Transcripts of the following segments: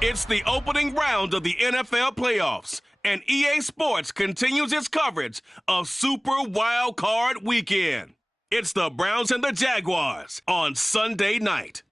It's the opening round of the NFL playoffs, and EA Sports continues its coverage of Super Wild Card Weekend. It's the Browns and the Jaguars on Sunday night.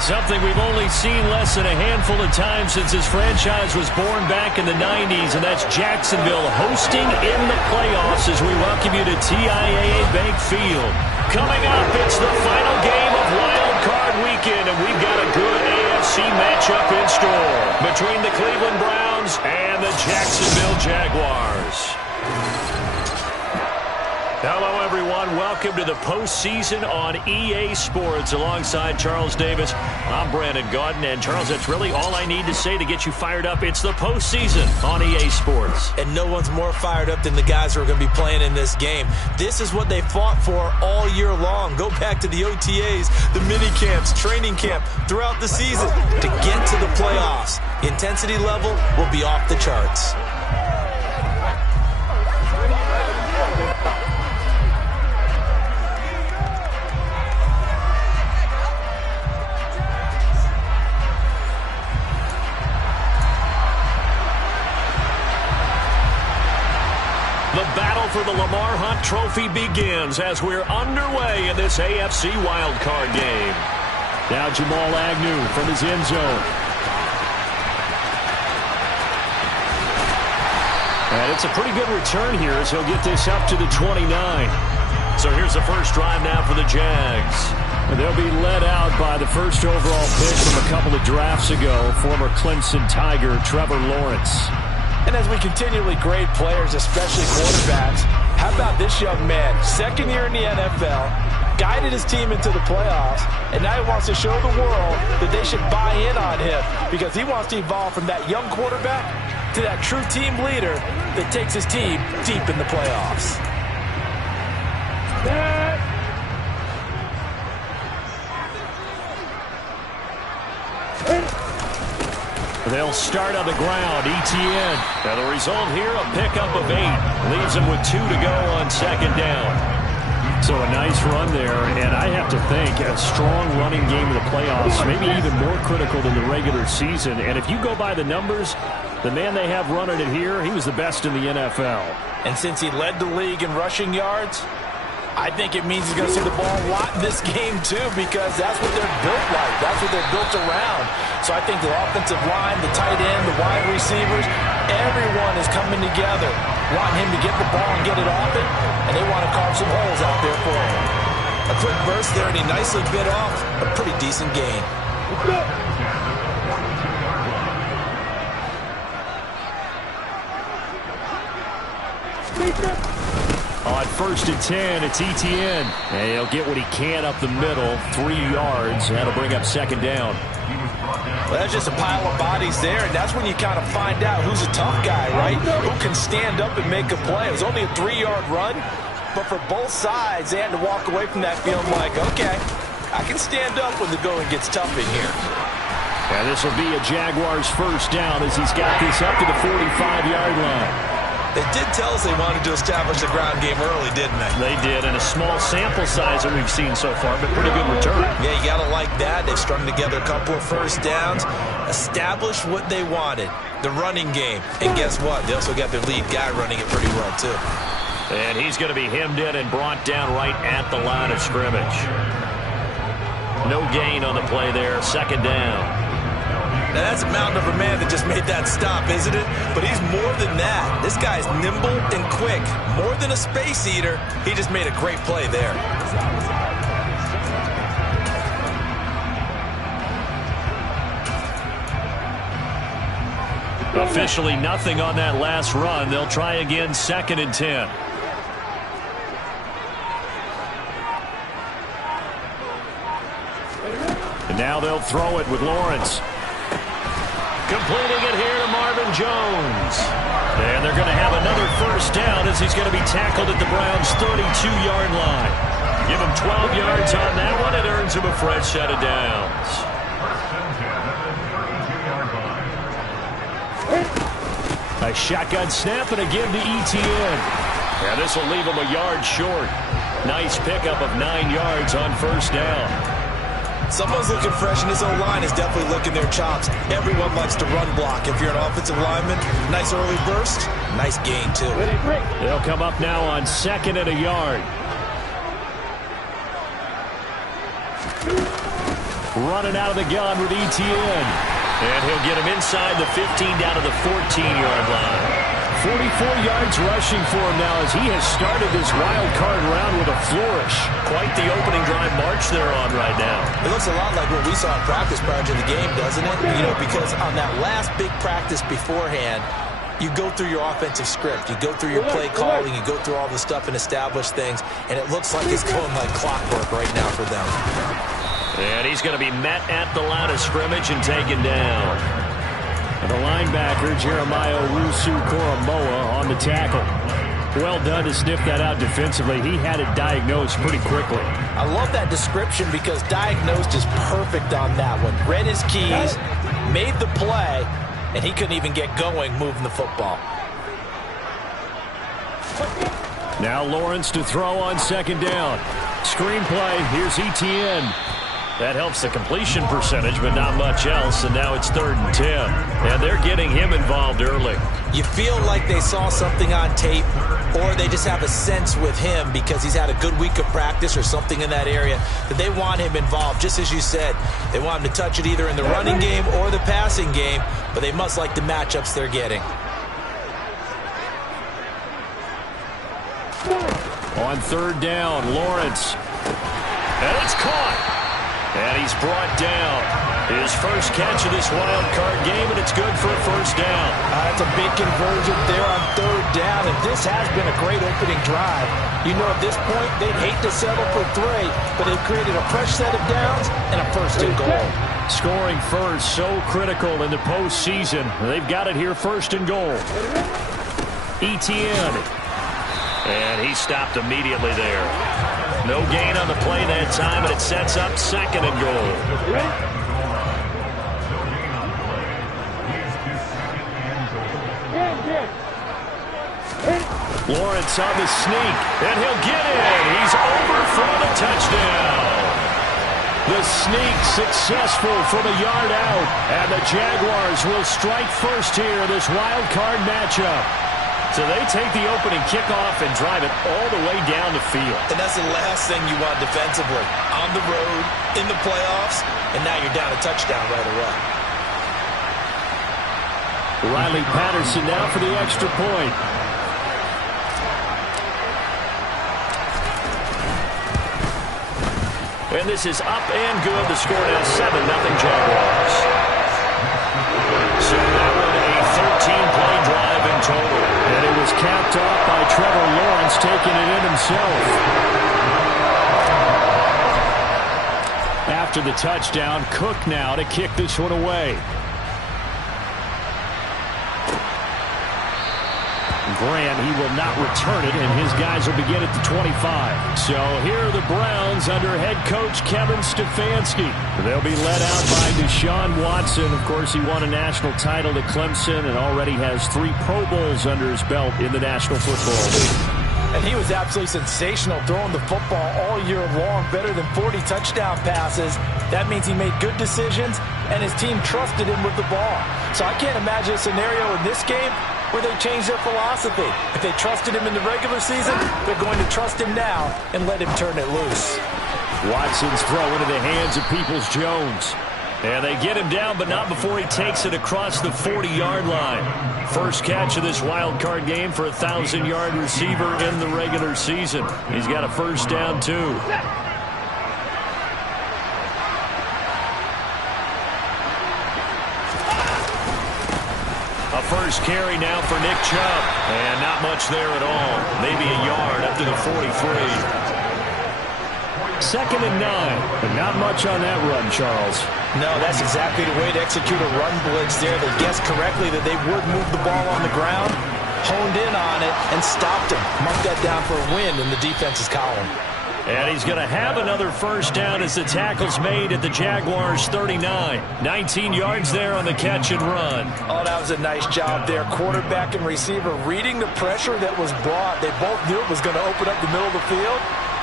Something we've only seen less than a handful of times since this franchise was born back in the 90s, and that's Jacksonville hosting in the playoffs as we welcome you to TIAA Bank Field. Coming up, it's the final game of Wild Card Weekend, and we've got a good AFC matchup in store between the Cleveland Browns and the Jacksonville Jaguars. Hello, everyone. Welcome to the postseason on EA Sports alongside Charles Davis. I'm Brandon Gaudin, and Charles, that's really all I need to say to get you fired up. It's the postseason on EA Sports. And no one's more fired up than the guys who are going to be playing in this game. This is what they fought for all year long. Go back to the OTAs, the mini camps, training camp throughout the season to get to the playoffs. The intensity level will be off the charts. The battle for the Lamar Hunt Trophy begins as we're underway in this AFC wildcard game. Now Jamal Agnew from his end zone. And it's a pretty good return here as he'll get this up to the 29. So here's the first drive now for the Jags. And they'll be led out by the first overall pick from a couple of drafts ago, former Clemson Tiger Trevor Lawrence. And as we continually grade players, especially quarterbacks, how about this young man? Second year in the NFL, guided his team into the playoffs, and now he wants to show the world that they should buy in on him because he wants to evolve from that young quarterback to that true team leader that takes his team deep in the playoffs. They'll start on the ground, ETN. Now the result here, a pickup of 8. Leaves them with 2 to go on second down. So a nice run there, and I have to think a strong running game in the playoffs, maybe even more critical than the regular season. And if you go by the numbers, the man they have running it here, he was the best in the NFL. And since he led the league in rushing yards, I think it means he's going to see the ball a lot in this game, too, because that's what they're built like. That's what they're built around. So I think the offensive line, the tight end, the wide receivers, everyone is coming together, wanting him to get the ball and get it off it, and they want to carve some holes out there for him. A quick burst there, and he nicely bit off a pretty decent gain. On 1st and 10, it's ETN. And he'll get what he can up the middle, 3 yards. That'll bring up second down. Well, that's just a pile of bodies there, and that's when you kind of find out who's a tough guy, right? Who can stand up and make a play. It was only a 3-yard run, but for both sides, they had to walk away from that feeling like, okay, I can stand up when the going gets tough in here. And this will be a Jaguars first down as he's got this up to the 45-yard line. They did tell us they wanted to establish the ground game early, didn't they? They did, and a small sample size that we've seen so far, but pretty good return. Yeah, you got to like that. They've strung together a couple of first downs, established what they wanted, the running game. And guess what? They also got their lead guy running it pretty well, too. And he's going to be hemmed in and brought down right at the line of scrimmage. No gain on the play there, second down. Now, that's a mountain of a man that just made that stop, isn't it? But he's more than that. This guy's nimble and quick. More than a space eater, he just made a great play there. Officially nothing on that last run. They'll try again, 2nd and 10. And now they'll throw it with Lawrence. Completing it here to Marvin Jones. And they're going to have another first down as he's going to be tackled at the Browns' 32-yard line. Give him 12 yards on that one. It earns him a fresh set of downs. A shotgun snap and a give to ETN. Yeah, this will leave him a yard short. Nice pickup of 9 yards on first down. Someone's looking fresh, and his O-line is definitely licking their chops. Everyone likes to run block. If you're an offensive lineman, nice early burst, nice gain, too. They'll come up now on 2nd and a yard. Running out of the gun with Etienne. And he'll get him inside the 15 down to the 14-yard line. 44 yards rushing for him now as he has started this wild card round with a flourish. Quite the opening drive march they're on right now. It looks a lot like what we saw in practice prior to the game, doesn't it? You know, because on that last big practice beforehand, you go through your offensive script. You go through your play calling. You go through all the stuff and establish things. And it looks like it's going like clockwork right now for them. And he's going to be met at the line of scrimmage and taken down. The linebacker, Jeremiah Owusu-Koramoah, on the tackle. Well done to sniff that out defensively. He had it diagnosed pretty quickly. I love that description because diagnosed is perfect on that one. Read his keys, made the play, and he couldn't even get going moving the football. Now Lawrence to throw on 2nd down. Screen play. Here's Etienne. That helps the completion percentage, but not much else, and now it's 3rd and 10. And they're getting him involved early. You feel like they saw something on tape, or they just have a sense with him because he's had a good week of practice or something in that area that they want him involved. Just as you said, they want him to touch it either in the running game or the passing game, but they must like the matchups they're getting. On 3rd down, Lawrence. And it's caught. And he's brought down. His first catch of this wild card game, and it's good for a first down. That's a big conversion there on 3rd down, and this has been a great opening drive. You know, at this point, they'd hate to settle for 3, but they've created a fresh set of downs and a 1st and goal. Scoring first, so critical in the postseason. They've got it here, 1st and goal. Etienne. And he stopped immediately there. No gain on the play that time, and it sets up 2nd and goal. Lawrence on the sneak, and he'll get it. He's over for the touchdown. The sneak successful from a yard out, and the Jaguars will strike first here in this wild card matchup. So they take the opening kickoff and drive it all the way down the field. And that's the last thing you want defensively. On the road, in the playoffs, and now you're down a touchdown right away. Riley Patterson now for the extra point. And this is up and good. The score now 7-0 Jaguars. So that was a 13-play drive in total. And it was capped off by Trevor Lawrence taking it in himself. After the touchdown, Cook now to kick this one away. Grant, he will not return it, and his guys will begin at the 25. So here are the Browns under head coach Kevin Stefanski. They'll be led out by Deshaun Watson. Of course, he won a national title at Clemson and already has 3 Pro Bowls under his belt in the National Football League. And he was absolutely sensational throwing the football all year long, better than 40 touchdown passes. That means he made good decisions, and his team trusted him with the ball. So I can't imagine a scenario in this game where they changed their philosophy. If they trusted him in the regular season, they're going to trust him now and let him turn it loose. Watson's throw into the hands of Peoples-Jones. And they get him down, but not before he takes it across the 40-yard line. First catch of this wild card game for a 1,000-yard receiver in the regular season. He's got a first down, too. A first carry now for Nick Chubb. And not much there at all. Maybe a yard up to the 43. 2nd and 9. But not much on that run, Charles. No, that's exactly the way to execute a run blitz there. They guessed correctly that they would move the ball on the ground, honed in on it, and stopped him. Marked that down for a win in the defense's column. And he's going to have another first down as the tackle's made at the Jaguars' 39. 19 yards there on the catch and run. Oh, that was a nice job there. Quarterback and receiver reading the pressure that was brought. They both knew it was going to open up the middle of the field.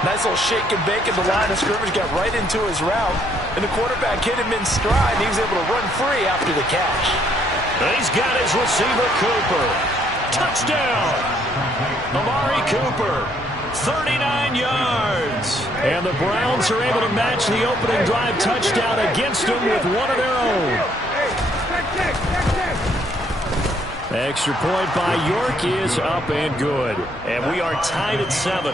Nice little shake and bake at the line of scrimmage, got right into his route, and the quarterback hit him in stride, and he was able to run free after the catch. And he's got his receiver, Cooper. Touchdown! Amari Cooper, 39 yards. And the Browns are able to match the opening drive touchdown against them with one of their own. Extra point by York is up and good. And we are tied at 7.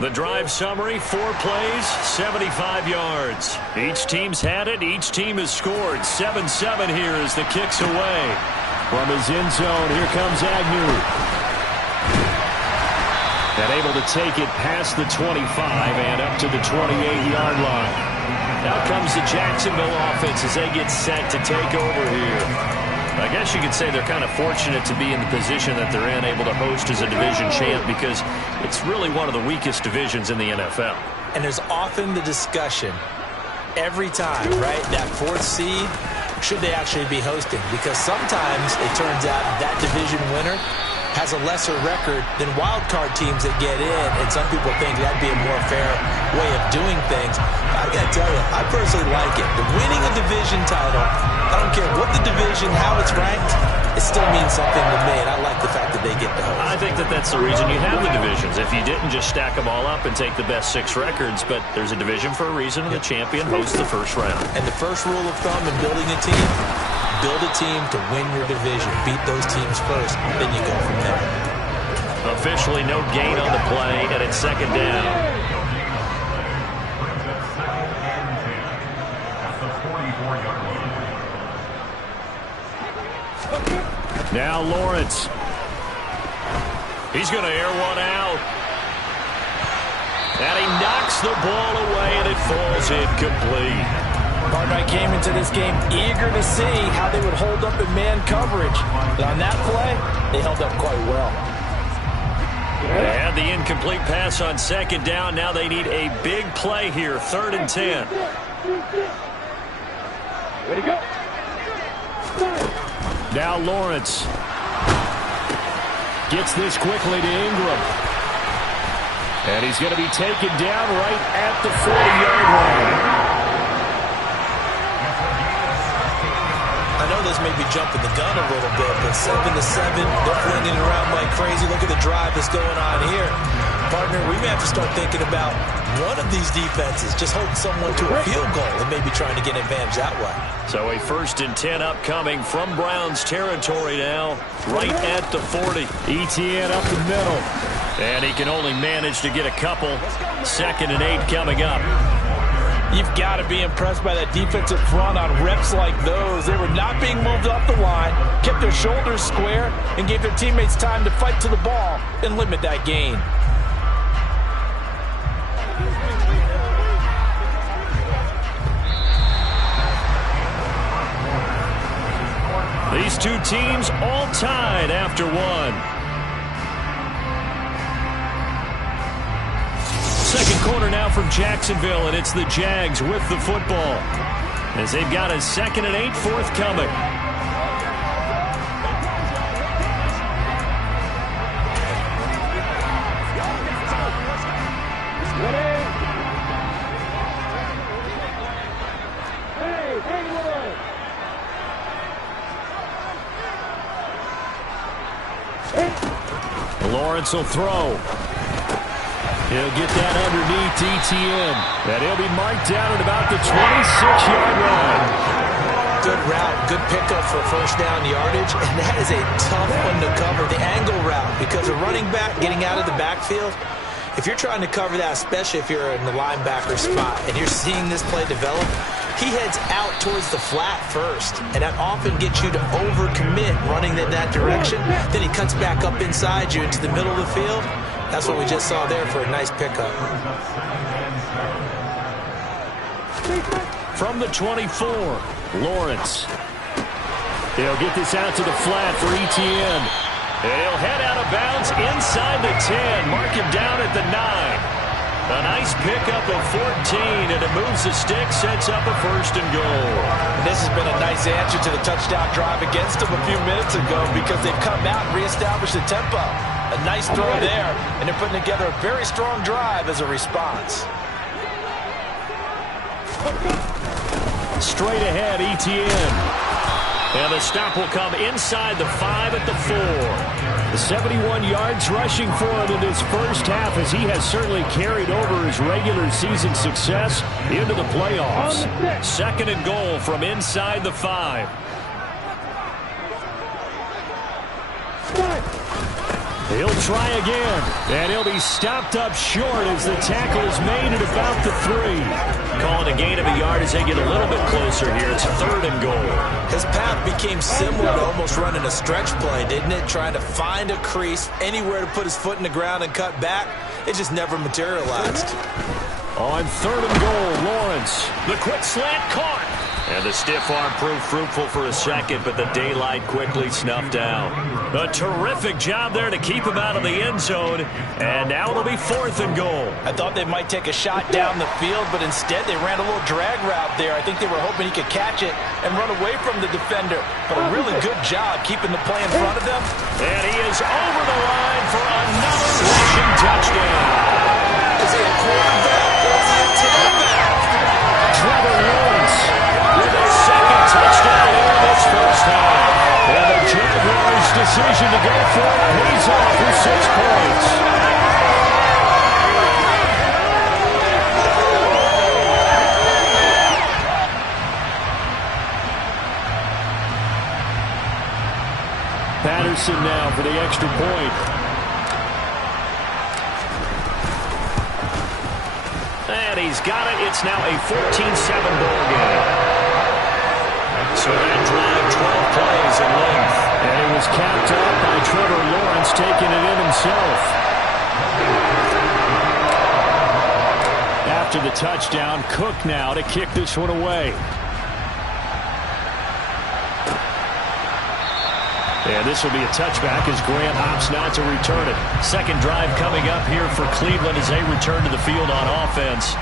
The drive summary, 4 plays, 75 yards. Each team's had it. Each team has scored. 7-7 here as the kick's away. From his end zone, here comes Agnew. And able to take it past the 25 and up to the 28-yard line. Now comes the Jacksonville offense as they get set to take over here. I guess you could say they're kind of fortunate to be in the position that they're in, able to host as a division champ, because it's really one of the weakest divisions in the NFL. And there's often the discussion every time, right, that 4th seed, should they actually be hosting? Because sometimes it turns out that division winner has a lesser record than wild card teams that get in, and some people think that'd be a more fair way of doing things. I gotta tell you, I personally like it. The winning a division title, I don't care what the division, how it's ranked, it still means something to me, and I like the fact that they get to host. I think that that's the reason you have the divisions. If you didn't just stack them all up and take the best 6 records, but there's a division for a reason, and the champion hosts the first round. And the first rule of thumb in building a team, build a team to win your division. Beat those teams first, then you go from there. Officially no gain on the play, and it's 2nd down. Now Lawrence. He's going to air one out. And he knocks the ball away, and it falls incomplete. Partner came into this game eager to see how they would hold up in man coverage. But on that play, they held up quite well. They had the incomplete pass on 2nd down. Now they need a big play here, 3rd and 10. Ready to go. Now Lawrence gets this quickly to Ingram. And he's going to be taken down right at the 40-yard line. I know this may be jumping the gun a little bit, but 7-7, they're flinging it around like crazy. Look at the drive that's going on here. Partner, we may have to start thinking about one of these defenses just holding someone to a field goal and maybe trying to get an advantage that way. So a 1st and 10 upcoming from Browns territory now, right at the 40. ETN up the middle. And he can only manage to get a couple. 2nd and 8 coming up. You've got to be impressed by that defensive front on reps like those. They were not being moved off the line, kept their shoulders square, and gave their teammates time to fight to the ball and limit that gain. These two teams all tied after 1. 2nd quarter now from Jacksonville, and it's the Jags with the football as they've got a 2nd and 8 forthcoming. Lawrence will throw. He'll get that underneath ETN. And he'll be marked down at about the 26-yard line. Good route, good pickup for 1st down yardage, and that is a tough one to cover, the angle route, because a running back getting out of the backfield, if you're trying to cover that, especially if you're in the linebacker spot and you're seeing this play develop, he heads out towards the flat first, and that often gets you to overcommit running in that direction. Then he cuts back up inside you into the middle of the field. That's what we just saw there for a nice pickup. From the 24, Lawrence. He'll get this out to the flat for ETN. And he'll head out of bounds inside the 10. Mark him down at the 9. A nice pickup of 14, and it moves the stick, sets up a 1st and goal. And this has been a nice answer to the touchdown drive against them a few minutes ago because they've come out and reestablished the tempo. A nice throw there, and they're putting together a very strong drive as a response. Straight ahead, Etienne. And the stop will come inside the 5 at the 4. The 71 yards rushing for him in his first half, as he has certainly carried over his regular season success into the playoffs. 2nd and goal from inside the 5. He'll try again, and he'll be stopped up short as the tackle is made at about the 3. Calling a gain of a yard as they get a little bit closer here. It's 3rd and goal. His path became similar to almost running a stretch play, didn't it? Trying to find a crease, anywhere to put his foot in the ground and cut back. It just never materialized. On 3rd and goal, Lawrence. The quick slant caught. And the stiff arm proved fruitful for a second, but the daylight quickly snuffed out. A terrific job there to keep him out of the end zone. And now it'll be 4th and goal. I thought they might take a shot down the field, but instead they ran a little drag route there. I think they were hoping he could catch it and run away from the defender. But a really good job keeping the play in front of them. And he is over the line for another rushing touchdown. Is he a quarterback or is he a tailback? Trevor Lawrence with a 2nd touchdown in this first half. And the Jaguars' decision to go for it pays off with 6 points. Patterson now for the extra point. And he's got it. It's now a 14-7 ball game. So that drive, 12 plays in length. And he was capped off by Trevor Lawrence taking it in himself. After the touchdown, Cook now to kick this one away. And this will be a touchback as Grant opts not to return it. 2nd drive coming up here for Cleveland as they return to the field on offense.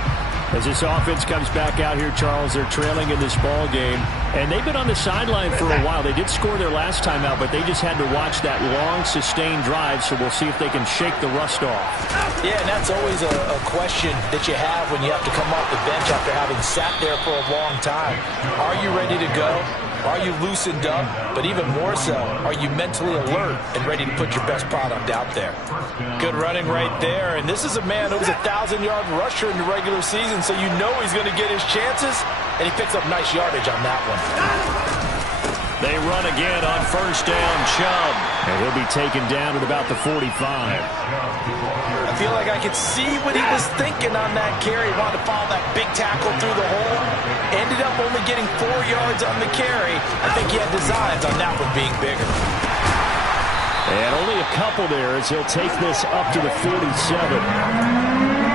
As this offense comes back out here, Charles, they're trailing in this ball game. And they've been on the sideline for a while. They did score their last time out, but they just had to watch that long, sustained drive, so we'll see if they can shake the rust off. Yeah, and that's always a question that you have when you have to come off the bench after having sat there for a long time. Are you ready to go? Are you loosened up? But even more so, are you mentally alert and ready to put your best product out there? Good running right there. And this is a man who was a 1,000-yard rusher in the regular season, so you know he's going to get his chances. And he picks up nice yardage on that one. They run again on 1st down, Chubb. And he'll be taken down at about the 45. I feel like I could see what he was thinking on that carry. He wanted to follow that big tackle through the hole. Ended up only getting 4 yards on the carry. I think he had designs on that one being bigger. And only a couple there as he'll take this up to the 47.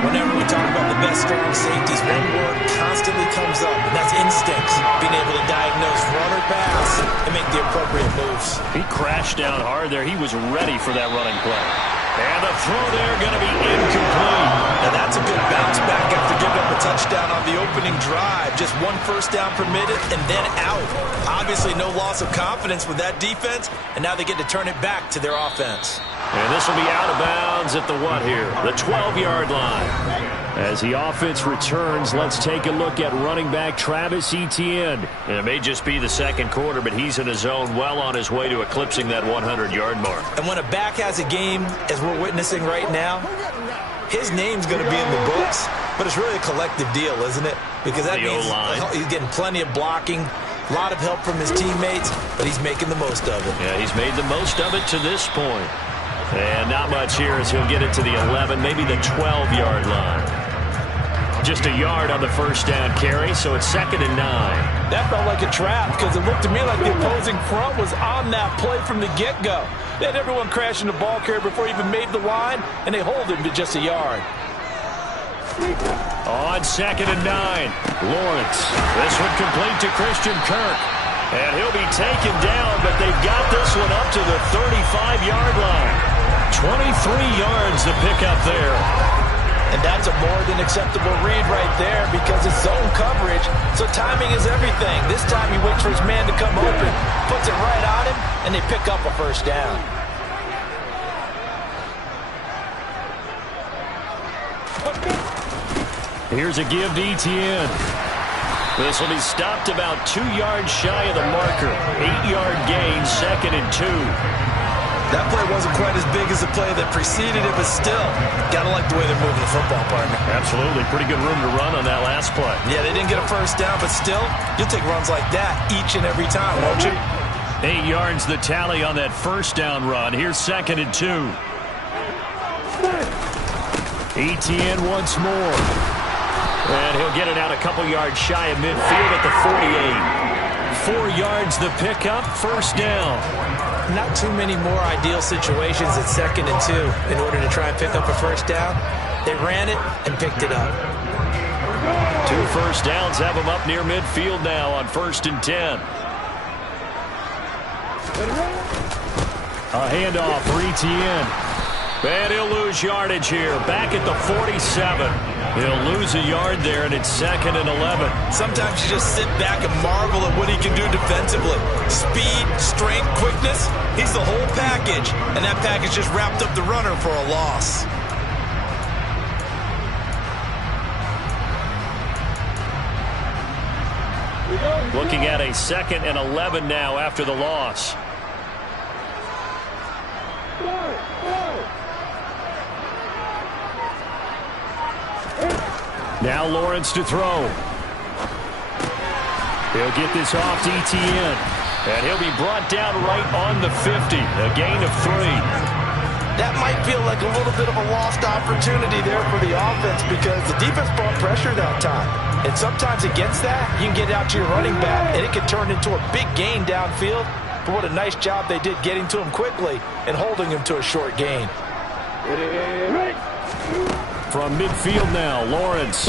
Whenever we talk about the best strong safeties, one word constantly comes up, and that's instincts. Being able to diagnose run or pass and make the appropriate moves. He crashed down hard there. He was ready for that running play. And the throw there going to be incomplete. Now that's a good bounce back after giving up a touchdown on the opening drive. Just 1 first down permitted and then out. Obviously no loss of confidence with that defense, and now they get to turn it back to their offense. And this will be out of bounds at the what here? The 12-yard line. As the offense returns, let's take a look at running back Travis Etienne. And it may just be the 2nd quarter, but he's in a zone well on his way to eclipsing that 100-yard mark. And when a back has a game, as we're witnessing right now, his name's going to be in the books, but it's really a collective deal, isn't it? Because that means he's getting plenty of blocking, a lot of help from his teammates, but he's making the most of it. Yeah, he's made the most of it to this point. And not much here as he'll get it to the 11, maybe the 12-yard line. Just a yard on the 1st down carry, so it's 2nd and 9. That felt like a trap because it looked to me like the opposing front was on that play from the get-go. They had everyone crashing the ball carrier before he even made the line, and they hold him to just a yard. On 2nd and 9, Lawrence. This one complete to Christian Kirk. And he'll be taken down, but they've got this one up to the 35-yard line. 23 yards to pick up there. And that's a more than acceptable read right there because it's zone coverage, so timing is everything. This time he waits for his man to come open, puts it right on him, and they pick up a 1st down. Here's a give to Etienne. This will be stopped about 2 yards shy of the marker. 8-yard gain, 2nd and 2. That play wasn't quite as big as the play that preceded it, but still, got to like the way they're moving the football, partner. Absolutely. Pretty good room to run on that last play. Yeah, they didn't get a first down, but still, you'll take runs like that each and every time, won't you? 8 yards the tally on that first down run. Here's 2nd and 2. Etienne once more. And he'll get it out a couple yards shy of midfield at the 48. 4 yards the pickup, first down. Not too many more ideal situations at 2nd and 2 in order to try and pick up a first down. They ran it and picked it up. 2 first downs have them up near midfield now on 1st and 10. A handoff for Etienne. And he'll lose yardage here. Back at the 47. He'll lose a yard there, and it's 2nd and 11. Sometimes you just sit back and marvel at what he can do defensively. Speed, strength, quickness. He's the whole package. And that package just wrapped up the runner for a loss. Looking at a 2nd and 11 now after the loss. Now Lawrence to throw. He'll get this off to Etienne. And he'll be brought down right on the 50. A gain of 3. That might feel like a little bit of a lost opportunity there for the offense because the defense brought pressure that time. And sometimes against that, you can get out to your running back, and it can turn into a big gain downfield. But what a nice job they did getting to him quickly and holding him to a short gain. From midfield now, Lawrence.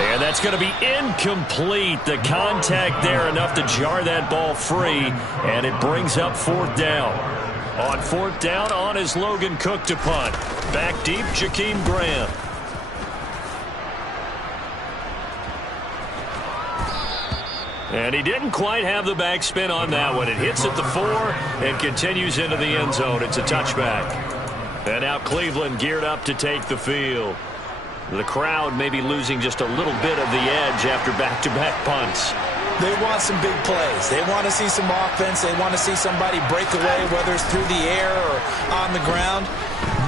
And that's going to be incomplete. The contact there enough to jar that ball free, and it brings up 4th down. On 4th down, on is Logan Cook to punt. Back deep, Jakeem Grant. And he didn't quite have the backspin on that one. It hits at the 4 and continues into the end zone. It's a touchback. And now Cleveland geared up to take the field. The crowd may be losing just a little bit of the edge after back-to-back punts. They want some big plays. They want to see some offense. They want to see somebody break away, whether it's through the air or on the ground.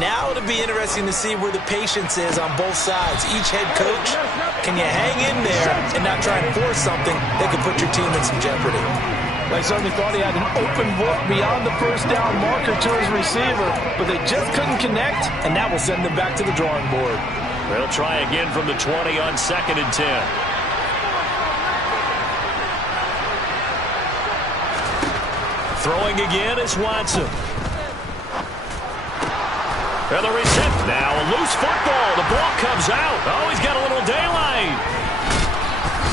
Now it'll be interesting to see where the patience is on both sides. Each head coach, can you hang in there and not try and force something that could put your team in some jeopardy? They certainly thought he had an open look beyond the first down marker to his receiver, but they just couldn't connect, and that will send them back to the drawing board. They'll try again from the 20 on 2nd and 10. Throwing again is Watson. And the reception. Now a loose football. The ball comes out. Oh, he's got a little daylight.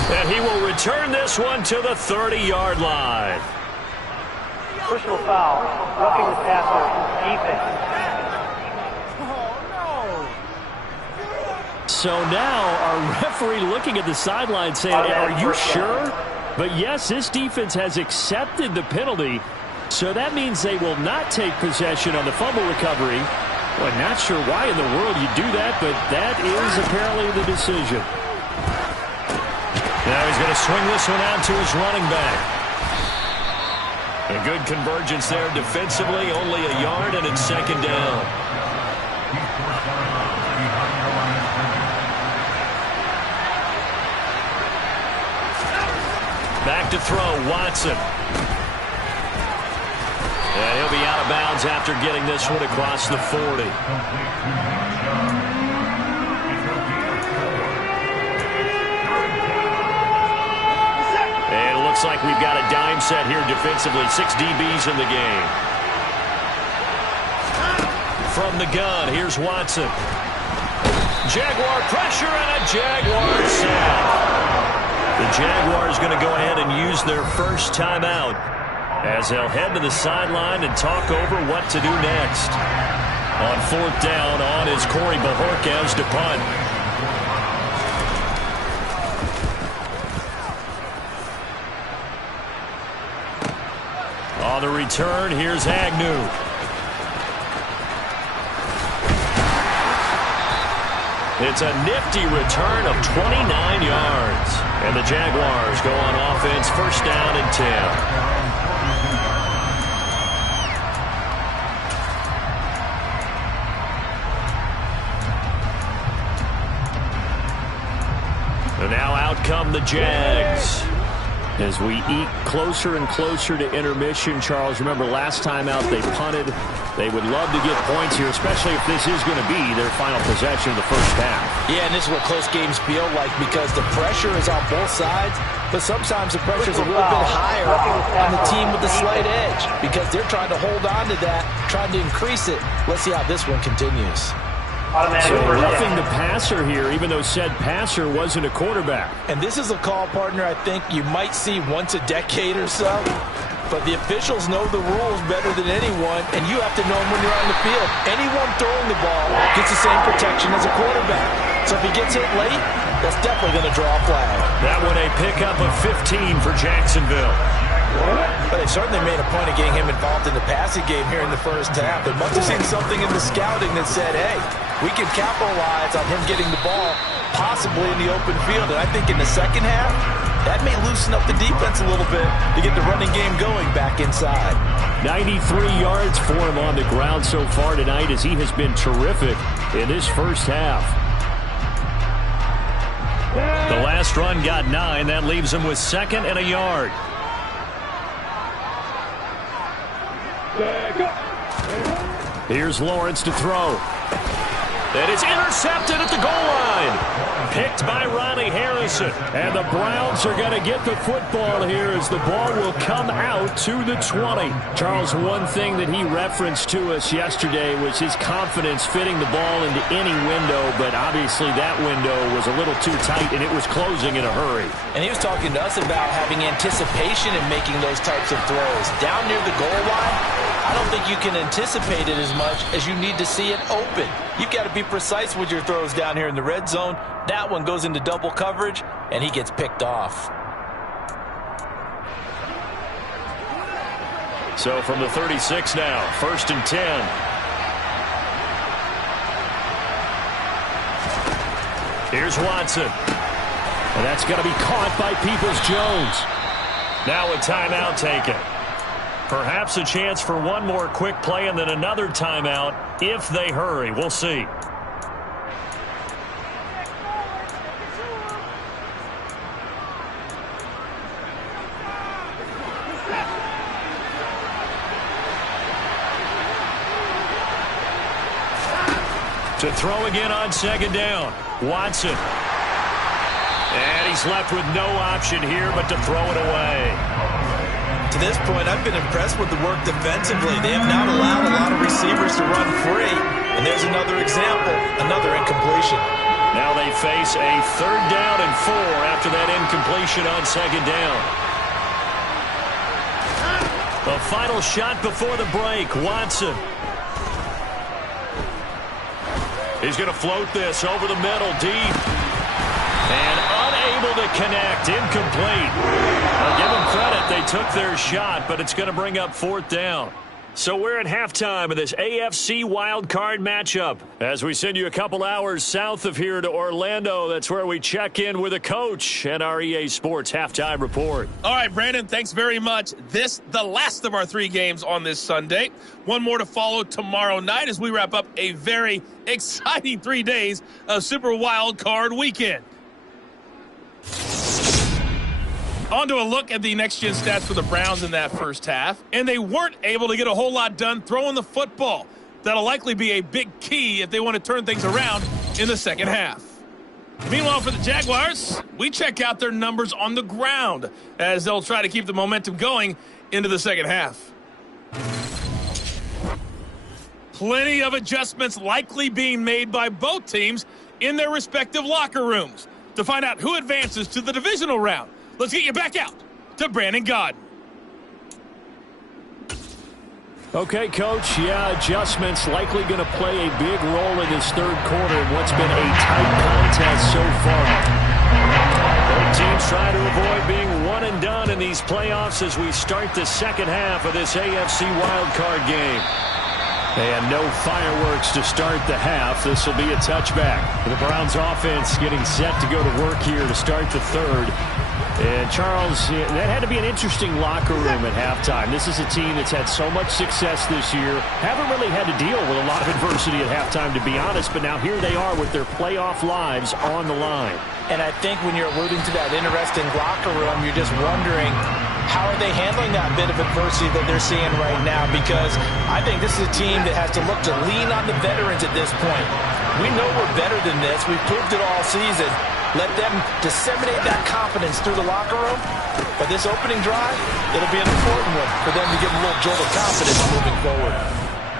And he will return this one to the 30-yard line. Personal foul. Roughing the passer. Defense. So now our referee looking at the sideline saying, are you sure? But yes, this defense has accepted the penalty. So that means they will not take possession on the fumble recovery. Well, not sure why in the world you do that, but that is apparently the decision. Now he's going to swing this one out to his running back. A good convergence there defensively, only a yard, and it's 2nd down. Back to throw, Watson. And he'll be out of bounds after getting this one across the 40. And it looks like we've got a dime set here defensively. 6 DBs in the game. From the gun, here's Watson. Jaguar pressure and a Jaguar sack. The Jaguars going to go ahead and use their first timeout as they'll head to the sideline and talk over what to do next. On 4th down, on is Corey Bojorquez to punt. On the return, here's Agnew. It's a nifty return of 29 yards. And the Jaguars go on offense, first down and 10. And now out come the Jags. As we eke closer and closer to intermission, Charles, remember last time out they punted. They would love to get points here, especially if this is going to be their final possession of the first half. Yeah, and this is what close games feel like because the pressure is on both sides, but sometimes the pressure is a little bit higher on the team with the slight edge because they're trying to hold on to that, trying to increase it. Let's see how this one continues. So roughing the passer here, even though said passer wasn't a quarterback. And this is a call, partner, I think you might see once a decade or so. But the officials know the rules better than anyone, and you have to know them when you're on the field. Anyone throwing the ball gets the same protection as a quarterback. So if he gets hit late, that's definitely going to draw a flag. That one a pickup of 15 for Jacksonville. But they certainly made a point of getting him involved in the passing game here in the first half. They must have seen something in the scouting that said, hey, we can capitalize on him getting the ball possibly in the open field. And I think in the second half, that may loosen up the defense a little bit to get the running game going back inside. 93 yards for him on the ground so far tonight as he has been terrific in this first half. The last run got 9. That leaves him with second and a yard. Here's Lawrence to throw. And it's intercepted at the goal line. Picked by Ronnie Harrison. And the Browns are going to get the football here as the ball will come out to the 20. Charles, one thing that he referenced to us yesterday was his confidence fitting the ball into any window, but obviously that window was a little too tight and it was closing in a hurry. And he was talking to us about having anticipation in making those types of throws. Down near the goal line, I don't think you can anticipate it as much as you need to see it open. You've got to be precise with your throws down here in the red zone. That one goes into double coverage, and he gets picked off. So from the 36 now, first and 10. Here's Watson. And that's going to be caught by Peoples-Jones. Now a timeout taken. Perhaps a chance for one more quick play and then another timeout if they hurry. We'll see. To throw again on second down. Watson. And he's left with no option here but to throw it away. To this point, I've been impressed with the work defensively. They have not allowed a lot of receivers to run free. And there's another example, another incompletion. Now they face a 3rd down and 4 after that incompletion on second down. The final shot before the break, Watson. He's going to float this over the middle, deep. And unable to connect, incomplete. I'll give them credit, they took their shot, but it's going to bring up 4th down. So we're at halftime of this AFC wildcard matchup. As we send you a couple hours south of here to Orlando, that's where we check in with a coach and our EA Sports halftime report. All right, Brandon, thanks very much. This, the last of our 3 games on this Sunday. One more to follow tomorrow night as we wrap up a very exciting 3 days of Super Wildcard Weekend. On to a look at the next-gen stats for the Browns in that first half. And they weren't able to get a whole lot done throwing the football. That'll likely be a big key if they want to turn things around in the second half. Meanwhile, for the Jaguars, we check out their numbers on the ground as they'll try to keep the momentum going into the second half. Plenty of adjustments likely being made by both teams in their respective locker rooms. To find out who advances to the divisional round, let's get you back out to Brandon Gaudin. Okay, Coach, adjustments likely going to play a big role in this 3rd quarter in what's been a tight contest so far. Both teams trying to avoid being one and done in these playoffs as we start the second half of this AFC wildcard game. And no fireworks to start the half. This will be a touchback. The Browns offense getting set to go to work here to start the third. And Charles, that had to be an interesting locker room at halftime. This is a team that's had so much success this year. Haven't really had to deal with a lot of adversity at halftime, to be honest. But now here they are with their playoff lives on the line. And I think when you're alluding to that interesting locker room, you're just wondering, how are they handling that bit of adversity that they're seeing right now? Because I think this is a team that has to look to lean on the veterans at this point. We know we're better than this. We've proved it all season. Let them disseminate that confidence through the locker room. But this opening drive, it'll be an important one for them to give a little jolt of confidence moving forward.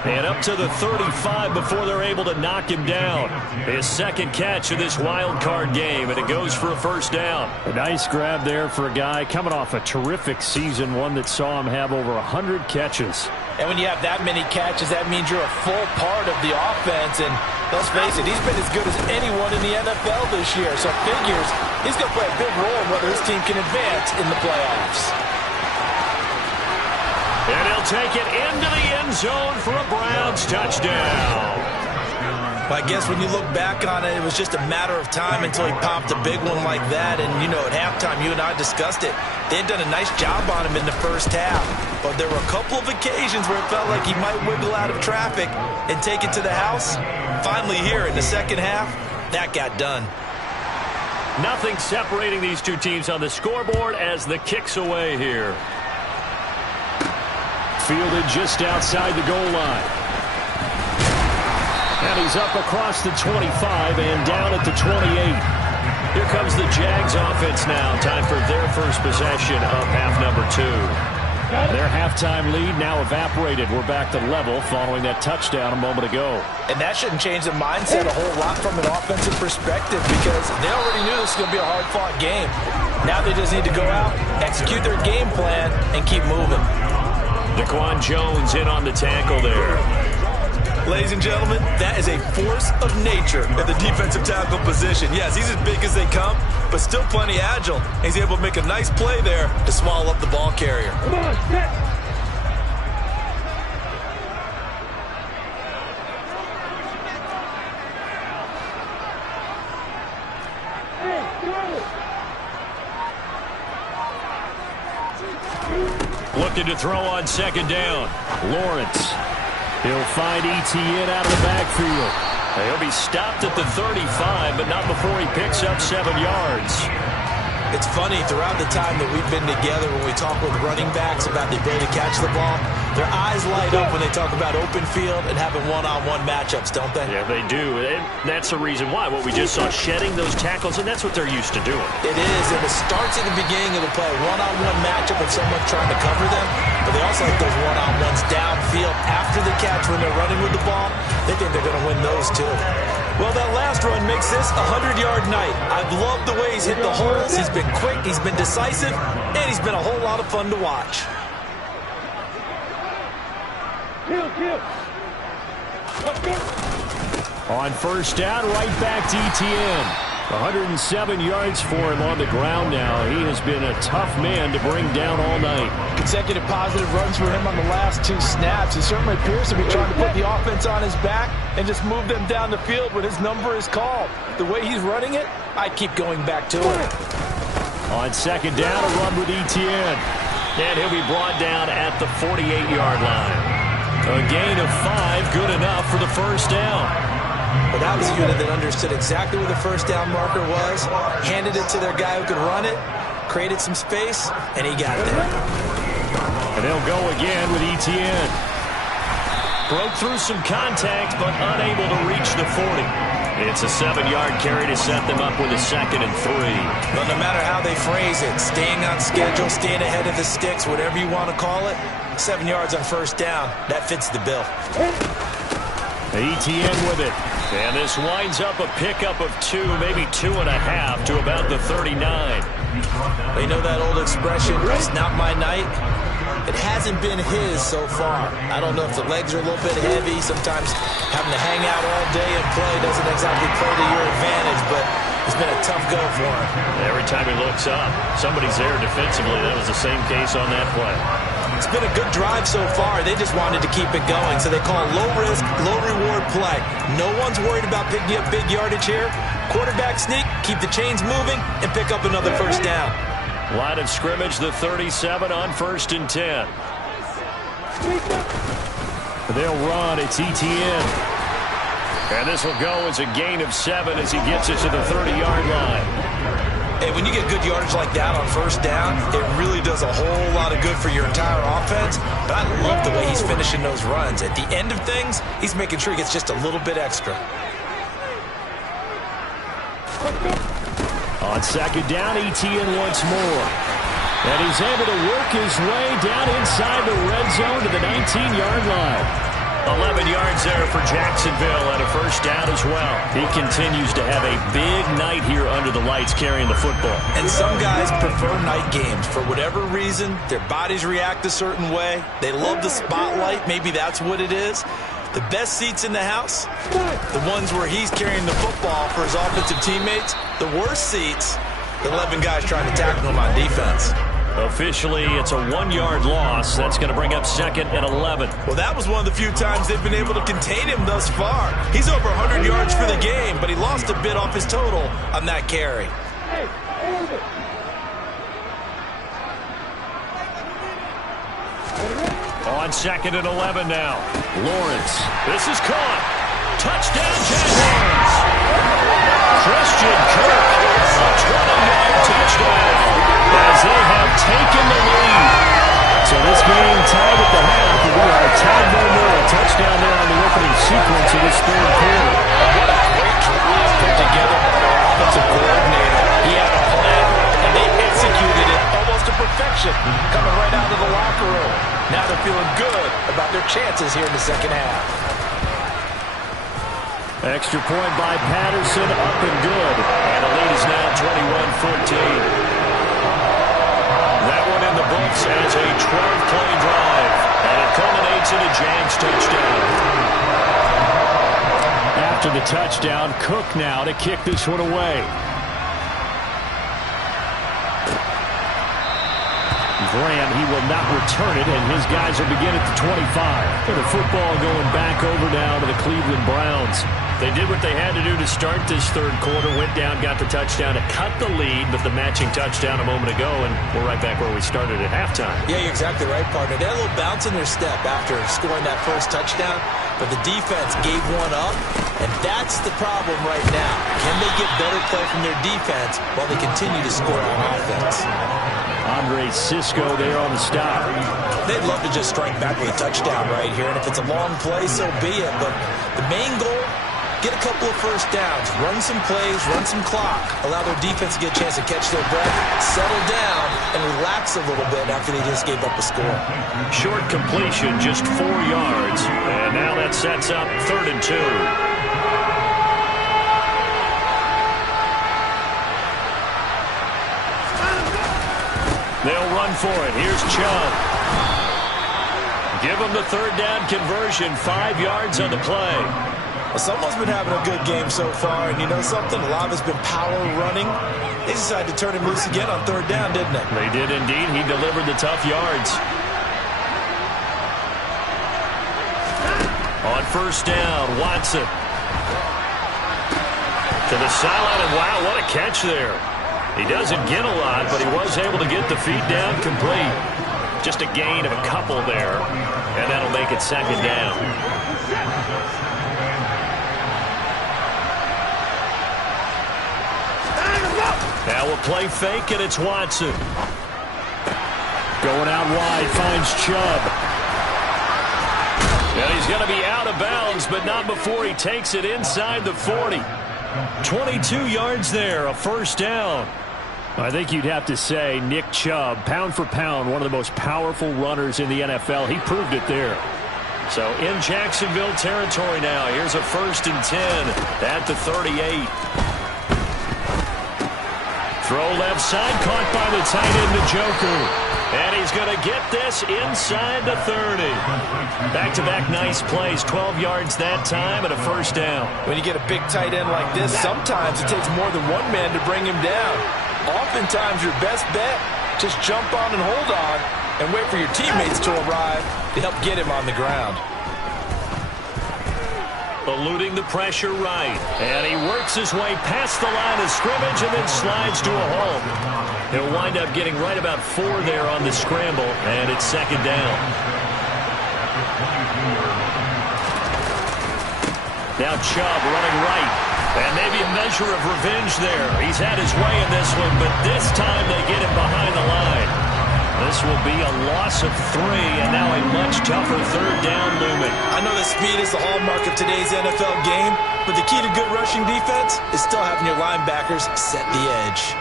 And up to the 35 before they're able to knock him down. His second catch of this wild card game, and it goes for a first down. A nice grab there for a guy coming off a terrific season, one that saw him have over 100 catches. And when you have that many catches, that means you're a full part of the offense. And let's face it, he's been as good as anyone in the NFL this year. So figures he's going to play a big role in whether his team can advance in the playoffs. And he'll take it into the end zone for a Browns touchdown. I guess when you look back on it, it was just a matter of time until he popped a big one like that. And, you know, at halftime, you and I discussed it. They had done a nice job on him in the first half. But there were a couple of occasions where it felt like he might wiggle out of traffic and take it to the house. Finally here in the second half, that got done. Nothing separating these two teams on the scoreboard as the kick's away here. Fielded just outside the goal line. And he's up across the 25 and down at the 28. Here comes the Jags offense now. Time for their first possession of half number 2. Their halftime lead now evaporated. We're back to level following that touchdown a moment ago. And that shouldn't change the mindset a whole lot from an offensive perspective, because they already knew this was going to be a hard-fought game. Now they just need to go out, execute their game plan, and keep moving. Daquan Jones in on the tackle there. Ladies and gentlemen, that is a force of nature at the defensive tackle position. Yes, he's as big as they come, but still plenty agile. He's able to make a nice play there to swallow up the ball carrier. Come on, set. Looking to throw on second down. Lawrence. He'll find Etienne out of the backfield. He'll be stopped at the 35, but not before he picks up 7 yards. It's funny, throughout the time that we've been together, when we talk with running backs about the ability to catch the ball, their eyes light up when they talk about open field and having one-on-one matchups, don't they? Yeah, they do. And that's the reason why. What we just saw, shedding those tackles, and that's what they're used to doing. It is, and it starts at the beginning of the play. One-on-one matchup with someone trying to cover them, but they also like those one-on-ones downfield after the catch when they're running with the ball. They think they're going to win those, too. Well, that last run makes this a 100-yard night. I've loved the way he's hit the holes. He's been quick, he's been decisive, and he's been a whole lot of fun to watch. On first down, right back to Etienne. 107 yards for him on the ground now. He has been a tough man to bring down all night. Consecutive positive runs for him on the last 2 snaps. He certainly appears to be trying to put the offense on his back and just move them down the field when his number is called. The way he's running it, I keep going back to it. On second down, a run with Etienne. And he'll be brought down at the 48-yard line. A gain of 5, good enough for the first down. But that was a unit that understood exactly where the first down marker was, handed it to their guy who could run it, created some space, and he got there. And they'll go again with Etienne. Broke through some contact, but unable to reach the 40. It's a 7-yard carry to set them up with a 2nd and 3. But no matter how they phrase it, staying on schedule, staying ahead of the sticks, whatever you want to call it, 7 yards on first down, that fits the bill. Etienne with it. And this winds up a pickup of 2, maybe 2.5 to about the 39. You know that old expression, it's not my night? It hasn't been his so far. I don't know if the legs are a little bit heavy. Sometimes having to hang out all day and play doesn't exactly play to your advantage, but it's been a tough go for him. Every time he looks up, somebody's there defensively. That was the same case on that play. It's been a good drive so far. They just wanted to keep it going, so they call low risk, low reward play. No one's worried about picking up big yardage here. Quarterback sneak, keep the chains moving, and pick up another first down. Line of scrimmage, the 37 on 1st and 10. They'll run. It's Etienne. And this will go as a gain of 7 as he gets it to the 30-yard line. Hey, when you get good yardage like that on first down, it really does a whole lot of good for your entire offense. But I love the way he's finishing those runs. At the end of things, he's making sure he gets just a little bit extra. On 2nd down, Etienne once more. And he's able to work his way down inside the red zone to the 19-yard line. 11 yards there for Jacksonville and a first down as well. He continues to have a big night here under the lights carrying the football. And some guys prefer night games. For whatever reason, their bodies react a certain way. They love the spotlight. Maybe that's what it is. The best seats in the house, the ones where he's carrying the football for his offensive teammates. The worst seats, the 11 guys trying to tackle him on defense. Officially, it's a 1-yard loss. That's going to bring up 2nd and 11. Well, that was one of the few times they've been able to contain him thus far. He's over 100 yards for the game, but he lost a bit off his total on that carry. On 2nd and 11 now. Lawrence. This is caught. Touchdown, Jaguars. Christian Kirk. A 20-yard touchdown as they have taken the lead. So this game tied at the half, and we are tied no more. A touchdown there on the opening sequence of this 3rd quarter. What a great drive put together by their offensive coordinator. He had a plan, and they executed it almost to perfection, coming right out of the locker room. Now they're feeling good about their chances here in the second half. Extra point by Patterson, up and good. And the lead is now 21-14. That one in the books as a 12-play drive. And it culminates in a Jags touchdown. After the touchdown, Cook now to kick this one away. Graham, he will not return it, and his guys will begin at the 25. And the football going back over now to the Cleveland Browns. They did what they had to do to start this 3rd quarter, went down, got the touchdown to cut the lead, but the matching touchdown a moment ago, and we're right back where we started at halftime. Yeah, you're exactly right, partner. They had a little bounce in their step after scoring that first touchdown, but the defense gave one up, and that's the problem right now. Can they get better play from their defense while they continue to score on offense? Andre Cisco there on the stop. They'd love to just strike back with a touchdown right here, and if it's a long play, so be it. But the main goal, get a couple of first downs, run some plays, run some clock, allow their defense to get a chance to catch their breath, settle down, and relax a little bit after they just gave up a score. Short completion, just 4 yards, and now that sets up 3rd and 2. They'll run for it. Here's Chubb. Give them the 3rd down conversion. 5 yards on the play. Well, someone's been having a good game so far, and you know something? A lot has been power running. They decided to turn him loose again on 3rd down, didn't they? They did indeed. He delivered the tough yards. On 1st down, Watson. To the sideline, and wow, what a catch there. He doesn't get a lot, but he was able to get the feet down complete. Just a gain of a couple there, and that'll make it 2nd down. Now we'll play fake, and it's Watson. Going out wide, finds Chubb. And he's going to be out of bounds, but not before he takes it inside the 40. 22 yards there, a 1st down. I think you'd have to say Nick Chubb, pound for pound, one of the most powerful runners in the NFL. He proved it there. So in Jacksonville territory now. Here's a 1st and 10 at the 38. Throw left side, caught by the tight end, Njoku. And he's going to get this inside the 30. Back-to-back nice plays, 12 yards that time and a 1st down. When you get a big tight end like this, sometimes it takes more than one man to bring him down. Oftentimes your best bet, just jump on and hold on and wait for your teammates to arrive to help get him on the ground. Eluding the pressure right. And he works his way past the line of scrimmage and then slides to a halt. He'll wind up getting right about 4 there on the scramble, and it's second down. Now Chubb running right. And maybe a measure of revenge there. He's had his way in this one, but this time they get him behind the line. This will be a loss of 3, and now a much tougher third down looming. I know that speed is the hallmark of today's NFL game, but the key to good rushing defense is still having your linebackers set the edge.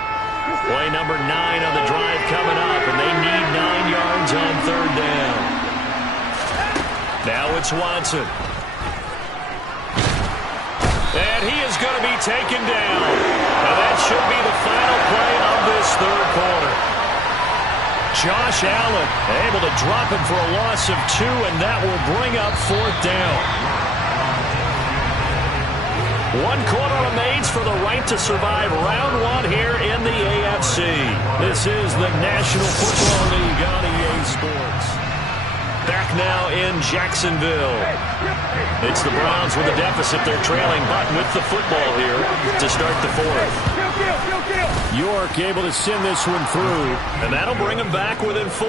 Play number 9 on the drive coming up, and they need 9 yards on third down. Now it's Watson. And he is going to be taken down. And that should be the final play of this third quarter. Josh Allen able to drop him for a loss of 2, and that will bring up fourth down. 1 quarter remains for the right to survive round 1 here in the AFC. This is the National Football League on EA Sports. Back now in Jacksonville. It's the Browns with a deficit. They're trailing, but with the football here to start the fourth. York able to send this one through, and that'll bring them back within 4.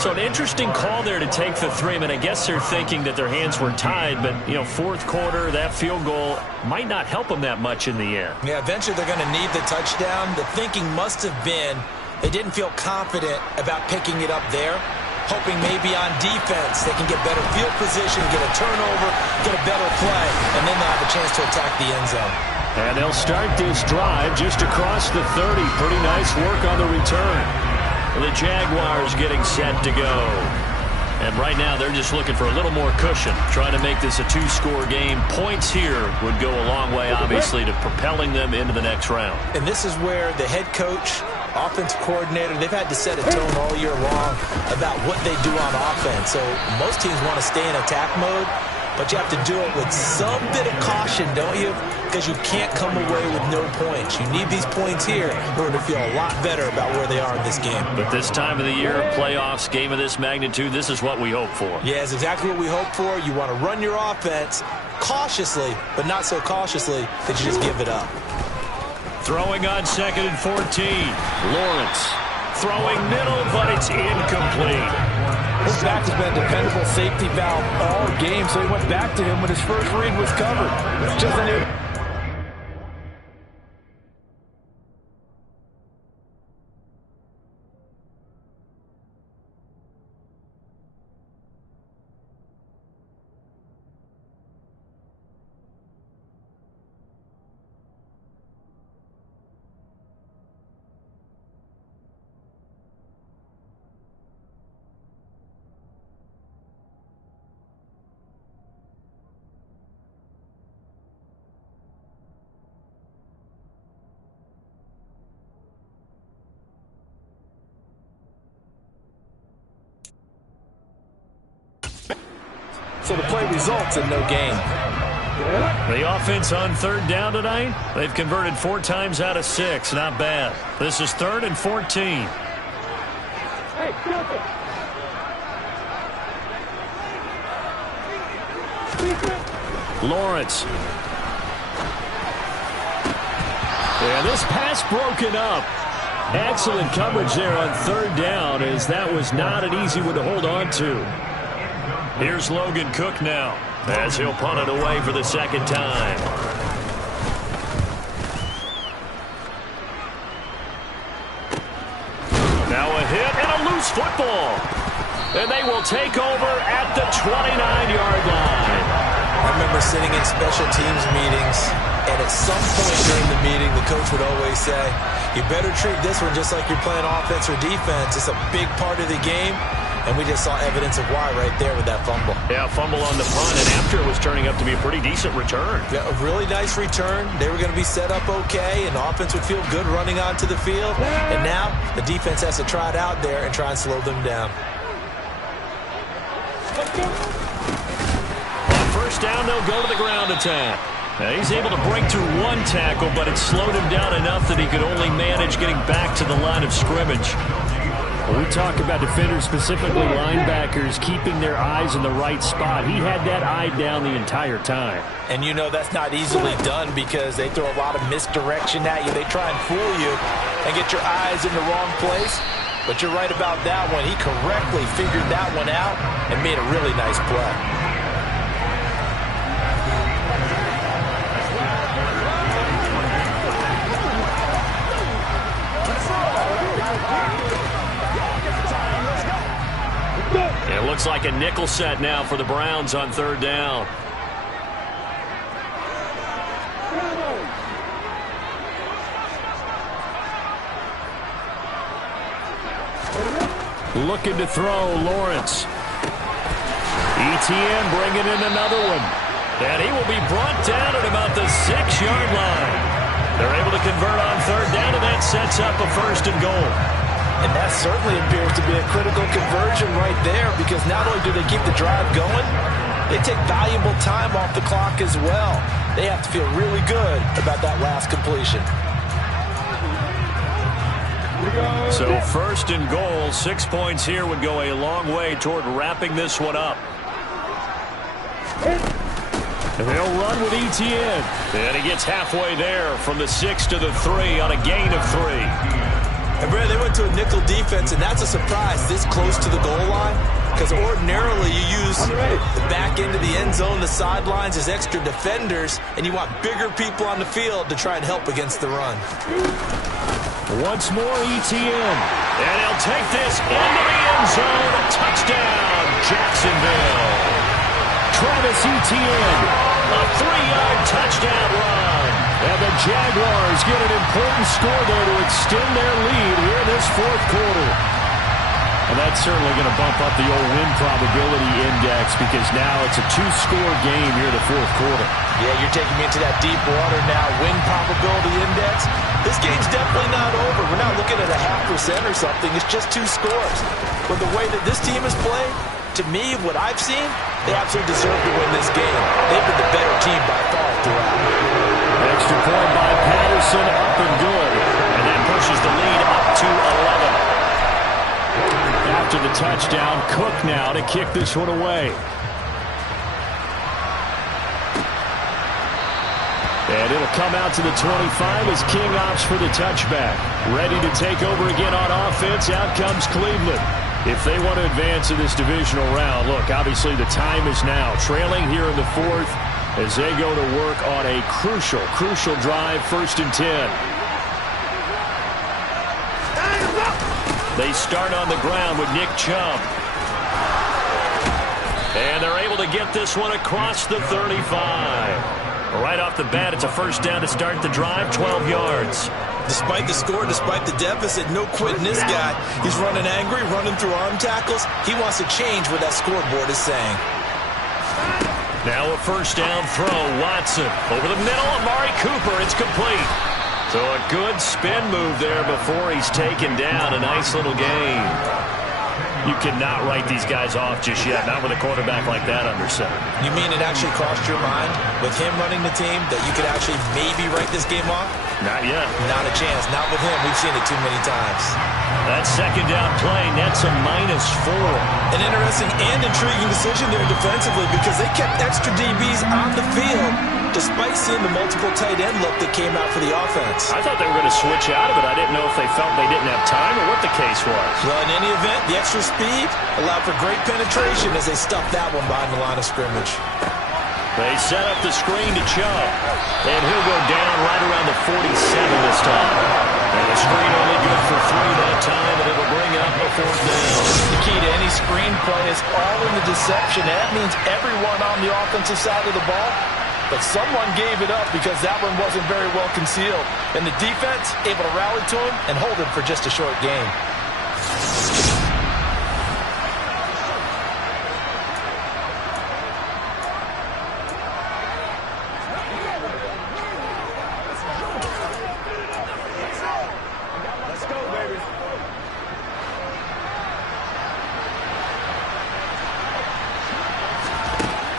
So an interesting call there to take the 3. I mean, I guess they're thinking that their hands were tied, but, you know, fourth quarter, that field goal might not help them that much in the air. Yeah, eventually they're going to need the touchdown. The thinking must have been they didn't feel confident about picking it up there, hoping maybe on defense they can get better field position, get a turnover, get a better play, and then they'll have a chance to attack the end zone. And they'll start this drive just across the 30. Pretty nice work on the return. The Jaguars getting set to go. And right now they're just looking for a little more cushion, trying to make this a 2-score game. Points here would go a long way, obviously, to propelling them into the next round. And this is where the head coach, offensive coordinator, they've had to set a tone all year long about what they do on offense. So most teams want to stay in attack mode, but you have to do it with some bit of caution, don't you? Because you can't come away with no points. You need these points here in order to feel a lot better about where they are in this game. But this time of the year, playoffs, game of this magnitude, this is what we hope for. Yeah, it's exactly what we hope for. You want to run your offense cautiously, but not so cautiously that you just give it up. Throwing on 2nd and 14. Lawrence throwing middle, but it's incomplete. His back has been a dependable safety valve all game, so he went back to him when his first read was covered. Just a new... So the play results in no gain. The offense on third down tonight, they've converted 4 times out of 6. Not bad. This is 3rd and 14. Lawrence. Yeah, this pass broken up. Excellent coverage there on third down, as that was not an easy one to hold on to. Here's Logan Cook now, as he'll punt it away for the second time. Now a hit and a loose football. And they will take over at the 29-yard line. I remember sitting in special teams meetings, and at some point during the meeting, the coach would always say, you better treat this one just like you're playing offense or defense. It's a big part of the game. And we just saw evidence of why right there with that fumble. Yeah, fumble on the punt, and after it was turning up to be a pretty decent return. Yeah, a really nice return. They were going to be set up okay, and the offense would feel good running onto the field. And now the defense has to try it out there and try and slow them down. On first down, they'll go to the ground attack. Now, he's able to break through 1 tackle, but it slowed him down enough that he could only manage getting back to the line of scrimmage. When we talk about defenders, specifically linebackers, keeping their eyes in the right spot, he had that eye down the entire time. And you know that's not easily done because they throw a lot of misdirection at you. They try and fool you and get your eyes in the wrong place. But you're right about that one. He correctly figured that one out and made a really nice play. It looks like a nickel set now for the Browns on third down. Looking to throw, Lawrence. ETN bringing in another one. And he will be brought down at about the 6-yard line. They're able to convert on third down, and that sets up a 1st and goal. And that certainly appears to be a critical conversion right there because not only do they keep the drive going, they take valuable time off the clock as well. They have to feel really good about that last completion. So 1st and goal, 6 points here would go a long way toward wrapping this one up. And they'll run with ETN. And he gets halfway there from the 6 to the 3 on a gain of 3. And Brad, they went to a nickel defense, and that's a surprise this close to the goal line because ordinarily you use the back end of the end zone, the sidelines as extra defenders, and you want bigger people on the field to try and help against the run. Once more, ETN. And he'll take this into the end zone. Touchdown, Jacksonville. Travis Etienne, a 3-yard touchdown run. And the Jaguars get an important score there to extend their lead here in this 4th quarter. And that's certainly going to bump up the old win probability index because now it's a 2-score game here in the 4th quarter. Yeah, you're taking me into that deep water now. Win probability index. This game's definitely not over. We're not looking at a 0.5% or something. It's just 2 scores. But the way that this team has played, to me, what I've seen, they absolutely deserve to win this game. They've been the better team by far throughout. Extra point by Patterson, up and good. And that pushes the lead up to 11. After the touchdown, Cook now to kick this one away. And it'll come out to the 25 as King opts for the touchback. Ready to take over again on offense. Out comes Cleveland. If they want to advance in this divisional round, look, obviously the time is now. Trailing here in the 4th as they go to work on a crucial drive, 1st and 10. They start on the ground with Nick Chubb. And they're able to get this one across the 35. Right off the bat, it's a 1st down to start the drive, 12 yards. Despite the score, despite the deficit, no quitting this guy. He's running angry, running through arm tackles. He wants to change what that scoreboard is saying. Now a 1st down throw. Watson over the middle. Amari Cooper. It's complete. So a good spin move there before he's taken down. A nice little gain. You cannot write these guys off just yet, not with a quarterback like that under center. You mean it actually crossed your mind with him running the team that you could actually maybe write this game off? Not yet. Not a chance. Not with him. We've seen it too many times. That 2nd down play nets a -4. An interesting and intriguing decision there defensively because they kept extra DBs on the field despite seeing the multiple tight end look that came out for the offense. I thought they were going to switch out of it. I didn't know if they felt they didn't have time or what the case was. Well, in any event, the extra speed allowed for great penetration as they stuffed that one behind the line of scrimmage. They set up the screen to Chubb. And he'll go down right around the 47 this time. And the screen only good for 3 that time, and it'll bring up a 4th down. The key to any screen play is all in the deception. And that means everyone on the offensive side of the ball. But someone gave it up because that one wasn't very well concealed. And the defense able to rally to him and hold him for just a short game.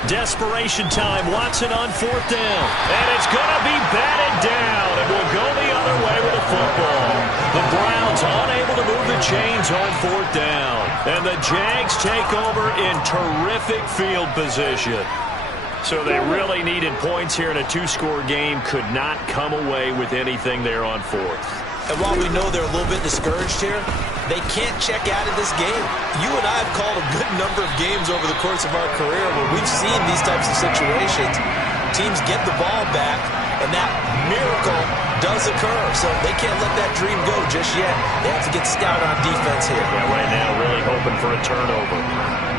Desperation time. Watson on 4th down. And it's going to be batted down. It will go the other way with the football. The Browns unable to move the chains on 4th down. And the Jags take over in terrific field position. So they really needed points here in a 2-score game. Could not come away with anything there on 4th. And while we know they're a little bit discouraged here, they can't check out of this game. You and I have called a good number of games over the course of our career where we've seen these types of situations. Teams get the ball back, and that miracle does occur. So they can't let that dream go just yet. They have to get stout on defense here. Yeah, right now really hoping for a turnover.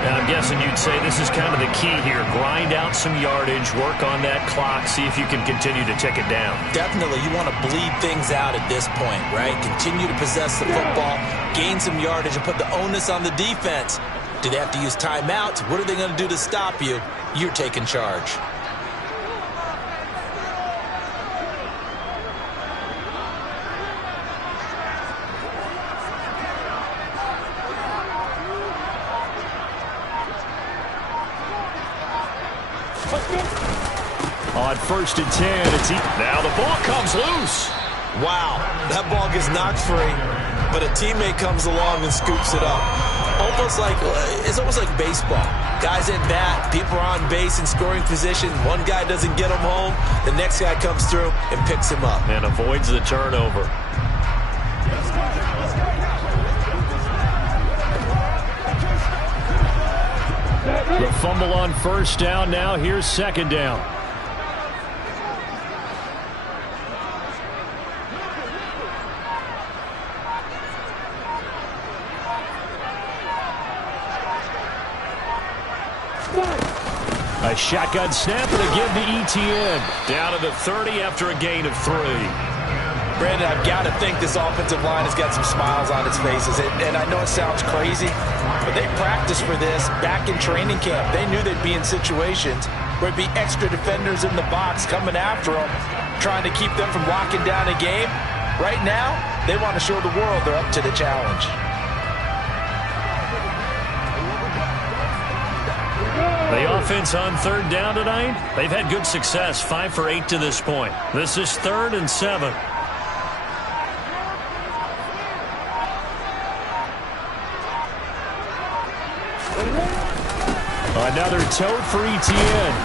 And I'm guessing you'd say this is kind of the key here. Grind out some yardage, work on that clock, see if you can continue to tick it down. Definitely. You want to bleed things out at this point, right? Continue to possess the football, gain some yardage, and put the onus on the defense. Do they have to use timeouts? What are they going to do to stop you? You're taking charge. On 1st and 10, now the ball comes loose. Wow, that ball gets knocked free, but a teammate comes along and scoops it up. It's almost like baseball. Guys at bat, people are on base in scoring position. One guy doesn't get him home, the next guy comes through and picks him up. And avoids the turnover. The fumble on 1st down. Now here's 2nd down. A shotgun snap and again to Etienne. Down to the 30 after a gain of 3. Brandon, I've got to think this offensive line has got some smiles on its faces. And I know it sounds crazy, but they practiced for this back in training camp. They knew they'd be in situations where it'd be extra defenders in the box coming after them, trying to keep them from locking down a game. Right now, they want to show the world they're up to the challenge. The offense on 3rd down tonight, they've had good success, 5 for 8 to this point. This is 3rd and 7. Another tote for Etienne.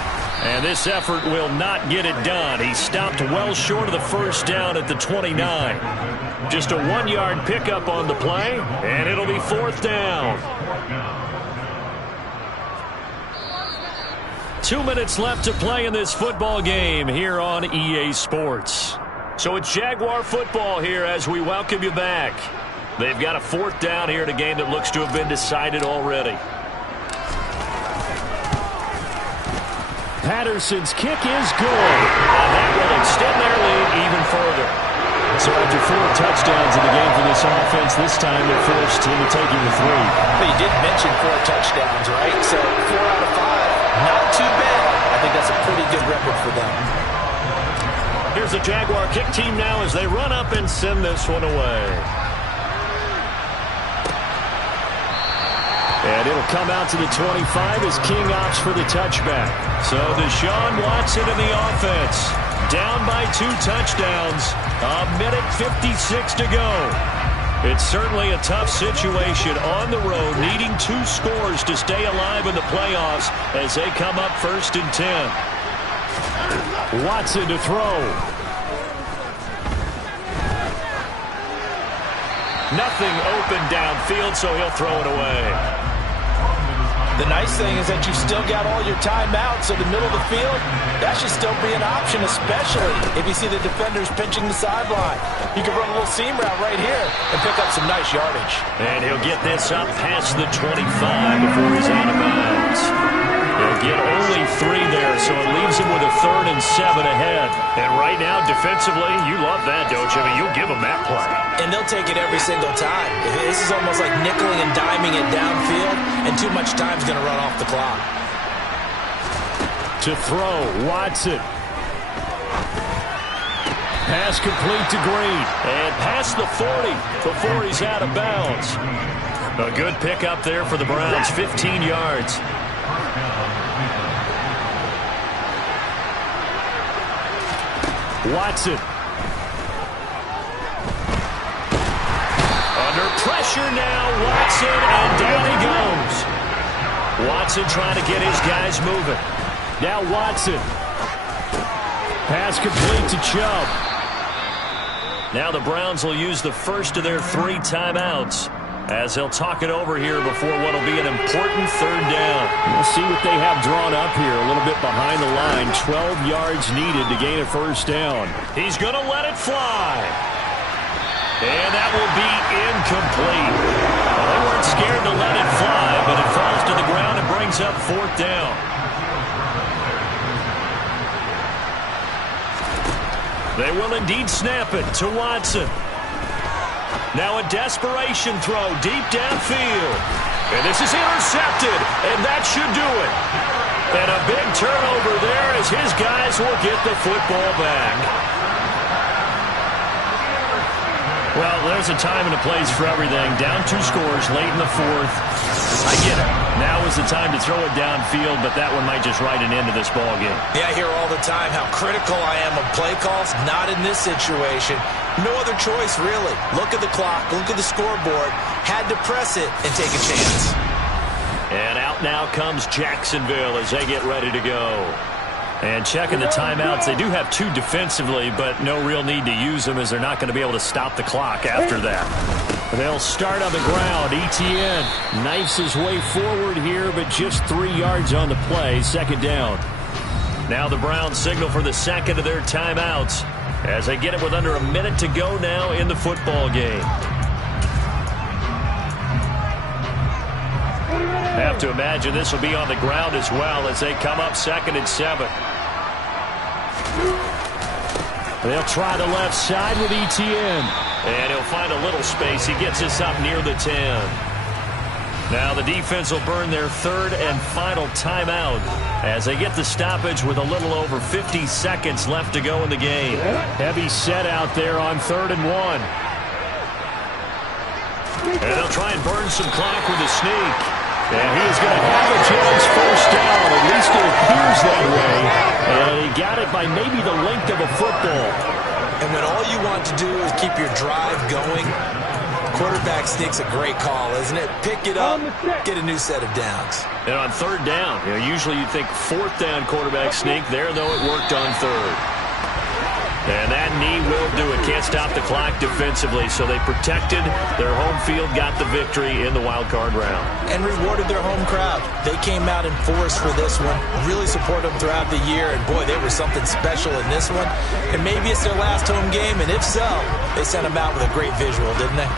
And this effort will not get it done. He stopped well short of the 1st down at the 29. Just a 1-yard pickup on the play, and it'll be 4th down. 2 minutes left to play in this football game here on EA Sports. So it's Jaguar football here as we welcome you back. They've got a 4th down here in a game that looks to have been decided already. Patterson's kick is good. And that will extend their lead even further. So after 4 touchdowns in the game for this offense, this time they're forced into taking the 3. But you did mention 4 touchdowns, right? So 4 out of 5. Not too bad. I think that's a pretty good record for them. Here's the Jaguar kick team now as they run up and send this one away. And it'll come out to the 25 as King opts for the touchback. So Deshaun Watson in the offense. Down by 2 touchdowns. 1:56 to go. It's certainly a tough situation on the road, needing 2 scores to stay alive in the playoffs as they come up 1st and 10. Watson to throw. Nothing open downfield, so he'll throw it away. The nice thing is that you've still got all your timeouts, so the middle of the field, that should still be an option, especially if you see the defenders pinching the sideline. You can run a little seam route right here and pick up some nice yardage. And he'll get this up past the 25 before he's out of bounds. He'll get only 3 there, so it leaves him with a 3rd and 7 ahead. And right now, defensively, you love that, don't you? I mean, you'll give him that play. And they'll take it every single time. This is almost like nickeling and diming it downfield, and too much time's going to run off the clock. To throw, Watson. Pass complete to Green. And past the 40 before he's out of bounds. A good pickup there for the Browns, 15 yards. Watson. pressure now. Watson, and down he goes. Watson trying to get his guys moving. Now Watson. Pass complete to Chubb. Now the Browns will use the first of their 3 timeouts as they'll talk it over here before what will be an important 3rd down. We'll see what they have drawn up here. A little bit behind the line. 12 yards needed to gain a 1st down. He's going to let it fly. And that will be incomplete. Well, they weren't scared to let it fly, but it falls to the ground and brings up 4th down. They will indeed snap it to Watson. Now a desperation throw deep downfield. And this is intercepted, and that should do it. And a big turnover there as his guys will get the football back. Well, there's a time and a place for everything. Down 2 scores late in the 4th. I get it. Now is the time to throw it downfield, but that one might just write an end to this ball game. Yeah, I hear all the time how critical I am of play calls. Not in this situation. No other choice, really. Look at the clock. Look at the scoreboard. Had to press it and take a chance. And out now comes Jacksonville as they get ready to go. And checking the timeouts, they do have 2 defensively, but no real need to use them as they're not going to be able to stop the clock after that. They'll start on the ground. Etienne knifes his way forward here, but just 3 yards on the play. 2nd down. Now the Browns signal for the 2nd of their timeouts as they get it with under a minute to go now in the football game. Have to imagine this will be on the ground as well as they come up 2nd and 7. They'll try the left side with Etienne. And he'll find a little space. He gets this up near the 10. Now the defense will burn their 3rd and final timeout as they get the stoppage with a little over 50 seconds left to go in the game. Heavy set out there on 3rd and 1. And they'll try and burn some clock with a sneak. And he is going to have a chance 1st down. At least it appears that way. And he got it by maybe the length of a football. And when all you want to do is keep your drive going, quarterback sneak's a great call, isn't it? Pick it up, get a new set of downs. And on 3rd down, usually you'd think 4th down quarterback sneak. There, though, it worked on 3rd. And that knee will do it. Can't stop the clock defensively, so they protected their home field, got the victory in the wild card round. And rewarded their home crowd. They came out in force for this one. Really support them throughout the year. And, boy, they were something special in this one. And maybe it's their last home game, and if so, they sent them out with a great visual, didn't they?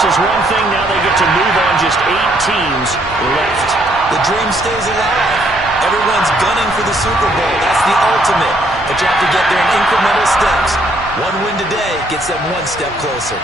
Is one thing. Now they get to move on. Just 8 teams left. The dream stays alive. Everyone's gunning for the Super Bowl. That's the ultimate. But you have to get there in incremental steps. One win today gets them one step closer.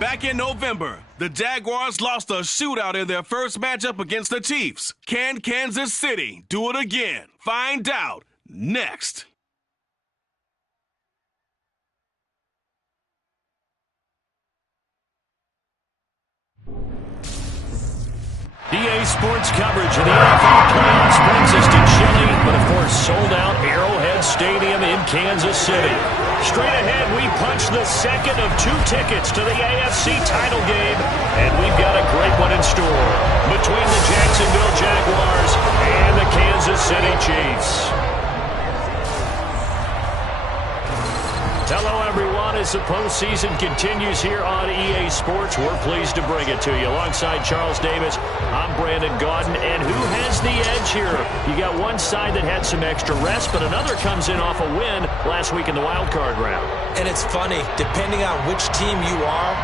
Back in November, the Jaguars lost a shootout in their first matchup against the Chiefs. Can Kansas City do it again? Find out next. EA Sports coverage of the NFL playoffs brings us to chilly, but of course sold out Arrowhead Stadium in Kansas City. Straight ahead, we punch the second of 2 tickets to the AFC title game, and we've got a great one in store between the Jacksonville Jaguars and the Kansas City Chiefs. Hello, everyone. As the postseason continues here on EA Sports, we're pleased to bring it to you. Alongside Charles Davis, I'm Brandon Gaudin. And who has the edge here? You got one side that had some extra rest, but another comes in off a win last week in the wild card round. And it's funny, depending on which team you are,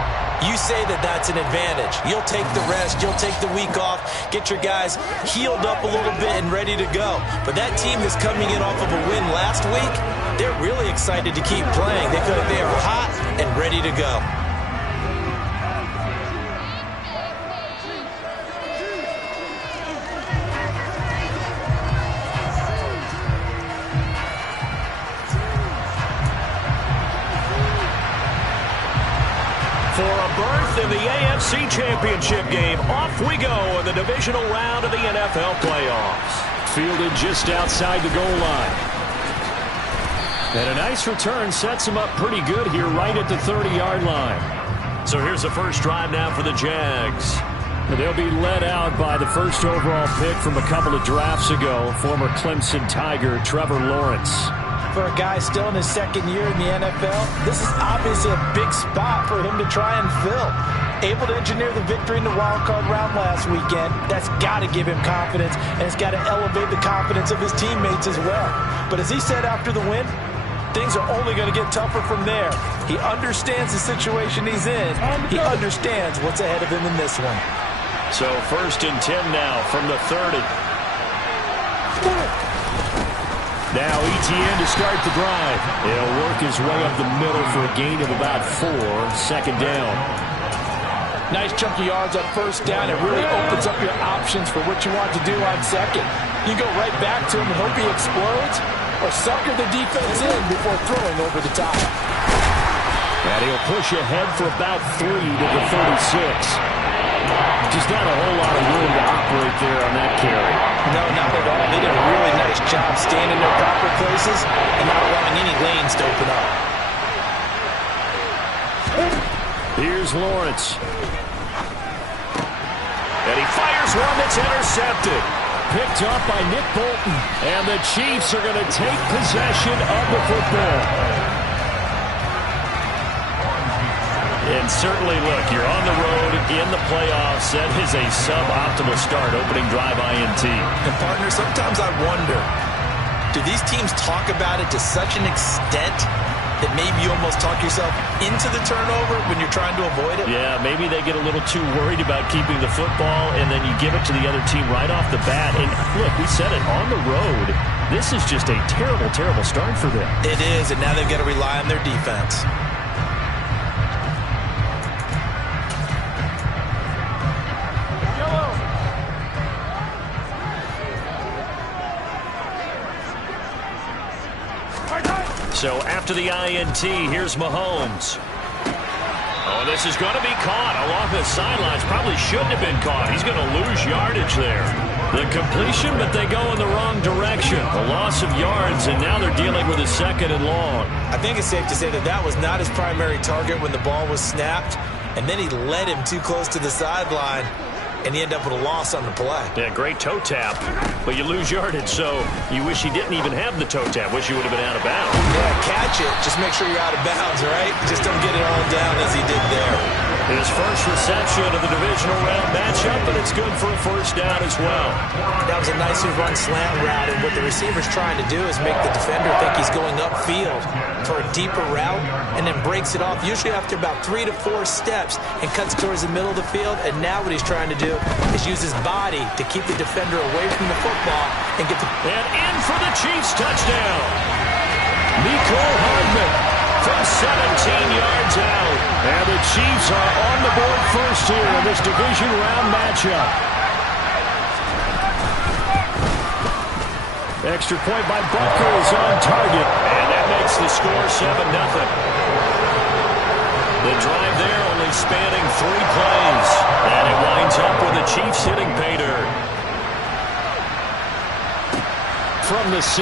you say that that's an advantage. You'll take the rest, you'll take the week off, get your guys healed up a little bit and ready to go. But that team that's coming in off of a win last week, they're really excited to keep playing. They feel like they are hot and ready to go. For a berth in the AFC Championship game, off we go in the divisional round of the NFL playoffs. Fielded just outside the goal line. And a nice return sets him up pretty good here right at the 30-yard line. So here's the first drive now for the Jags. They'll be led out by the first overall pick from a couple of drafts ago, former Clemson Tiger Trevor Lawrence. For a guy still in his second year in the NFL, this is obviously a big spot for him to try and fill. Able to engineer the victory in the wild card round last weekend. That's got to give him confidence, and it's got to elevate the confidence of his teammates as well. But as he said after the win, things are only going to get tougher from there. He understands the situation he's in. He understands what's ahead of him in this one. So 1st and 10 now from the 30. Now Etienne to start the drive. He'll work his way up the middle for a gain of about 4. Second down. Nice chunky yards on first down. It really opens up your options for what you want to do on second. You go right back to him and hope he explodes, or sucker the defense in before throwing over the top. And he'll push ahead for about 3 to the 36. Just not a whole lot of room to operate there on that carry. No, not at all. They did a really nice job staying in their proper places and not allowing any lanes to open up. Here's Lawrence. And he fires one that's intercepted. Picked up by Nick Bolton. And the Chiefs are going to take possession of the football. And certainly, look, you're on the road in the playoffs. That is a suboptimal start, opening drive INT. And, partner, sometimes I wonder, do these teams talk about it to such an extent that maybe you almost talk yourself into the turnover when you're trying to avoid it? Yeah, maybe they get a little too worried about keeping the football, and then you give it to the other team right off the bat. And, look, we said it, on the road, this is just a terrible, terrible start for them. It is, and now they've got to rely on their defense. So after the INT, here's Mahomes. Oh, this is going to be caught along the sidelines. Probably shouldn't have been caught. He's going to lose yardage there. The completion, but they go in the wrong direction. A loss of yards, and now they're dealing with a 2nd and long. I think it's safe to say that that was not his primary target when the ball was snapped, and then he led him too close to the sideline, and he ended up with a loss on the play. Yeah, great toe tap, but you lose yardage, so you wish he didn't even have the toe tap. Wish he would have been out of bounds. Yeah, catch it. Just make sure you're out of bounds, right? Just don't get it all down as he did there. His first reception of the divisional round matchup, but it's good for a first down as well. That was a nicely run slant route, and what the receiver's trying to do is make the defender think he's going upfield for a deeper route, and then breaks it off, usually after about 3 to 4 steps, and cuts towards the middle of the field. And now what he's trying to do is use his body to keep the defender away from the football and get the... And in for the Chiefs touchdown. Mecole Hardman from 17 yards out. And the Chiefs are on the board first here in this division round matchup. Extra point by Butker is on target. And that makes the score 7-0. The drive there only spanning 3 plays. And it winds up with the Chiefs hitting pay dirt. From the 6.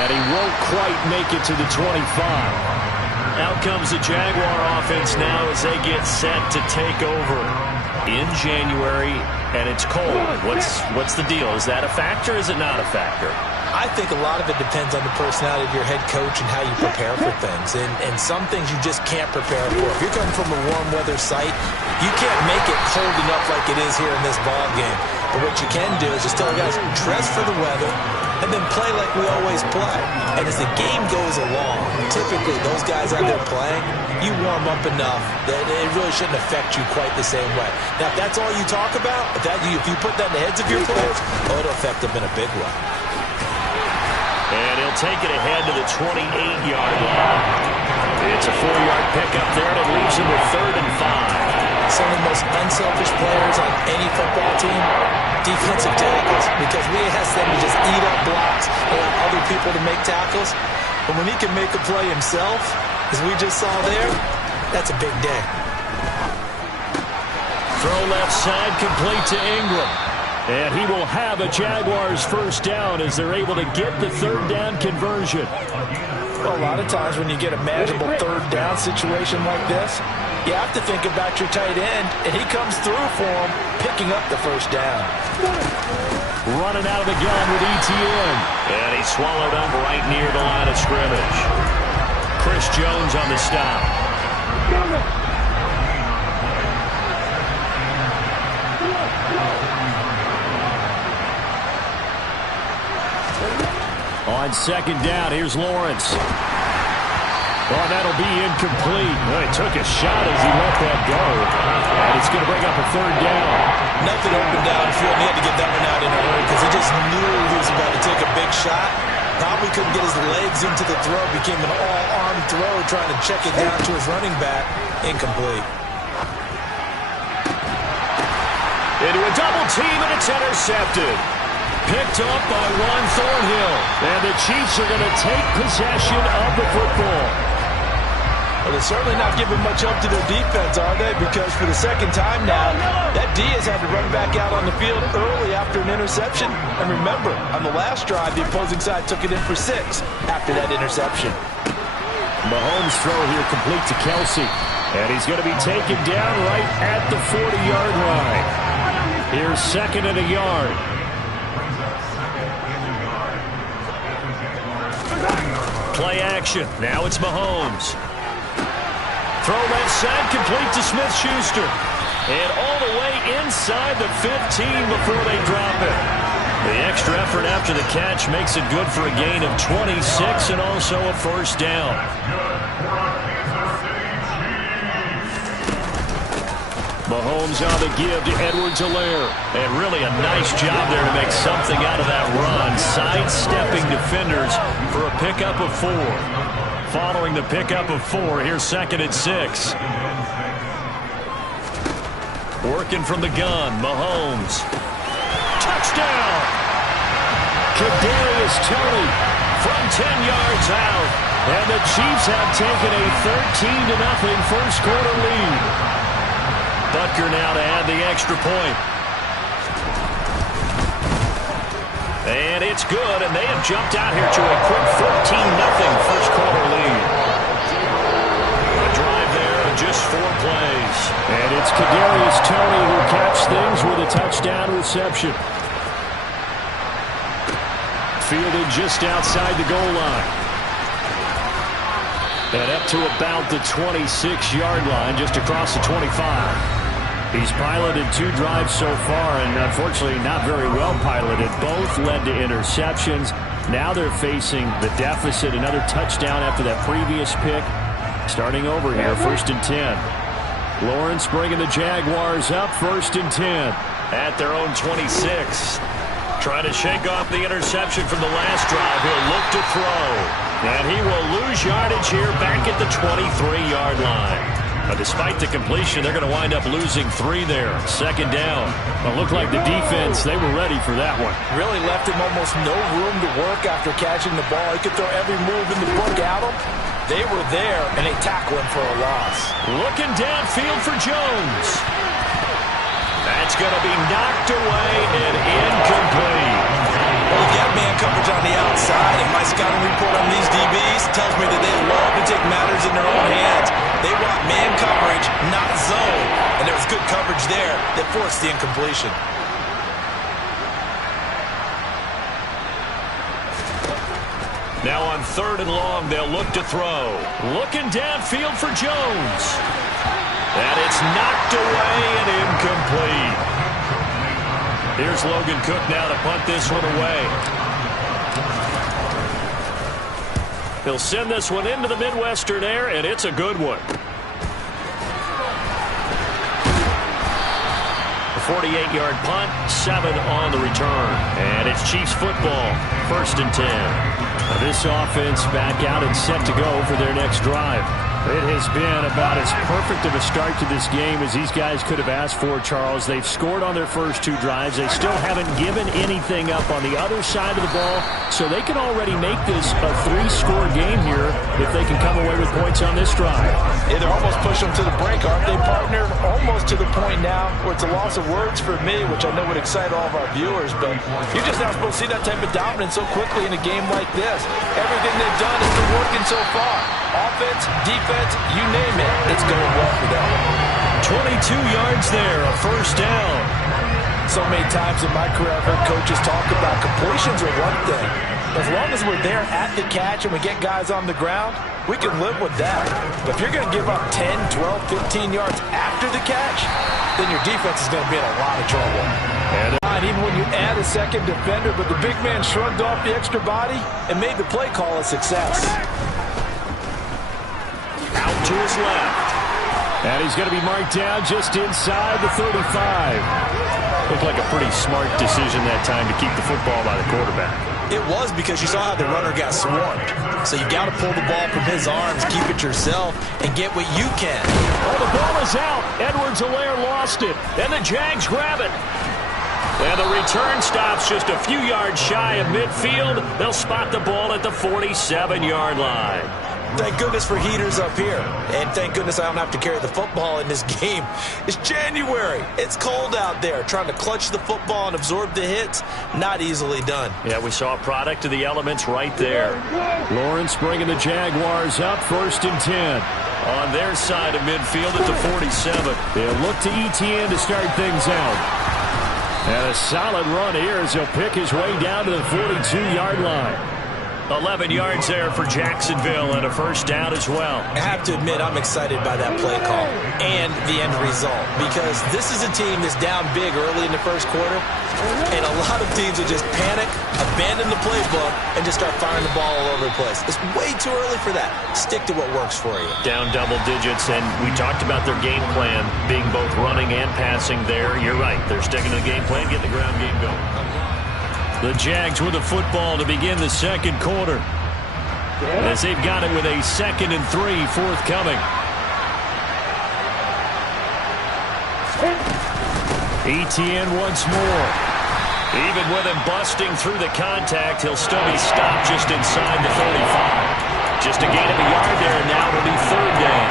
And he won't quite make it to the 25. Out comes the Jaguar offense now as they get set to take over in January, and it's cold. What's the deal? Is that a factor or is it not a factor? I think a lot of it depends on the personality of your head coach and how you prepare for things. And some things you just can't prepare for. If you're coming from a warm weather site, you can't make it cold enough like it is here in this ball game. But what you can do is just tell the guys, dress for the weather, and then play like we always play. And as the game goes along, typically those guys out there playing, you warm up enough that it really shouldn't affect you quite the same way. Now, if that's all you talk about, if you put that in the heads of your players, it'll affect them in a big way. And he'll take it ahead to the 28-yard line. It's a 4-yard pickup there, and it leaves him with 3rd and 5. Some of the most unselfish players on any football team, defensive tackles, because we ask them to just eat up blocks and allow other people to make tackles. But when he can make a play himself, as we just saw there, that's a big day. Throw left side complete to Ingram. And he will have a Jaguars first down as they're able to get the 3rd down conversion. Well, a lot of times when you get a manageable 3rd down situation like this, you have to think about your tight end, and he comes through for him, picking up the first down. Running out of the gun with ETN. And he swallowed up right near the line of scrimmage. Chris Jones on the stop. On 2nd down, here's Lawrence. Oh, that'll be incomplete. Well, he took a shot as he let that go. And it's going to bring up a 3rd down. Nothing open downfield, and he had to get that one out in a hurry because he just knew he was about to take a big shot. Probably couldn't get his legs into the throw. Became an all-arm throw, trying to check it down to his running back. Incomplete. Into a double team, and it's intercepted. Picked up by Juan Thornhill. And the Chiefs are going to take possession of the football. Well, they're certainly not giving much up to their defense, are they? Because for the 2nd time now, that Diaz had to run back out on the field early after an interception. And remember, on the last drive, the opposing side took it in for 6 after that interception. Mahomes' throw here complete to Kelsey. And he's going to be taken down right at the 40-yard line. Here's 2nd and a yard. Play action. Now it's Mahomes. Throw left side complete to Smith-Schuster. And all the way inside the 15 before they drop it. The extra effort after the catch makes it good for a gain of 26 and also a first down. Mahomes on the give to Edwards-Helaire. And really a nice job there to make something out of that run. Sidestepping defenders for a pickup of 4. Following the pickup of 4, here's 2nd and 6. Working from the gun, Mahomes. Touchdown! Kadarius Toney from 10 yards out. And the Chiefs have taken a 13-0 first quarter lead. Butker now to add the extra point. And it's good, and they have jumped out here to a quick 14-0 first quarter lead. A drive there of just 4 plays. And it's Kadarius Toney who catches things with a touchdown reception. Fielded just outside the goal line. And up to about the 26-yard line, just across the 25. He's piloted 2 drives so far, and unfortunately not very well piloted. Both led to interceptions. Now they're facing the deficit. Another touchdown after that previous pick. Starting over here, 1st and 10. Lawrence bringing the Jaguars up, 1st and 10. At their own 26. Trying to shake off the interception from the last drive. He'll look to throw. And he will lose yardage here back at the 23-yard line. But despite the completion, they're going to wind up losing 3 there. Second down. It looked like the defense, they were ready for that one. Really left him almost no room to work after catching the ball. He could throw every move in the book at him. They were there, and they tackle him for a loss. Looking downfield for Jones. That's going to be knocked away and incomplete. Well, you got man coverage on the outside, and my scouting report on these DBs tells me that they love to take matters in their own hands. They want man coverage, not zone. And there was good coverage there that forced the incompletion. Now on 3rd and long, they'll look to throw. Looking downfield for Jones. And it's knocked away and incomplete. Here's Logan Cook now to punt this one away. He'll send this one into the Midwestern air, and it's a good one. A 48-yard punt, 7 on the return. And it's Chiefs football, 1st and 10. Now this offense back out and set to go for their next drive. It has been about as perfect of a start to this game as these guys could have asked for, Charles. They've scored on their first 2 drives. They still haven't given anything up on the other side of the ball, so they can already make this a 3-score game here if they can come away with points on this drive. Yeah, they're almost pushing them to the brink, aren't they, partner? Almost to the point now where it's a loss of words for me, which I know would excite all of our viewers, but you're just not supposed to see that type of dominance so quickly in a game like this. Everything they've done has been working so far. Offense, defense, you name it, it's going well for them. 22 yards there, a 1st down. So many times in my career I've heard coaches talk about completions are one thing. As long as we're there at the catch and we get guys on the ground, we can live with that. But if you're going to give up 10, 12, 15 yards after the catch, then your defense is going to be in a lot of trouble. And even when you add a second defender, but the big man shrugged off the extra body and made the play call a success. Out to his left. And he's going to be marked down just inside the 35. Looked like a pretty smart decision that time to keep the football by the quarterback. It was, because you saw how the runner got swarmed. So you got to pull the ball from his arms, keep it yourself, and get what you can. Oh, the ball is out. Edwards-Helaire lost it. And the Jags grab it. And the return stops just a few yards shy of midfield. They'll spot the ball at the 47-yard line. Thank goodness for heaters up here. And thank goodness I don't have to carry the football in this game. It's January. It's cold out there. Trying to clutch the football and absorb the hits, not easily done. Yeah, we saw a product of the elements right there. Lawrence bringing the Jaguars up, 1st and 10. On their side of midfield at the 47. They'll look to Etienne to start things out. And a solid run here as he'll pick his way down to the 42-yard line. 11 yards there for Jacksonville and a 1st down as well. I have to admit, I'm excited by that play call and the end result, because this is a team that's down big early in the 1st quarter, and a lot of teams will just panic, abandon the playbook, and just start firing the ball all over the place. It's way too early for that. Stick to what works for you. Down double digits, and we talked about their game plan being both running and passing there. You're right. They're sticking to the game plan, getting the ground game going. The Jags with the football to begin the 2nd quarter, as they've got it with a 2nd and 3 forthcoming. Etienne once more. Even with him busting through the contact, he'll still be stopped just inside the 35. Just a gain of a yard there, and now it'll be 3rd down.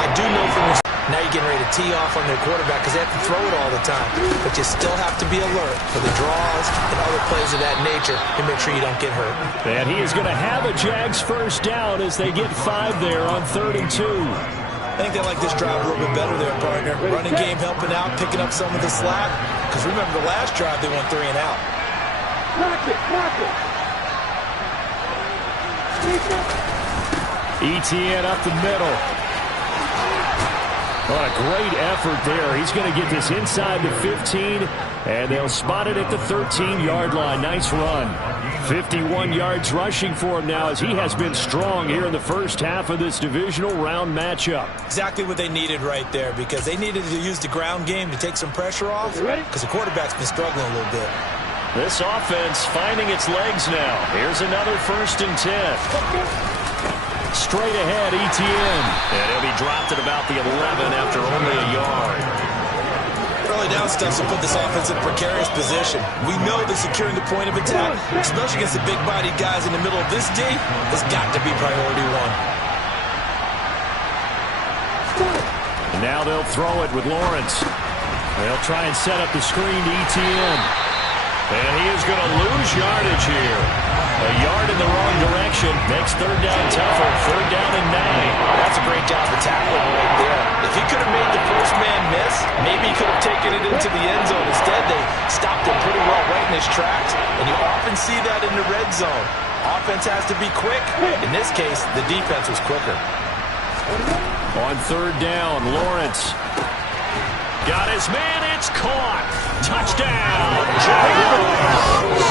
I do know from this, now you're getting ready to tee off on their quarterback because they have to throw it all the time. But you still have to be alert for the draws and other plays of that nature to make sure you don't get hurt. And he is going to have a Jags 1st down as they get 5 there on 32. I think they like this drive a little bit better there, partner. Running game helping out, picking up some of the slack. Because remember the last drive, they went 3 and out. Etienne up the middle. What a great effort there. He's going to get this inside the 15, and they'll spot it at the 13-yard line. Nice run. 51 yards rushing for him now as he has been strong here in the 1st half of this divisional round matchup. Exactly what they needed right there, because they needed to use the ground game to take some pressure off, because the quarterback's been struggling a little bit. This offense finding its legs now. Here's another 1st and 10. Straight ahead, Etienne. And he'll be dropped at about the 11 after only a yard. Early down stuff will put this offense in a precarious position. We know that securing the point of attack, especially against the big-bodied guys in the middle of this D, has got to be priority one. And now they'll throw it with Lawrence. They'll try and set up the screen to Etienne. And he is going to lose yardage here. A yard in the wrong direction makes 3rd down tougher. 3rd down and 9. That's a great job of tackling right there. If he could have made the first man miss, maybe he could have taken it into the end zone. Instead, they stopped him pretty well right in his tracks, and you often see that in the red zone. Offense has to be quick. In this case, the defense was quicker. On 3rd down, Lawrence. Got his man, it's caught. Touchdown, Jaguars.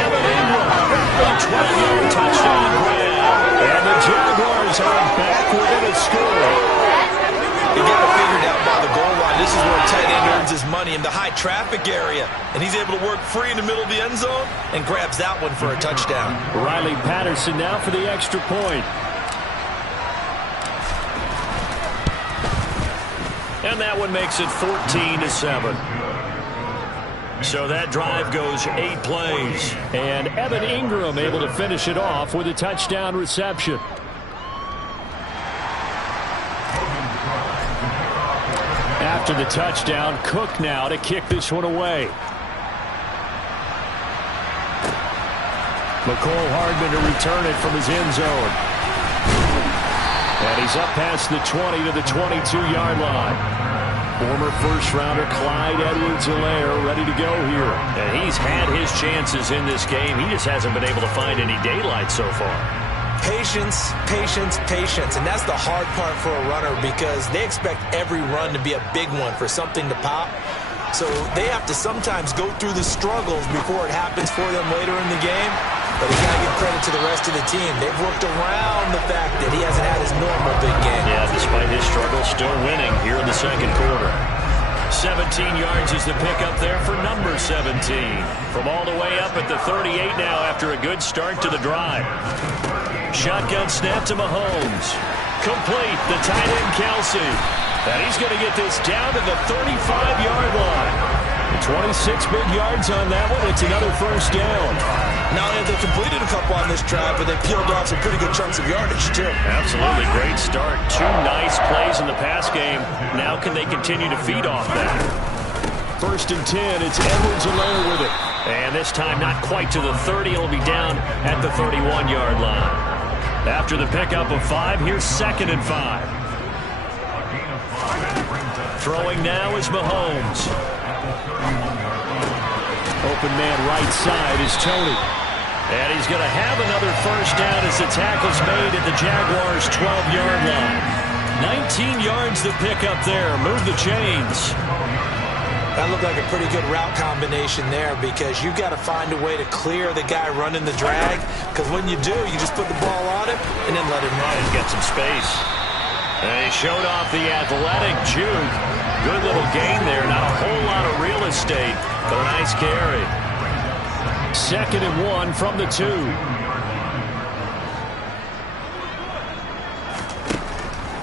Evan Ingram, a 12-yard touchdown grab. And the Jaguars are back within a score. They get it figured out by the goal line. This is where a tight end earns his money, in the high traffic area. And he's able to work free in the middle of the end zone and grabs that one for a touchdown. Riley Patterson now for the extra point. And that one makes it 14-7. So that drive goes 8 plays. And Evan Ingram able to finish it off with a touchdown reception. After the touchdown, Cook now to kick this one away. McCole Hardman to return it from his end zone. And he's up past the 20 to the 22-yard line. Former first-rounder Clyde Edwards-Helaire ready to go here. And he's had his chances in this game. He just hasn't been able to find any daylight so far. Patience, patience, patience. And that's the hard part for a runner, because they expect every run to be a big one for something to pop. So they have to sometimes go through the struggles before it happens for them later in the game. But you got to give credit to the rest of the team. They've worked around the fact that he hasn't had his normal big game. Yeah, despite his struggle, still winning here in the 2nd quarter. 17 yards is the pickup there for number 17. From all the way up at the 38 now after a good start to the drive. Shotgun snap to Mahomes. Complete, the tight end Kelsey. And he's going to get this down to the 35-yard line. 26 big yards on that one. It's another 1st down. Not only have they completed a couple on this drive, but they peeled off some pretty good chunks of yardage, too. Absolutely. Great start. 2 nice plays in the pass game. Now can they continue to feed off that? 1st and 10. It's Edwards-Helaire with it. And this time not quite to the 30. It'll be down at the 31-yard line. After the pickup of 5, here's 2nd and 5. Throwing now is Mahomes. Open man right side is Tony. And he's going to have another 1st down as the tackle's made at the Jaguars' 12-yard line. 19 yards to pick up there. Move the chains. That looked like a pretty good route combination there, because you got to find a way to clear the guy running the drag. Because when you do, you just put the ball on him and then let him run. And get some space. And he showed off the athletic juke. Good little gain there. Not a whole lot of real estate, but a nice carry. 2nd and 1 from the 2.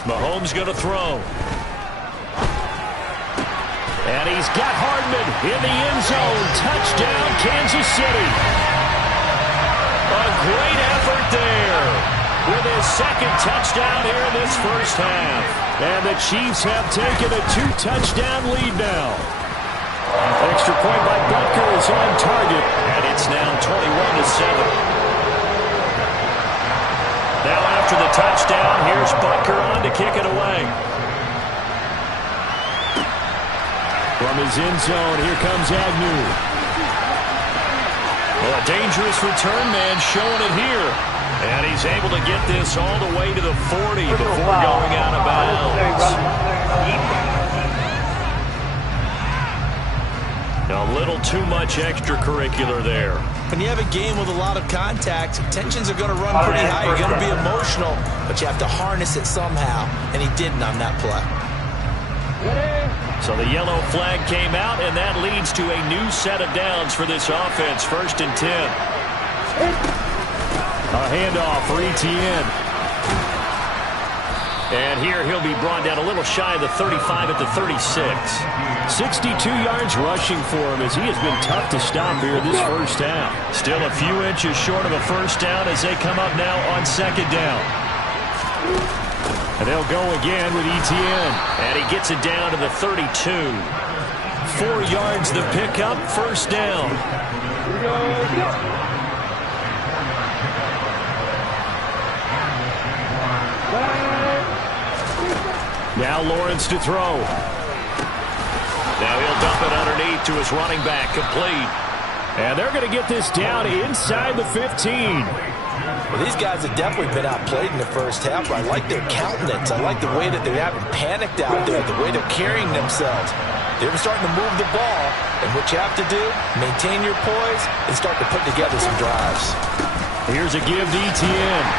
Mahomes going to throw. And he's got Hardman in the end zone. Touchdown, Kansas City. A great effort there with his 2nd touchdown here in this 1st half. And the Chiefs have taken a 2-touchdown lead now. Extra point by Butker is on target, and it's now 21-7. Now after the touchdown, here's Butker on to kick it away. From his end zone, here comes Agnew. Well, a dangerous return man showing it here. And he's able to get this all the way to the 40 before going out of bounds. A little too much extracurricular there. When you have a game with a lot of contact, tensions are going to run pretty high. You're going to be emotional, but you have to harness it somehow. And he didn't on that play. So the yellow flag came out, and that leads to a new set of downs for this offense. 1st and 10. A handoff for Etienne. And here he'll be brought down a little shy of the 35 at the 36. 62 yards rushing for him as he has been tough to stop here this first half. Still a few inches short of a first down as they come up now on 2nd down. And they'll go again with Etienne. And he gets it down to the 32. 4 yards the pickup, 1st down. Now Lawrence to throw. Now he'll dump it underneath to his running back, complete. And they're going to get this down inside the 15. Well, these guys have definitely been outplayed in the first half. I like their countenance. I like the way that they haven't panicked out there, the way they're carrying themselves. They're starting to move the ball, and what you have to do, maintain your poise and start to put together some drives. Here's a give to Etienne.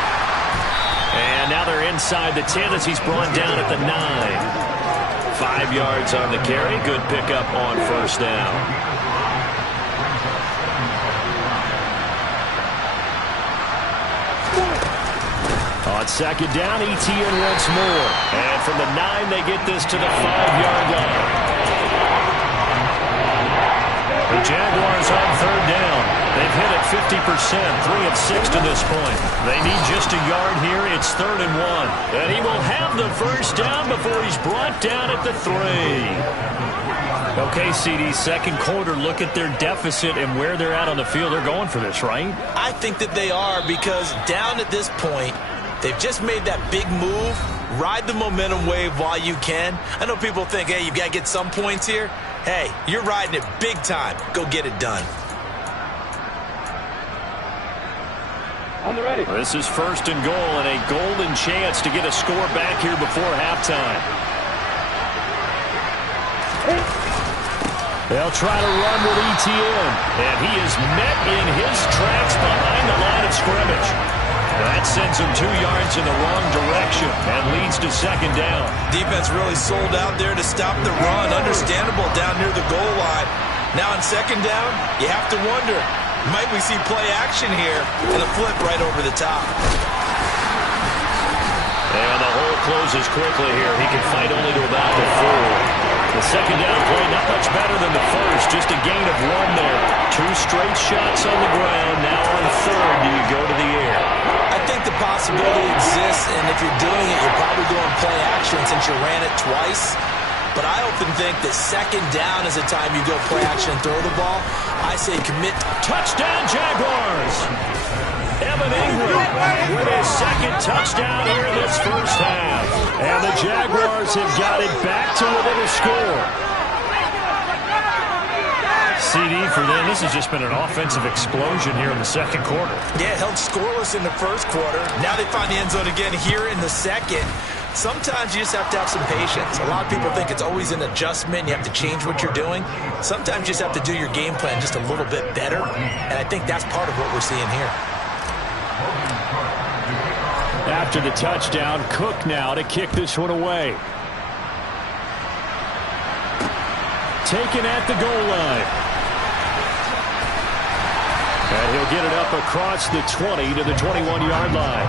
And now they're inside the 10 as he's brought down at the 9. 5 yards on the carry. Good pickup on 1st down. On 2nd down, Etienne once more. And from the 9, they get this to the 5-yard line. The Jaguars on 3rd down. They've hit it 50%, 3 of 6 to this point. They need just a yard here. It's 3rd and 1. And he will have the first down before he's brought down at the 3. Okay, CD, 2nd quarter, look at their deficit and where they're at on the field. They're going for this, right? I think that they are, because down at this point, they've just made that big move. Ride the momentum wave while you can. I know people think, hey, you've got to get some points here. Hey, you're riding it big time. Go get it done. This is 1st and goal and a golden chance to get a score back here before halftime. They'll try to run with Etienne, and he is met in his tracks behind the line of scrimmage. That sends him 2 yards in the wrong direction and leads to 2nd down. Defense really sold out there to stop the run. Understandable down near the goal line. Now on 2nd down, you have to wonder, might we see play action here and a flip right over the top? And the hole closes quickly here. He can fight only to about the 4. The 2nd down play not much better than the first. Just a gain of 1 there. 2 straight shots on the ground. Now on 3rd, do you go to the air? I think the possibility exists, and if you're doing it, you're probably going play action since you ran it twice. But I often think that 2nd down is the time you go play action and throw the ball. I say commit. Touchdown, Jaguars! Evan Ingram with his 2nd touchdown here in this first half. And the Jaguars have got it back to within a score. CD for them, this has just been an offensive explosion here in the 2nd quarter. Yeah, held scoreless in the 1st quarter. Now they find the end zone again here in the 2nd. Sometimes you just have to have some patience. A lot of people think it's always an adjustment. You have to change what you're doing. Sometimes you just have to do your game plan just a little bit better. And I think that's part of what we're seeing here. After the touchdown, Cook now to kick this one away. Taken at the goal line. And he'll get it up across the 20 to the 21-yard line.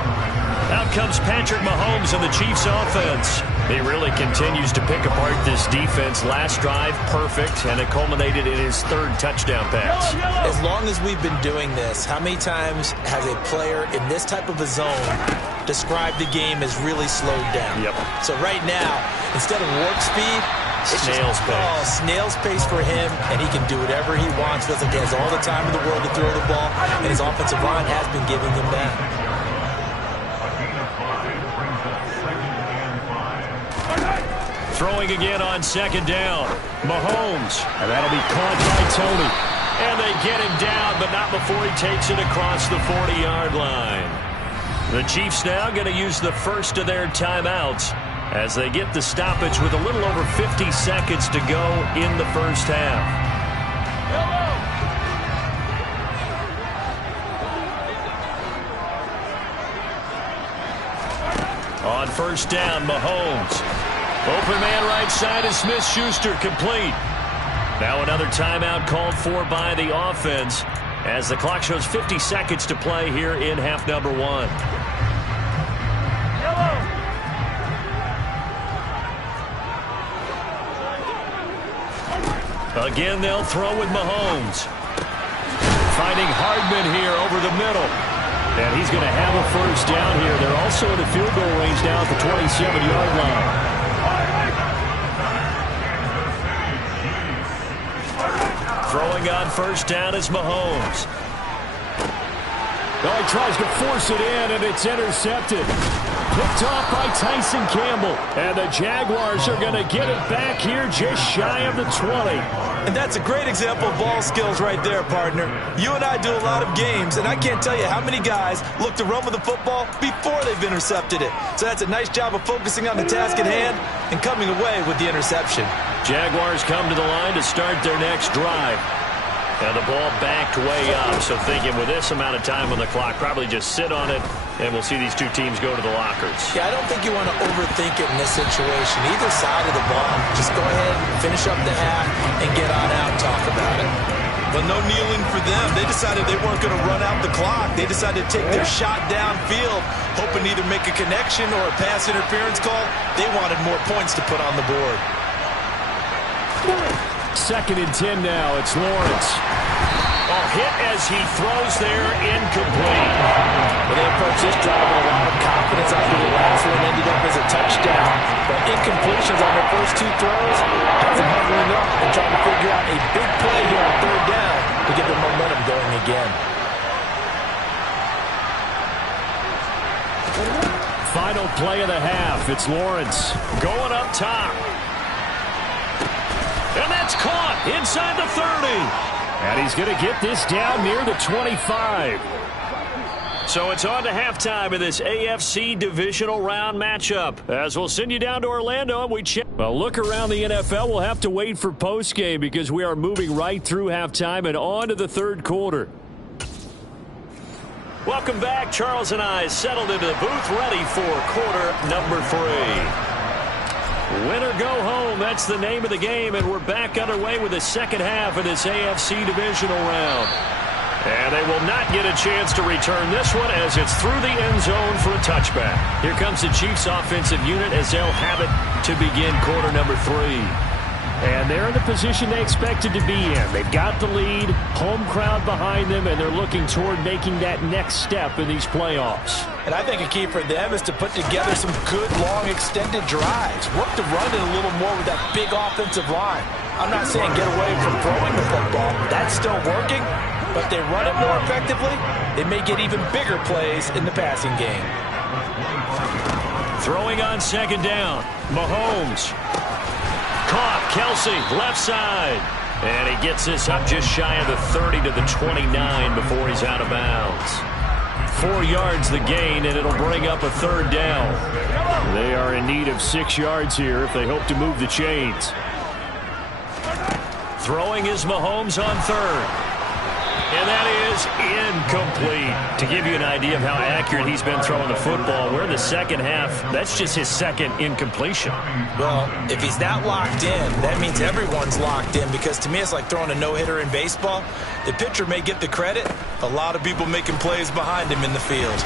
Out comes Patrick Mahomes and the Chiefs offense. He really continues to pick apart this defense. Last drive, perfect, and it culminated in his 3rd touchdown pass. As long as we've been doing this, how many times has a player in this type of a zone described the game as really slowed down? Yep. So right now, instead of warp speed, snail's pace. Oh, snail's pace for him, and he can do whatever he wants. Feels like he has all the time in the world to throw the ball, and his offensive line has been giving him that. Throwing again on 2nd down. Mahomes. And that'll be caught by Tony. And they get him down, but not before he takes it across the 40-yard line. The Chiefs now going to use the first of their timeouts as they get the stoppage with a little over 50 seconds to go in the first half. On 1st down, Mahomes. Open man right side is Smith-Schuster, complete. Now another timeout called for by the offense as the clock shows 50 seconds to play here in half number 1. Again, they'll throw with Mahomes. Finding Hardman here over the middle. And he's going to have a first down here. They're also in the field goal range now at the 27-yard line. Throwing on first down is Mahomes. Oh, he tries to force it in, and it's intercepted. Picked off by Tyson Campbell. And the Jaguars are going to get it back here just shy of the 20. And that's a great example of ball skills right there, partner. You and I do a lot of games, and I can't tell you how many guys look to run with the football before they've intercepted it. So that's a nice job of focusing on the task at hand and coming away with the interception. Jaguars come to the line to start their next drive. And the ball backed way up, so thinking with this amount of time on the clock, probably just sit on it, and we'll see these two teams go to the lockers. Yeah, I don't think you want to overthink it in this situation. Either side of the ball, just go ahead, finish up the half, and get on out and talk about it. But no kneeling for them. They decided they weren't going to run out the clock. They decided to take their shot downfield, hoping to either make a connection or a pass interference call. They wanted more points to put on the board. 2nd and 10 now. It's Lawrence. Oh, hit as he throws there, incomplete. Well, they approached this drive with a lot of confidence after the last one ended up as a touchdown. But incompletions on their first 2 throws has them huddling up and trying to figure out a big play here on 3rd down to get their momentum going again. Final play of the half. It's Lawrence. Going up top. And that's caught inside the 30. And he's going to get this down near the 25. So it's on to halftime of this AFC divisional round matchup. As we'll send you down to Orlando and we check. Well, look around the NFL. We'll have to wait for postgame because we are moving right through halftime and on to the 3rd quarter. Welcome back. Charles and I settled into the booth ready for quarter number 3. Win or go home, that's the name of the game, and we're back underway with the second half of this AFC divisional round. And they will not get a chance to return this one as it's through the end zone for a touchback. Here comes the Chiefs offensive unit as they'll have it to begin quarter number 3. And they're in the position they expected to be in. They've got the lead, home crowd behind them, and they're looking toward making that next step in these playoffs. And I think a key for them is to put together some good, long, extended drives. Work the run in a little more with that big offensive line. I'm not saying get away from throwing the football. That's still working. But if they run it more effectively, they may get even bigger plays in the passing game. Throwing on 2nd down. Mahomes. Caught. Kelsey, left side. And he gets this up just shy of the 30 to the 29 before he's out of bounds. 4 yards the gain, and it'll bring up a 3rd down. They are in need of 6 yards here if they hope to move the chains. Throwing is Mahomes on 3rd. And that is incomplete. To give you an idea of how accurate he's been throwing the football, we're in the second half. That's just his 2nd incompletion. Well, if he's that locked in, that means everyone's locked in, because to me it's like throwing a no-hitter in baseball. The pitcher may get the credit. A lot of people making plays behind him in the field.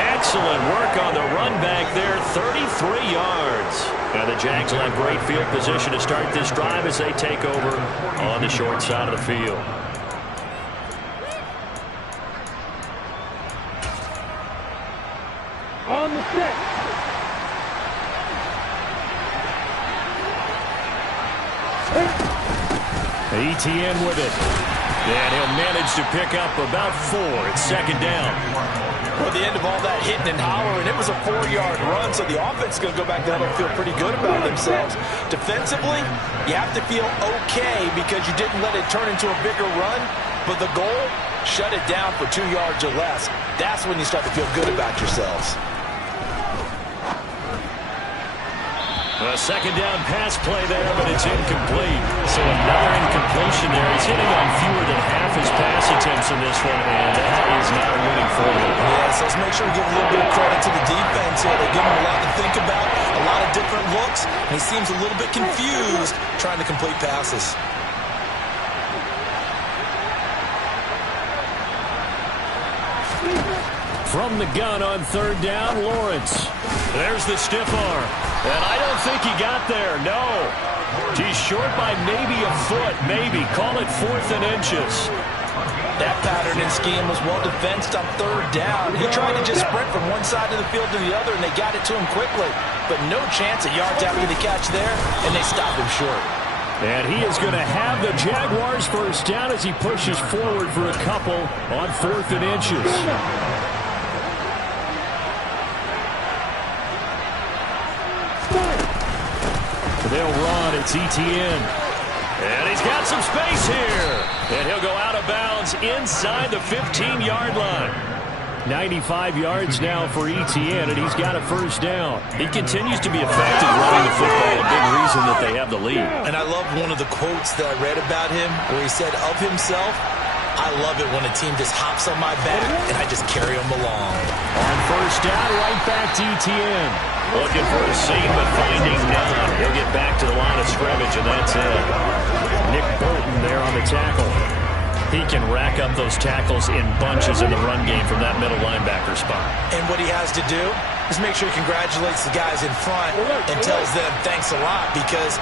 Excellent work on the run back there, 33 yards. Now the Jags will have great field position to start this drive as they take over on the short side of the field. On the set. ETN with it. And he'll manage to pick up about 4. It's 2nd down. Well, the end of all that hitting and hollering, it was a 4-yard run, so the offense is going to go back down and feel pretty good about themselves. Defensively, you have to feel okay because you didn't let it turn into a bigger run, but the goal, shut it down for 2 yards or less. That's when you start to feel good about yourselves. A 2nd down pass play there, but it's incomplete. So another incompletion there. He's hitting on fewer than half his pass attempts in this one, and that is not a winning formula. So let's make sure we give a little bit of credit to the defense here. They give him a lot to think about, a lot of different looks, and he seems a little bit confused trying to complete passes. From the gun on third down, Lawrence. There's the stiff arm. And I don't think he got there, no. He's short by maybe a foot, maybe. Call it 4th and inches. That pattern and scheme was well defensed on third down. He tried to just sprint from one side of the field to the other, and they got it to him quickly. But no chance at yards after the catch there, and they stopped him short. And he is going to have the Jaguars first down as he pushes forward for a couple on 4th and inches. They'll run. It's Etienne. And he's got some space here. And he'll go out of bounds inside the 15-yard line. 95 yards now for Etienne, and he's got a first down. He continues to be effective running the football, a big reason that they have the lead. And I love one of the quotes that I read about him where he said of himself, I love it when a team just hops on my back and I just carry them along. On first down, right back to Etienne. Looking for a seam, but finding none. He'll get back to the line of scrimmage, and that's it. Nick Bolton there on the tackle. He can rack up those tackles in bunches in the run game from that middle linebacker spot. And what he has to do is make sure he congratulates the guys in front and tells them thanks a lot, because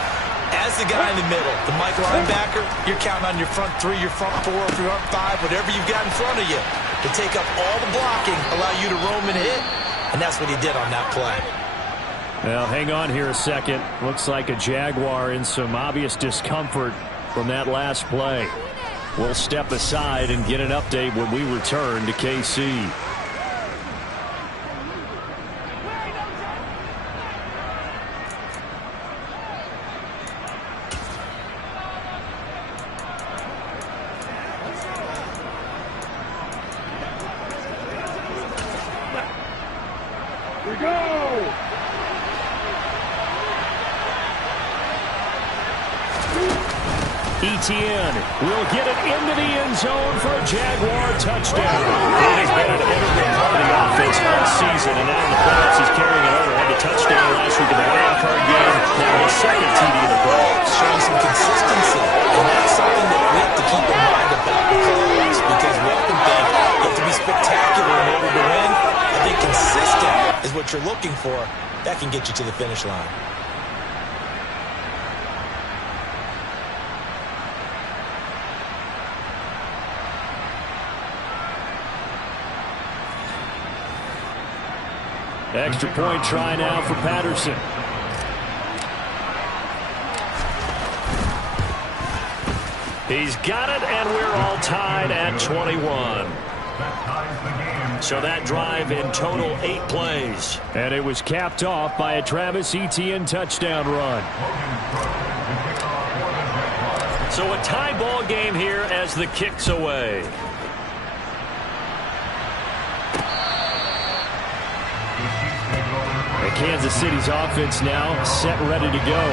as the guy in the middle, the Mike linebacker, you're counting on your front 3, your front 4, your front 5, whatever you've got in front of you to take up all the blocking, allow you to roam and hit. And that's what he did on that play. Well, hang on here a second. Looks like a Jaguar in some obvious discomfort from that last play. We'll step aside and get an update when we return to KC. Etienne will get it into the end zone for a Jaguar touchdown. It has been an integral part of the offense all season, and now in the playoffs he's carrying it over. Had the touchdown last week in the wild card game. Now his second TD in the playoffs. Showing some consistency, and that's something that we have to keep in mind about the playoffs, because we often think you have to be spectacular in order to win. I think consistent is what you're looking for. That can get you to the finish line. Extra point try now for Patterson. He's got it, and we're all tied at 21. So that drive in total 8 plays. And it was capped off by a Travis Etienne touchdown run. So a tie ball game here as the kick's away. Kansas City's offense now set, ready to go.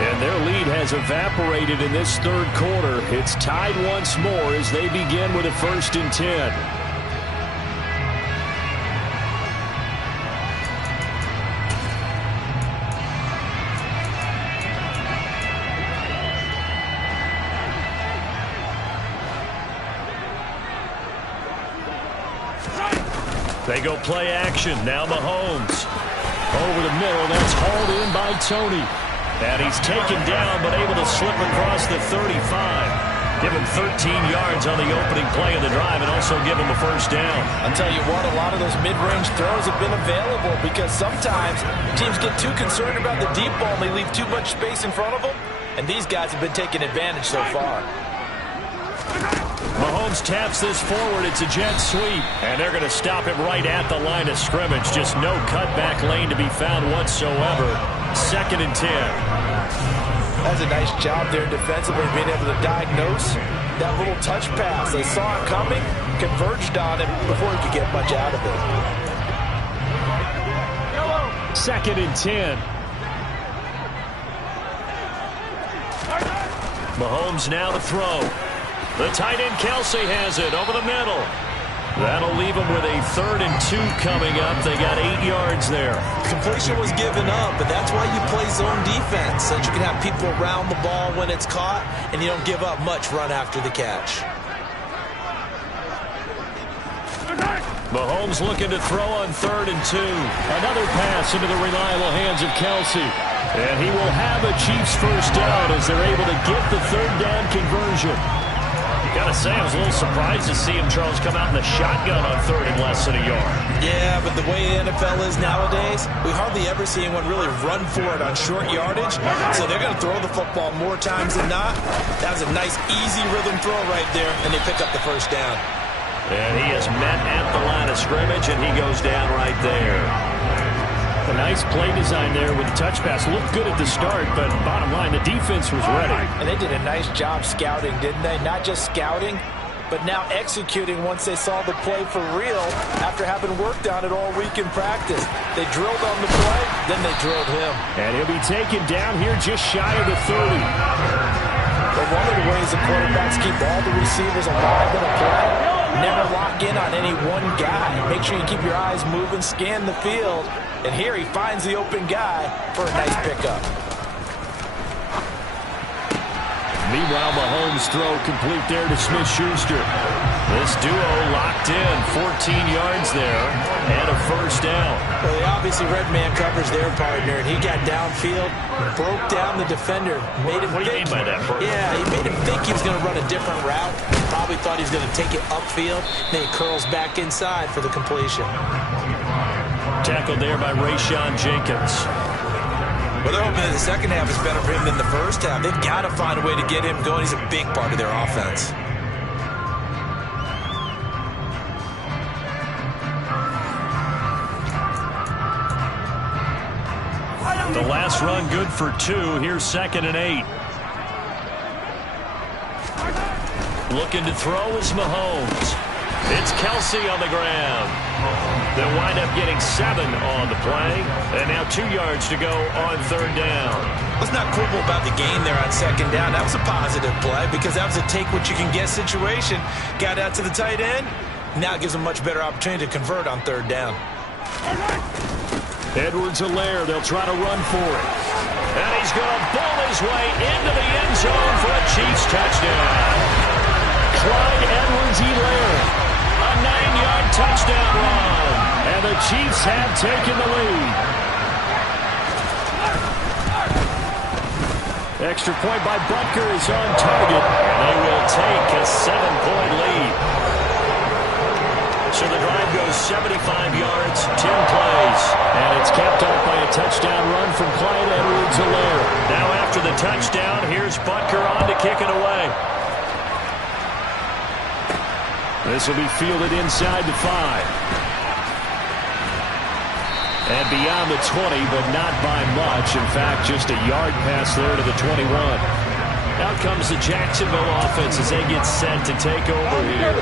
And their lead has evaporated in this third quarter. It's tied once more as they begin with a 1st and 10. They go play action. Now Mahomes. Over the middle, that's hauled in by Tony. And he's taken down, but able to slip across the 35. Give him 13 yards on the opening play of the drive and also give him a first down. I'll tell you what, a lot of those mid-range throws have been available because sometimes teams get too concerned about the deep ball and they leave too much space in front of them. And these guys have been taking advantage so far. Mahomes taps this forward. It's a jet sweep. And they're going to stop him right at the line of scrimmage. Just no cutback lane to be found whatsoever. 2nd and 10. That's a nice job there defensively, being able to diagnose that little touch pass. They saw it coming, converged on him before he could get much out of it. 2nd and 10. Mahomes now to throw. The tight end Kelsey has it over the middle. That'll leave them with a 3rd and 2 coming up. They got 8 yards there. Completion was given up, but that's why you play zone defense, so that you can have people around the ball when it's caught, and you don't give up much run after the catch. Mahomes looking to throw on 3rd and 2. Another pass into the reliable hands of Kelsey. And he will have a Chiefs first down as they're able to get the 3rd down conversion. Gotta say, I was a little surprised to see him, Charles, come out in the shotgun on 3rd and less than a yard. Yeah, but the way the NFL is nowadays, we hardly ever see anyone really run for it on short yardage. So they're going to throw the football more times than not. That was a nice, easy rhythm throw right there, and they pick up the first down. And he is met at the line of scrimmage, and he goes down right there. A nice play design there with the touch pass. Looked good at the start, but bottom line, the defense was ready. And they did a nice job scouting, didn't they? Not just scouting, but now executing once they saw the play for real after having worked on it all week in practice. They drilled on the play, then they drilled him. And he'll be taken down here just shy of the 30. But one of the ways the quarterbacks keep all the receivers alive in a play, never lock in on any one guy. Make sure you keep your eyes moving, scan the field. And here he finds the open guy for a nice pickup. Meanwhile, Mahomes' throw complete there to Smith-Schuster. This duo locked in, 14 yards there, and a first down. Well, they obviously read man coverage their partner, and he got downfield, broke down the defender, made him What do you mean by that, Bert? Yeah, he made him think he was going to run a different route. Probably thought he was going to take it upfield. Then he curls back inside for the completion. Tackled there by Rayshon Jenkins. Well, they're hoping that the second half is better for him than the first half. They've got to find a way to get him going. He's a big part of their offense. The last run good for 2. Here's 2nd and 8. Looking to throw is Mahomes. It's Kelsey on the ground. They'll wind up getting 7 on the play. And now 2 yards to go on 3rd down. Let's not quibble about the gain there on 2nd down. That was a positive play because that was a take-what-you-can-get situation. Got out to the tight end. Now it gives them a much better opportunity to convert on 3rd down. Edwards-Helaire, they'll try to run for it. And he's going to bull his way into the end zone for a Chiefs touchdown. Clyde Edwards-Helaire, a 9-yard touchdown run. And the Chiefs have taken the lead. Extra point by Butker is on target. And they will take a 7-point lead. So the drive goes 75 yards, 10 plays. And it's capped off by a touchdown run from Clyde Edwards-Helaire. Now after the touchdown, here's Butker on to kick it away. This will be fielded inside the 5. And beyond the 20, but not by much. In fact, just a yard pass there to the 21. Out comes the Jacksonville offense as they get set to take over here.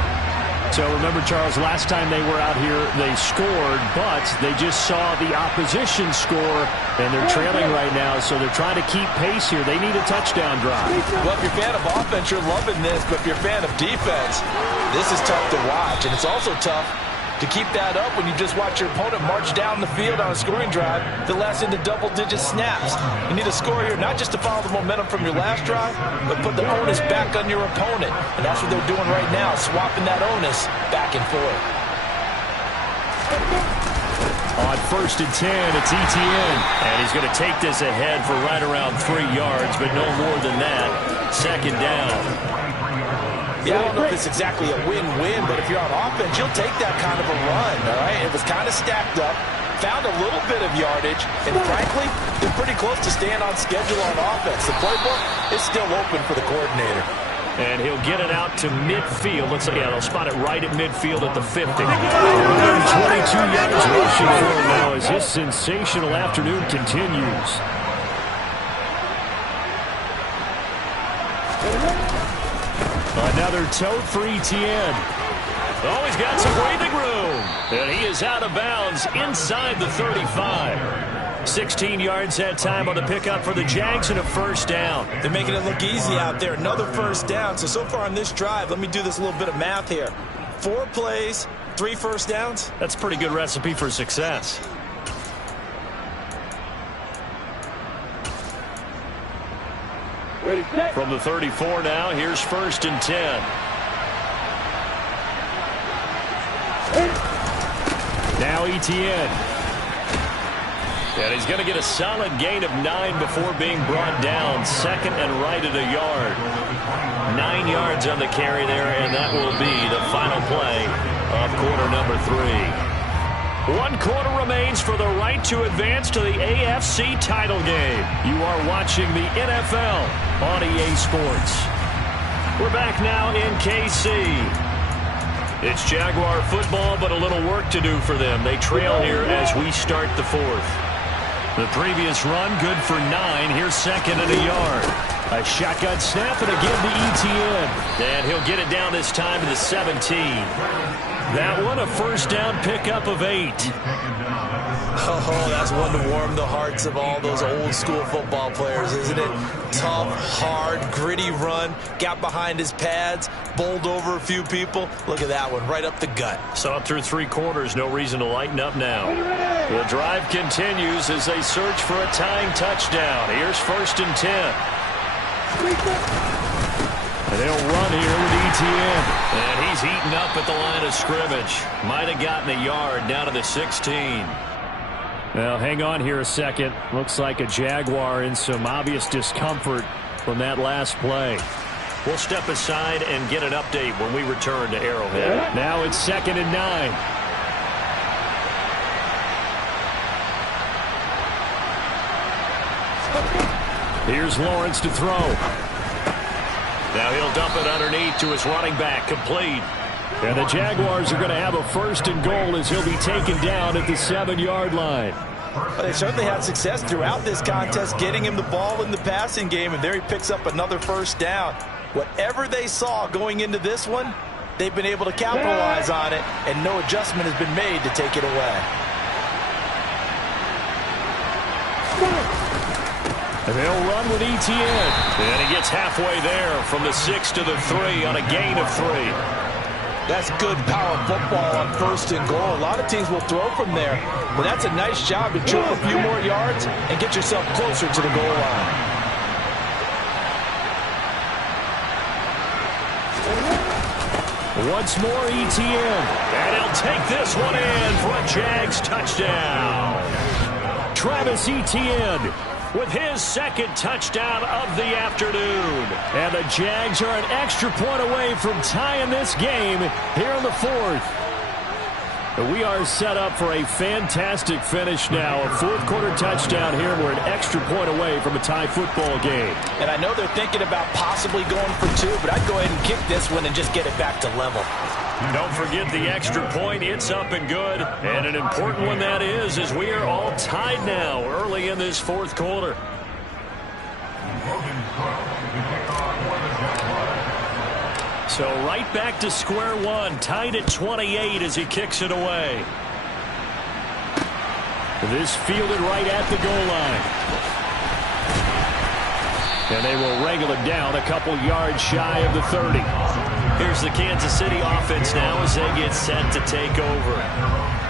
So remember, Charles, last time they were out here, they scored, but they just saw the opposition score, and they're trailing right now, so they're trying to keep pace here. They need a touchdown drive. Well, if you're a fan of offense, you're loving this, but if you're a fan of defense, this is tough to watch, and it's also tough to keep that up when you just watch your opponent march down the field on a scoring drive that lasts into double-digit snaps. You need a score here, not just to follow the momentum from your last drive, but put the onus back on your opponent. And that's what they're doing right now, swapping that onus back and forth. On 1st and 10, it's Etienne. And he's going to take this ahead for right around 3 yards, but no more than that. 2nd down. Yeah, I don't know if it's exactly a win-win, but if you're on offense, you'll take that kind of a run, all right? It was kind of stacked up, found a little bit of yardage, and frankly, they're pretty close to staying on schedule on offense. The playbook is still open for the coordinator. And he'll get it out to midfield. Let's see, yeah, they'll spot it right at midfield at the 50. 122 yards rushing for him now as his sensational afternoon continues. Another toe for Etienne. Oh, he's got some breathing room. And he is out of bounds inside the 35. 16 yards that time on the pickup for the Jags and a first down. They're making it look easy out there. Another first down. So far on this drive, let me do this little bit of math here. 4 plays, 3 first downs. That's a pretty good recipe for success. From the 34 now, here's 1st and 10. Now Etienne. And he's going to get a solid gain of 9 before being brought down. 2nd and right at a yard. 9 yards on the carry there, and that will be the final play of quarter number 3. 1 quarter remains for the right to advance to the AFC title game. You are watching the NFL on EA Sports. We're back now in KC. It's Jaguar football, but a little work to do for them. They trail here as we start the 4th. The previous run, good for 9. Here's 2nd and a yard. A shotgun snap and again to Etienne. And he'll get it down this time to the 17. That one, a first down pickup of 8. Oh, that's one to warm the hearts of all those old school football players, isn't it? Tough, hard, gritty run. Got behind his pads, bowled over a few people. Look at that one, right up the gut. Saw it through 3 quarters. No reason to lighten up now. The drive continues as they search for a tying touchdown. Here's 1st and 10. And they'll run here with Etienne. And he's eaten up at the line of scrimmage. Might have gotten a yard down to the 16. Well, hang on here a second. Looks like a Jaguar in some obvious discomfort from that last play. We'll step aside and get an update when we return to Arrowhead. Now it's 2nd and 9. Here's Lawrence to throw. Now he'll dump it underneath to his running back, complete. And the Jaguars are going to have a 1st and goal as he'll be taken down at the 7-yard line. Well, they certainly had success throughout this contest, getting him the ball in the passing game, and there he picks up another 1st down. Whatever they saw going into this one, they've been able to capitalize on it, and no adjustment has been made to take it away. And they'll run with Etienne. And he gets halfway there from the 6 to the 3 on a gain of 3. That's good power football on 1st and goal. A lot of teams will throw from there, but that's a nice job to chip a few more yards and get yourself closer to the goal line. Once more Etienne. And he'll take this one in for a Jags touchdown. Travis Etienne with his 2nd touchdown of the afternoon. And the Jags are an extra point away from tying this game here in the 4th. We are set up for a fantastic finish now. A 4th quarter touchdown here. We're an extra point away from a tie football game. And I know they're thinking about possibly going for 2, but I'd go ahead and kick this one and just get it back to level. Don't forget the extra point. It's up and good. And an important one that is, as we are all tied now early in this 4th quarter. So right back to square one, tied at 28 as he kicks it away. This fielded right at the goal line. And they will wrangle it down a couple yards shy of the 30. Here's the Kansas City offense now as they get set to take over.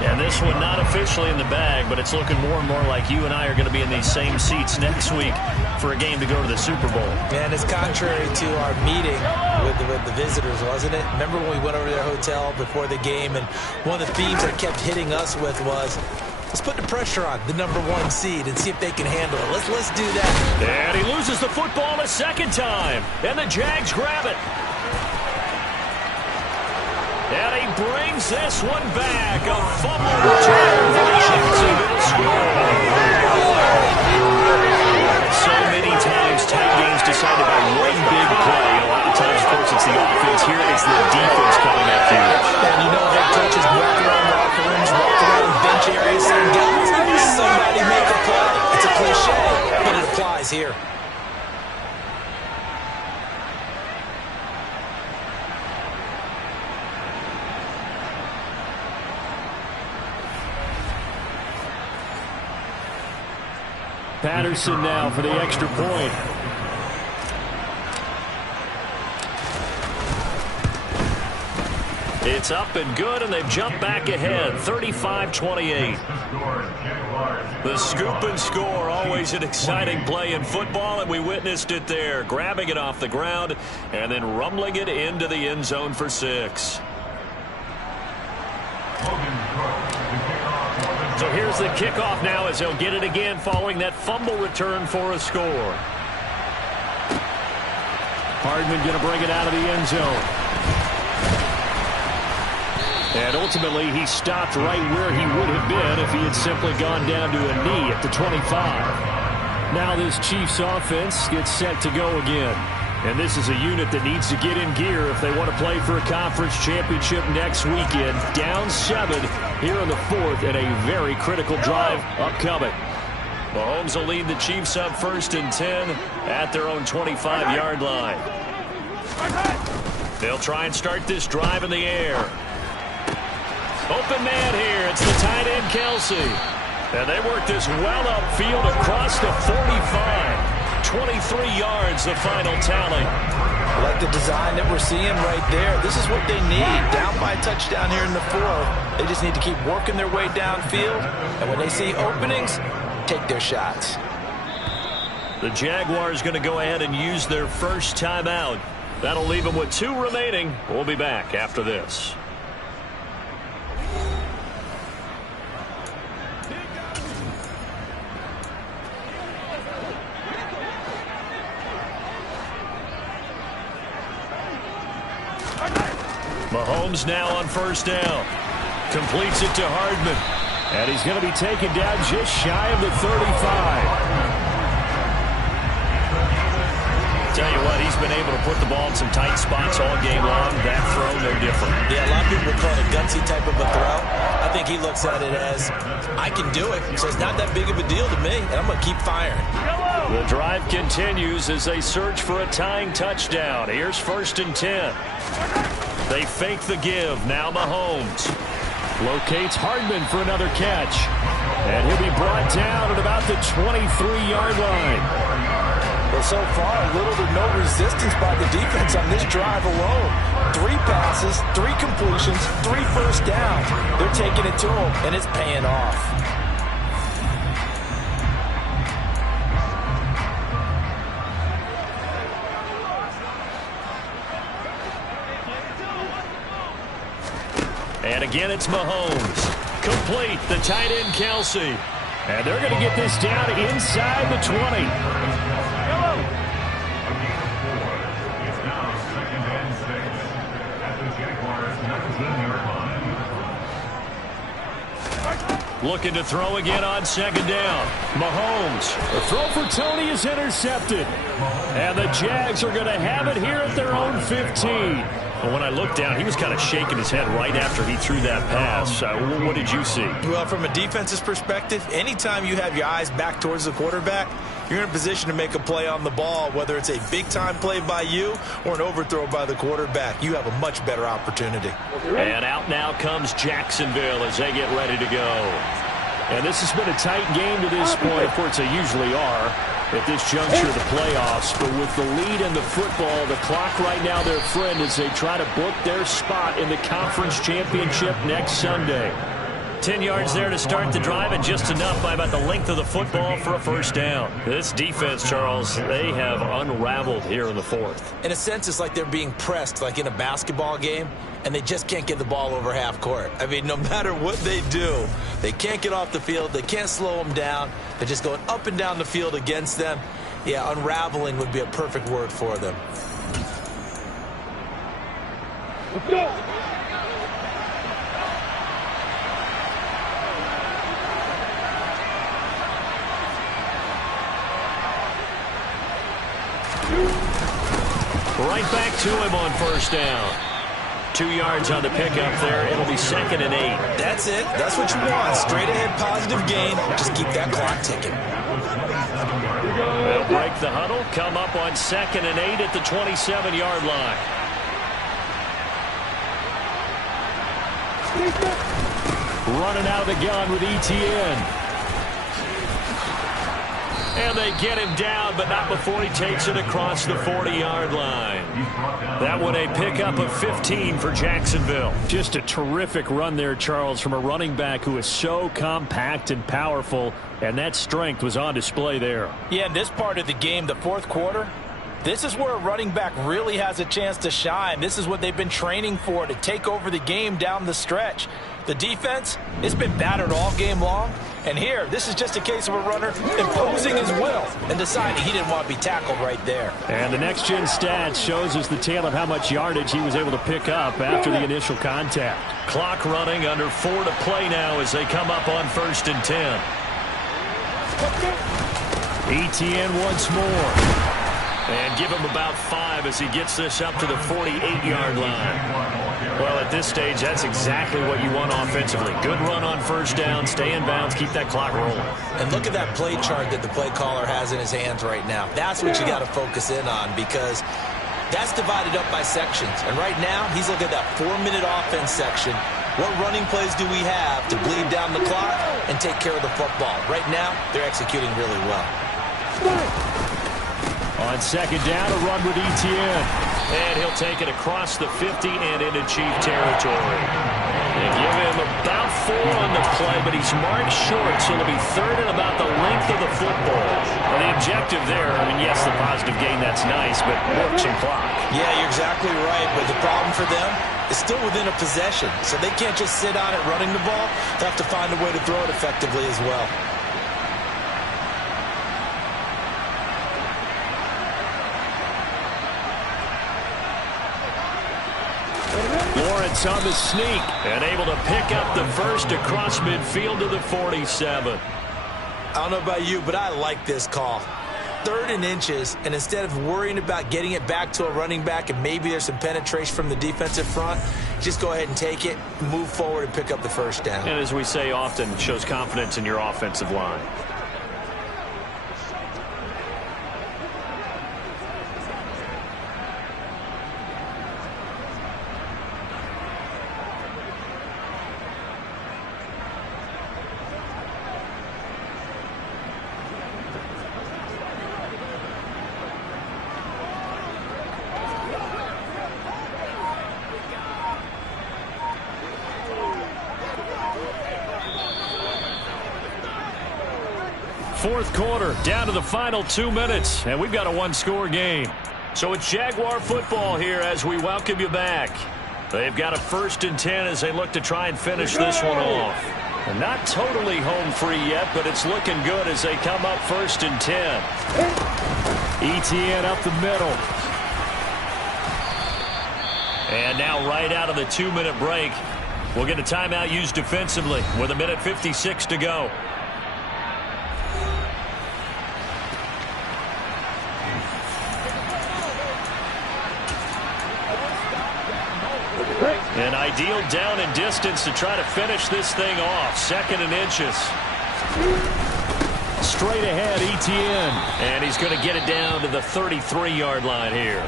And this one not officially in the bag, but it's looking more and more like you and I are going to be in these same seats next week for a game to go to the Super Bowl. And it's contrary to our meeting with the visitors, wasn't it? Remember when we went over to their hotel before the game, and one of the themes that kept hitting us with was, let's put the pressure on the #1 seed and see if they can handle it. Let's do that. And he loses the football a 2nd time. And the Jags grab it. And he brings this one back. A fumble return for the Jacksonville score. So many times tight games decided by one big play. A lot of times, of course, it's the offense. Here it's the defense coming after you. And you know head coaches walk around locker rooms, walk around bench areas, saying, guys, somebody make a play. It's a cliche, but it applies here. Patterson now for the extra point. It's up and good, and they've jumped back ahead, 35-28. The scoop and score, always an exciting play in football, and we witnessed it there, grabbing it off the ground and then rumbling it into the end zone for 6. So here's the kickoff now as he'll get it again following that fumble return for a score. Hardman going to bring it out of the end zone. And ultimately, he stopped right where he would have been if he had simply gone down to a knee at the 25. Now this Chiefs offense gets set to go again. And this is a unit that needs to get in gear if they want to play for a conference championship next weekend. Down 7 here in the 4th and a very critical drive upcoming. Mahomes will lead the Chiefs up 1st and 10 at their own 25-yard line. They'll try and start this drive in the air. Open man here. It's the tight end, Kelsey. And they work this well upfield across the 45. 23 yards, the final tally. I like the design that we're seeing right there. This is what they need. Down by a touchdown here in the 4th. They just need to keep working their way downfield. And when they see openings, take their shots. The Jaguars going to go ahead and use their first timeout. That'll leave them with 2 remaining. We'll be back after this. Mahomes now on 1st down. Completes it to Hardman. And he's going to be taken down just shy of the 35. Tell you what, he's been able to put the ball in some tight spots all game long. That throw, no different. Yeah, a lot of people would call it a gutsy type of a throw. I think he looks at it as, I can do it, so it's not that big of a deal to me, and I'm going to keep firing. The drive continues as they search for a tying touchdown. Here's 1st and 10. They fake the give. Now Mahomes locates Hardman for another catch. And he'll be brought down at about the 23-yard line. Well, so far, little to no resistance by the defense on this drive alone. 3 passes, 3 completions, 3 first downs. They're taking it to him, and it's paying off. And again, it's Mahomes. Complete, the tight end, Kelsey. And they're going to get this down inside the 20. Looking to throw again on 2nd down. Mahomes. The throw for Tony is intercepted. And the Jags are going to have it here at their own 15. Well, when I looked down, he was kind of shaking his head right after he threw that pass. What did you see? Well, from a defense's perspective, anytime you have your eyes back towards the quarterback, you're in a position to make a play on the ball, whether it's a big-time play by you or an overthrow by the quarterback. You have a much better opportunity. And out now comes Jacksonville as they get ready to go. And this has been a tight game to this point. Of course, they usually are at this juncture of the playoffs. But with the lead in the football, the clock right now their friend as they try to book their spot in the conference championship next Sunday. 10 yards there to start the drive, and just enough by about the length of the football for a 1st down. This defense, Charles, they have unraveled here in the 4th. In a sense, it's like they're being pressed like in a basketball game, and they just can't get the ball over half court. I mean, no matter what they do, they can't get off the field. They can't slow them down. They're just going up and down the field against them. Yeah, unraveling would be a perfect word for them. Let's go. Right back to him on 1st down. 2 yards on the pickup there. It'll be 2nd and 8. That's it. That's what you want. Straight ahead positive gain. Just keep that clock ticking. They'll break the huddle. Come up on 2nd and 8 at the 27-yard line. Running out of the gun with ETN. And they get him down, but not before he takes it across the 40-yard line. That one a pickup of 15 for Jacksonville. Just a terrific run there, Charles, from a running back who is so compact and powerful, and that strength was on display there. Yeah, in this part of the game, the fourth quarter, this is where a running back really has a chance to shine. This is what they've been training for, to take over the game down the stretch. The defense, it's been battered all game long. And here, this is just a case of a runner imposing his will and deciding he didn't want to be tackled right there. And the next-gen stats shows us the tale of how much yardage he was able to pick up after the initial contact. Clock running, under 4 to play now as they come up on 1st and 10. ETN once more. And give him about 5 as he gets this up to the 48-yard line. Well, at this stage, that's exactly what you want offensively. Good run on 1st down, stay in bounds, keep that clock rolling. And look at that play chart that the play caller has in his hands right now. That's what you got to focus in on, because that's divided up by sections. And right now, he's looking at that 4-minute offense section. What running plays do we have to bleed down the clock and take care of the football? Right now, they're executing really well. On 2nd down, a run with ETN. And he'll take it across the 50 and into Chief territory. They give him about 4 on the play, but he's marked short, so it'll be 3rd and about the length of the football. And the objective there, I mean, yes, the positive gain, that's nice, but work some clock. Yeah, you're exactly right, but the problem for them is still within a possession, so they can't just sit on it running the ball. They have to find a way to throw it effectively as well. Lawrence on the sneak. And able to pick up the first across midfield to the 47. I don't know about you, but I like this call. 3rd and inches, and instead of worrying about getting it back to a running back and maybe there's some penetration from the defensive front, just go ahead and take it, move forward, and pick up the 1st down. And as we say often, it shows confidence in your offensive line. Fourth quarter, down to the final 2 minutes, and we've got a 1-score game. So it's Jaguar football here as we welcome you back. They've got a 1st and 10 as they look to try and finish this one off. And not totally home free yet, but it's looking good as they come up 1st and 10. ETN up the middle. And now right out of the 2-minute break, we'll get a timeout used defensively with 1:56 to go. An ideal down and distance to try to finish this thing off. 2nd and inches. Straight ahead, ETN. And he's going to get it down to the 33-yard line here.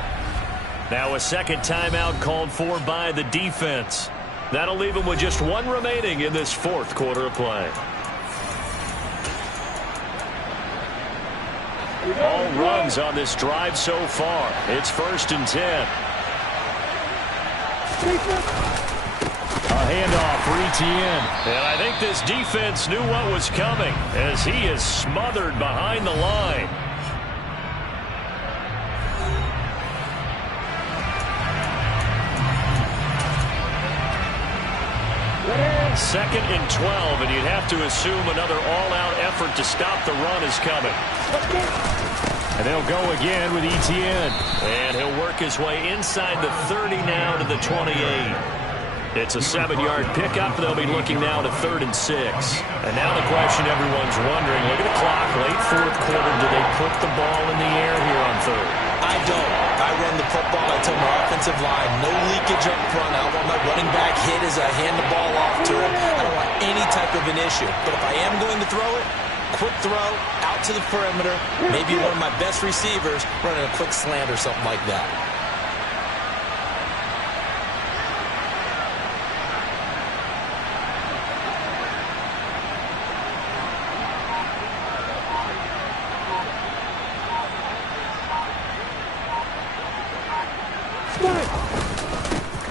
Now a 2nd timeout called for by the defense. That'll leave him with just 1 remaining in this 4th quarter of play. All runs on this drive so far. It's 1st and 10. A handoff for ETN. And I think this defense knew what was coming as he is smothered behind the line. Second and 12, and you'd have to assume another all-out effort to stop the run is coming. And they'll go again with ETN. And he'll work his way inside the 30 now to the 28. It's a 7-yard pickup. They'll be looking now to 3rd and 6. And now the question everyone's wondering, look at the clock, late 4th quarter, do they put the ball in the air here on 3rd? I don't. I run the football. I tell my offensive line, no leakage up front. I don't want my running back hit as I hand the ball off to him. I don't want any type of an issue. But if I am going to throw it, quick throw, out to the perimeter, maybe one of my best receivers running a quick slant or something like that.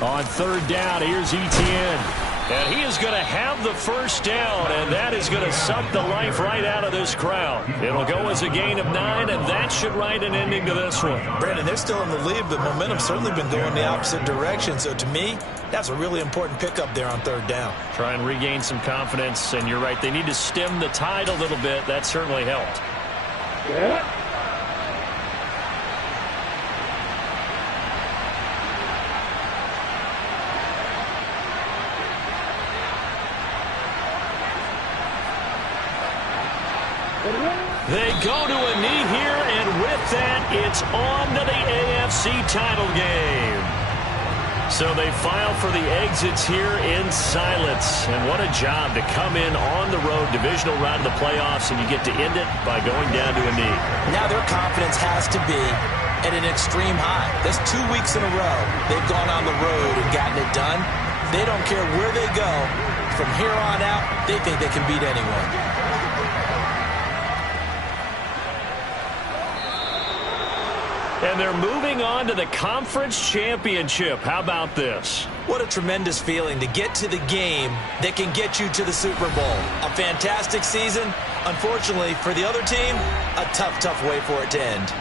On third down, here's Etienne. And he is going to have the first down, and that is going to suck the life right out of this crowd. It'll go as a gain of 9, and that should write an ending to this one. Brandon, they're still in the lead, but momentum's certainly been going the opposite direction. So to me, that's a really important pickup there on third down. Try and regain some confidence, and you're right. They need to stem the tide a little bit. That certainly helped. Yeah. They go to a knee here, and with that, it's on to the AFC title game. So they file for the exits here in silence. And what a job to come in on the road, divisional round of the playoffs, and you get to end it by going down to a knee. Now their confidence has to be at an extreme high. That's 2 weeks in a row they've gone on the road and gotten it done. They don't care where they go. From here on out, they think they can beat anyone. And they're moving on to the conference championship. How about this? What a tremendous feeling to get to the game that can get you to the Super Bowl. A fantastic season. Unfortunately, for the other team, a tough, tough way for it to end.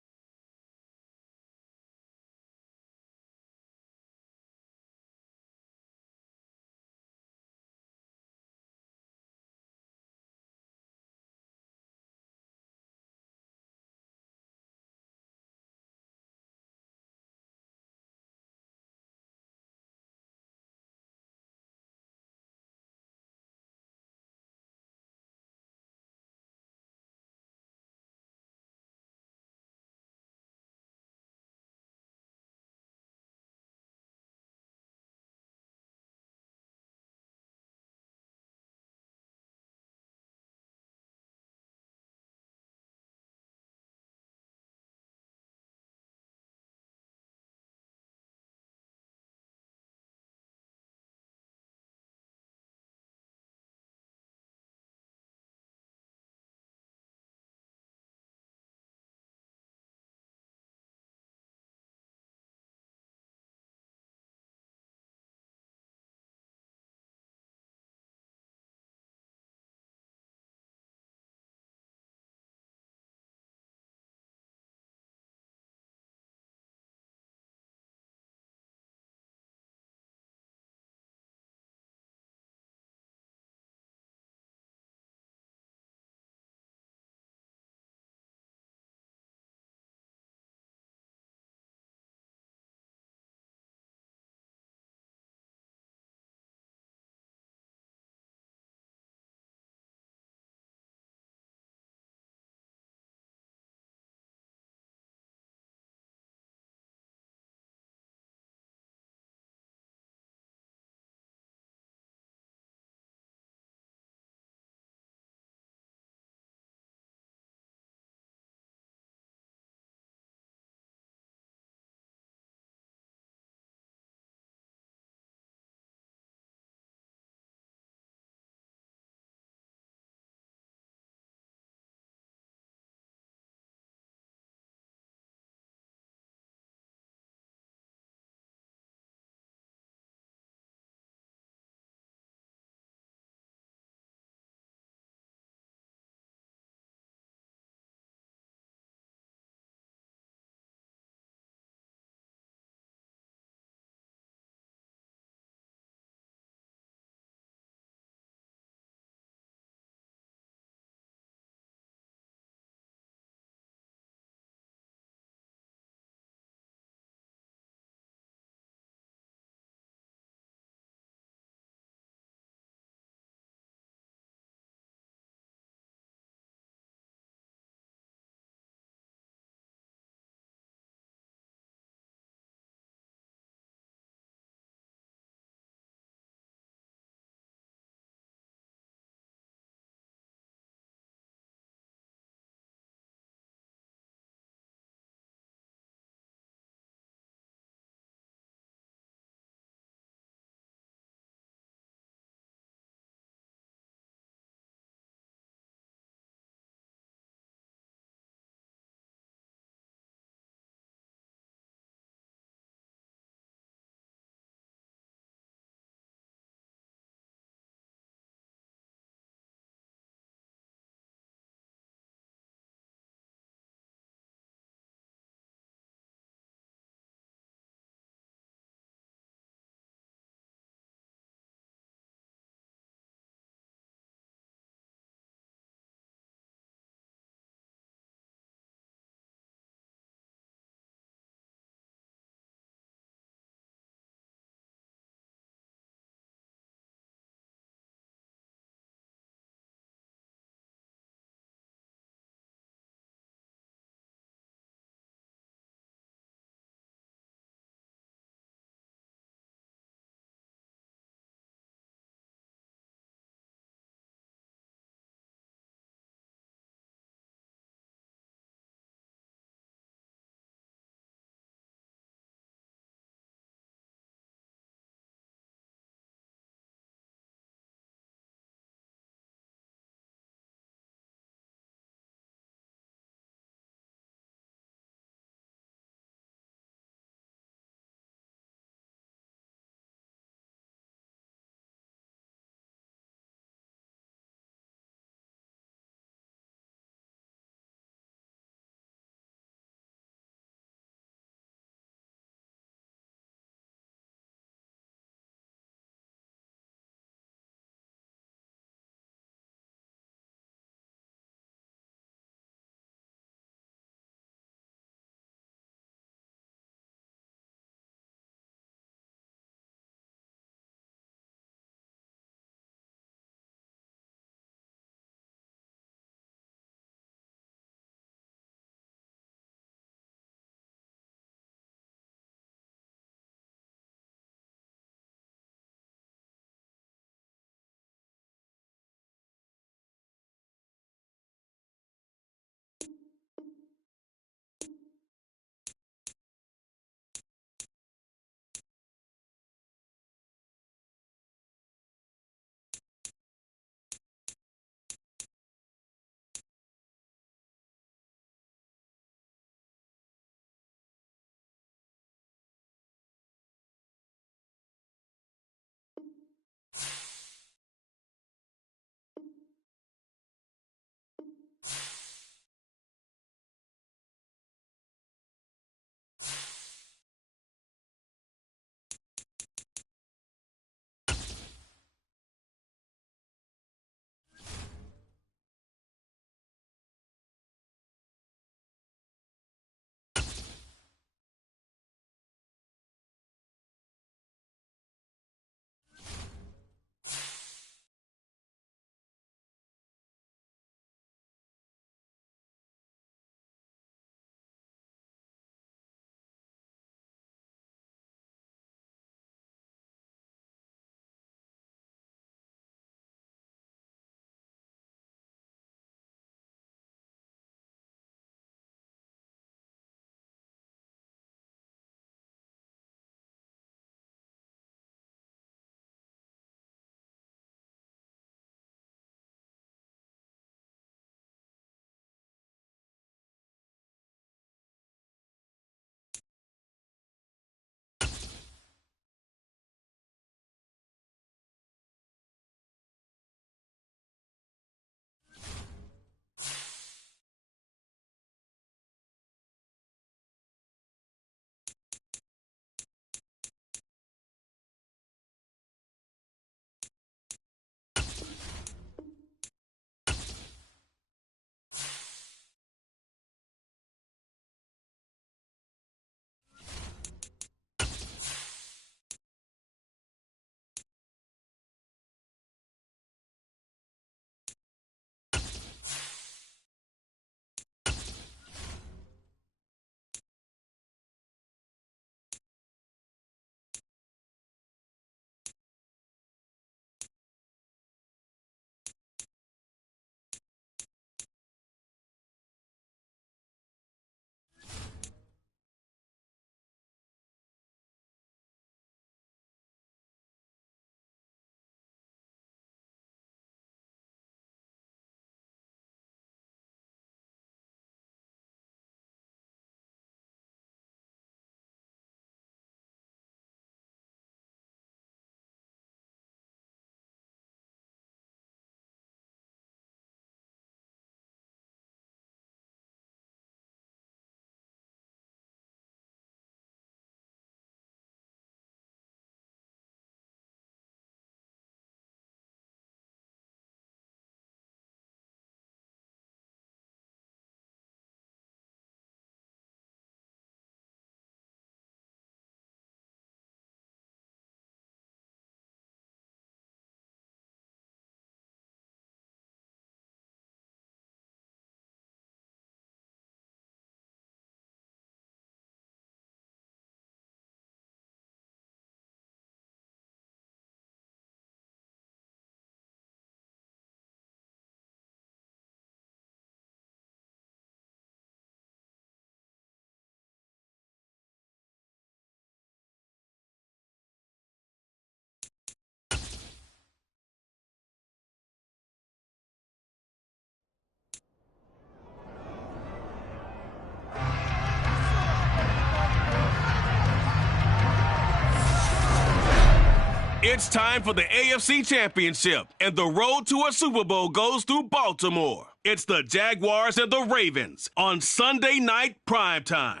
It's time for the AFC Championship, and the road to a Super Bowl goes through Baltimore. It's the Jaguars and the Ravens on Sunday night primetime.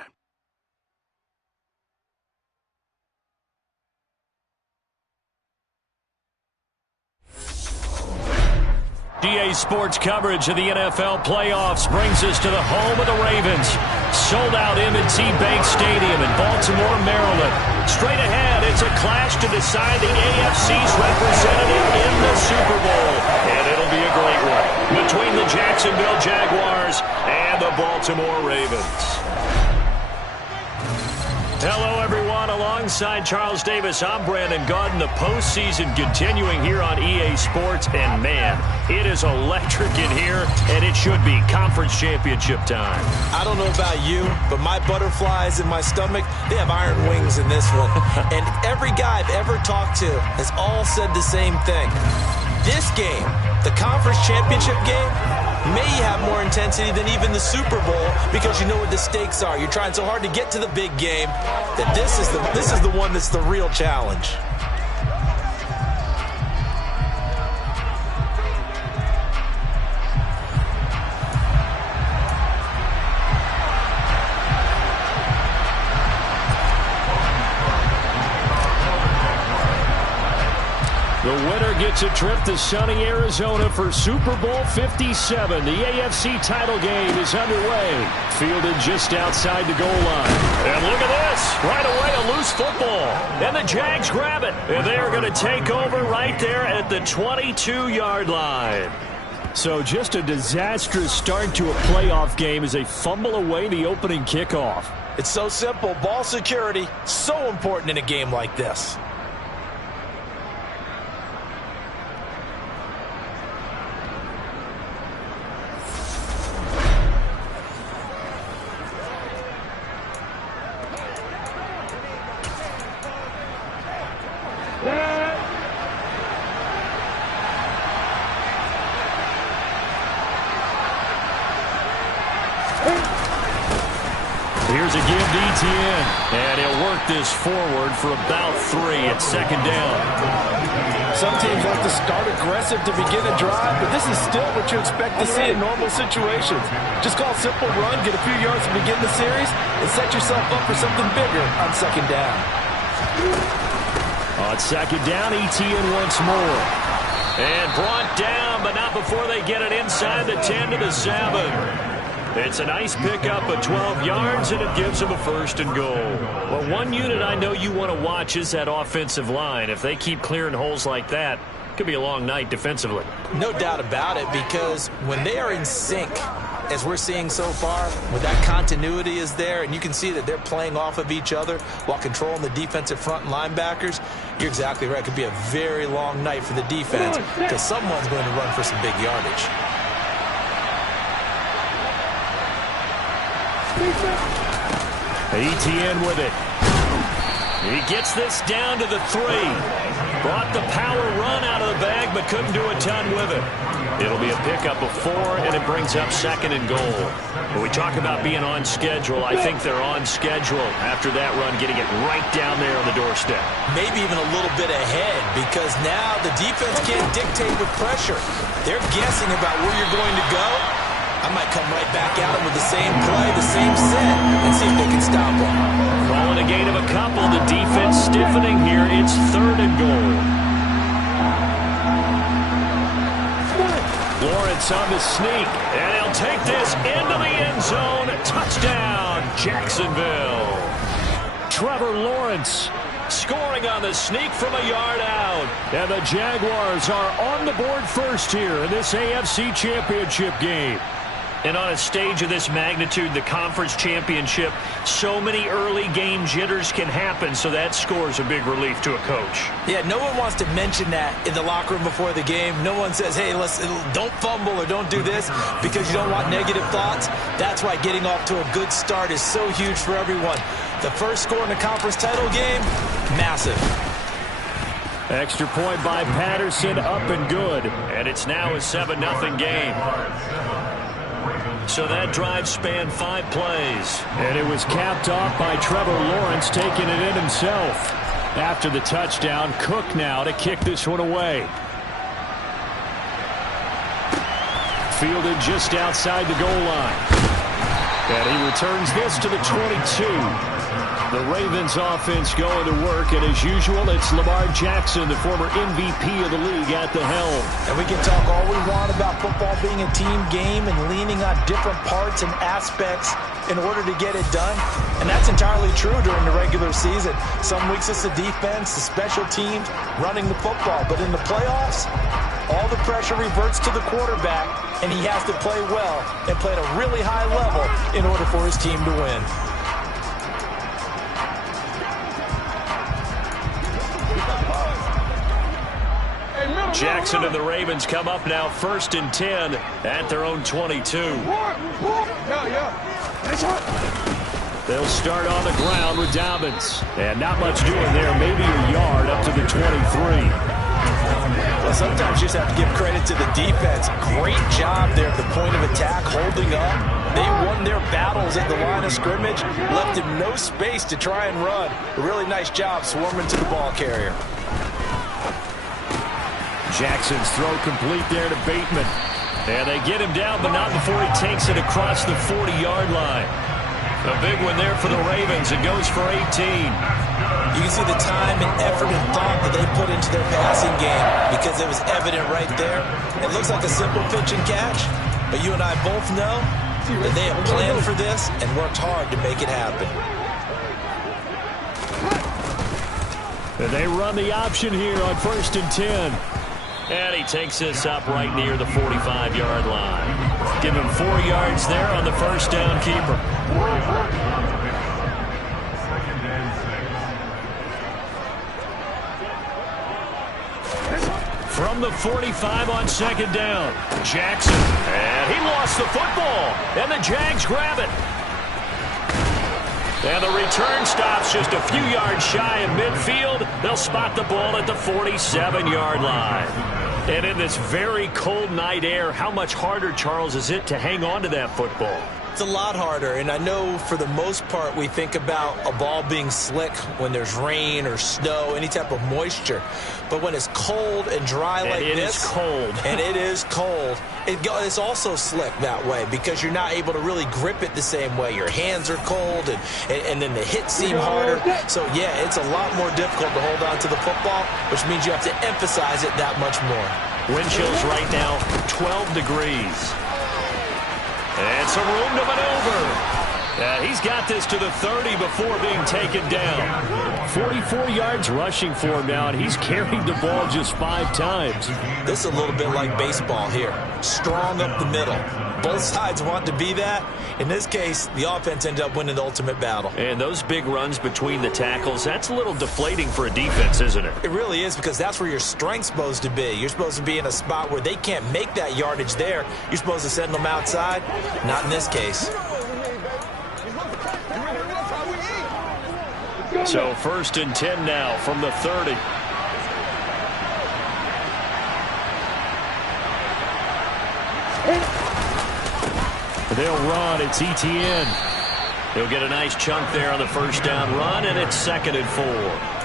EA Sports coverage of the NFL playoffs brings us to the home of the Ravens. Sold out M&T Bank Stadium in Baltimore, Maryland. Straight ahead, it's a clash to decide the AFC's representative in the Super Bowl. And it'll be a great one between the Jacksonville Jaguars and the Baltimore Ravens. Hello, everyone. Alongside Charles Davis, I'm Brandon Gaudin. The postseason continuing here on EA Sports. And, man, it is electric in here, and it should be conference championship time. I don't know about you, but my butterflies in my stomach, they have iron wings in this one. And every guy I've ever talked to has all said the same thing. This game, the conference championship game, may have more intensity than even the Super Bowl because you know what the stakes are. You're trying so hard to get to the big game that this is the one that's the real challenge. The winner gets a trip to sunny Arizona for Super Bowl 57. The AFC title game is underway. Fielded just outside the goal line. And look at this. Right away, a loose football. And the Jags grab it. And they are going to take over right there at the 22-yard line. So just a disastrous start to a playoff game as they fumble away the opening kickoff. It's so simple. Ball security, so important in a game like this. Here's a give to Etienne, and he'll work this forward for about 3 at second down. Some teams like to start aggressive to begin a drive, but this is still what you expect to see in normal situations. Just call a simple run, get a few yards to begin the series, and set yourself up for something bigger on second down. On second down, Etienne once more. And brought down, but not before they get it inside the 10 to the 7. It's a nice pickup of 12 yards, and it gives them a first and goal. Well, one unit I know you want to watch is that offensive line. If they keep clearing holes like that, it could be a long night defensively. No doubt about it, because when they are in sync, as we're seeing so far, when that continuity is there, and you can see that they're playing off of each other while controlling the defensive front and linebackers, you're exactly right. It could be a very long night for the defense because someone's going to run for some big yardage. Etienne with it. He gets this down to the 3. Brought the power run out of the bag, but couldn't do a ton with it. It'll be a pickup of 4, and it brings up second and goal. When we talk about being on schedule, I think they're on schedule after that run, getting it right down there on the doorstep. Maybe even a little bit ahead, because now the defense can't dictate with pressure. They're guessing about where you're going to go. I might come right back at them with the same play, the same set, and see if they can stop them. Calling a gain of a couple. The defense stiffening here. It's third and goal. Lawrence on the sneak, and he'll take this into the end zone. Touchdown, Jacksonville. Trevor Lawrence scoring on the sneak from a yard out. And the Jaguars are on the board first here in this AFC Championship game. And on a stage of this magnitude, the conference championship, so many early game jitters can happen, so that scores a big relief to a coach. Yeah, no one wants to mention that in the locker room before the game. No one says, hey, don't fumble or don't do this because you don't want negative thoughts. That's why getting off to a good start is so huge for everyone. The first score in the conference title game, massive. Extra point by Patterson, up and good. And it's now a 7-0 game. So that drive spanned 5 plays. And it was capped off by Trevor Lawrence taking it in himself. after the touchdown. Cook now to kick this one away. Fielded just outside the goal line. And he returns this to the 22. The Ravens offense going to work, and as usual, it's Lamar Jackson, the former MVP of the league, at the helm. And we can talk all we want about football being a team game and leaning on different parts and aspects in order to get it done. And that's entirely true during the regular season. Some weeks it's the defense, the special teams, running the football. But in the playoffs, all the pressure reverts to the quarterback, and he has to play well and play at a really high level in order for his team to win. Jackson and the Ravens come up now 1st and 10 at their own 22. They'll start on the ground with Dobbins. And not much doing there. Maybe a yard up to the 23. Well, sometimes you just have to give credit to the defense. Great job there at the point of attack, holding up. They won their battles at the line of scrimmage, left him no space to try and run. A really nice job swarming to the ball carrier. Jackson's throw complete there to Bateman. And they get him down, but not before he takes it across the 40-yard line. A big one there for the Ravens. It goes for 18. You can see the time and effort and thought that they put into their passing game because it was evident right there. It looks like a simple pitch and catch, but you and I both know that they have planned for this and worked hard to make it happen. And they run the option here on 1st and 10. And he takes this up right near the 45-yard line. Give him 4 yards there on the first down keeper. From the 45 on 2nd down, Jackson. And he lost the football. And the Jags grab it. And the return stops just a few yards shy of midfield. They'll spot the ball at the 47-yard line. And in this very cold night air, how much harder, Charles, is it to hang on to that football? It's a lot harder, and I know for the most part we think about a ball being slick when there's rain or snow, any type of moisture. But when it's cold and dry like this, it is cold. And it is cold, it's also slick that way because you're not able to really grip it the same way. Your hands are cold, and then the hits seem harder. So, yeah, it's a lot more difficult to hold on to the football, which means you have to emphasize it that much more. Wind chills right now, 12 degrees. And some room to maneuver. He's got this to the 30 before being taken down. 44 yards rushing for him now, and he's carried the ball just 5 times. This is a little bit like baseball here. Strong up the middle. Both sides want to be that. In this case, the offense ended up winning the ultimate battle. And those big runs between the tackles, that's a little deflating for a defense, isn't it? It really is, because that's where your strength's supposed to be. You're supposed to be in a spot where they can't make that yardage there. You're supposed to send them outside. Not in this case. So 1st and 10 now from the 30. They'll run. It's Etienne. He'll get a nice chunk there on the first down run, and it's 2nd and 4.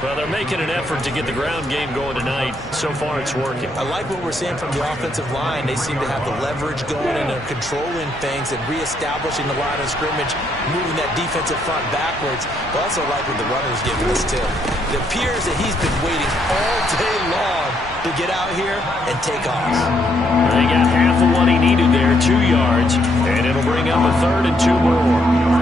Well, they're making an effort to get the ground game going tonight. So far, it's working. I like what we're seeing from the offensive line. They seem to have the leverage going, and they're controlling things and reestablishing the line of scrimmage, moving that defensive front backwards. But also like what the runner's giving us, too. It appears that he's been waiting all day long to get out here and take off. They got half of what he needed there, 2 yards, and it'll bring up a 3rd and 2 more.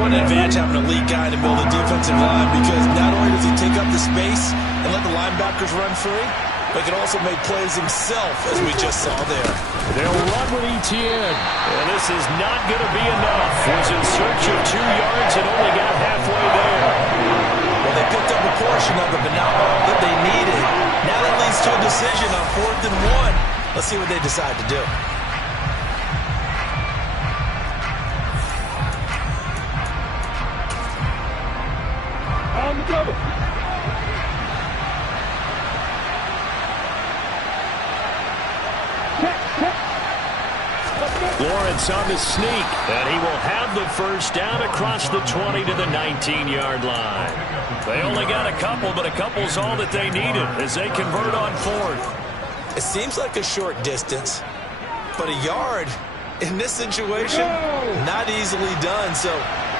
What an advantage having an elite guy to build a defensive line, because not only does he take up the space and let the linebackers run free, but he can also make plays himself, as we just saw there. They'll run with Etienne. And this is not going to be enough. Was in search of 2 yards and only got halfway there. Well, they picked up a portion of it, but not all that they needed. Now that leads to a decision on 4th and 1. Let's see what they decide to do. On the double. Lawrence on the sneak, and he will have the first down across the 20 to the 19-yard line. They only got a couple, but a couple's all that they needed as they convert on fourth. It seems like a short distance, but a yard in this situation, not easily done. So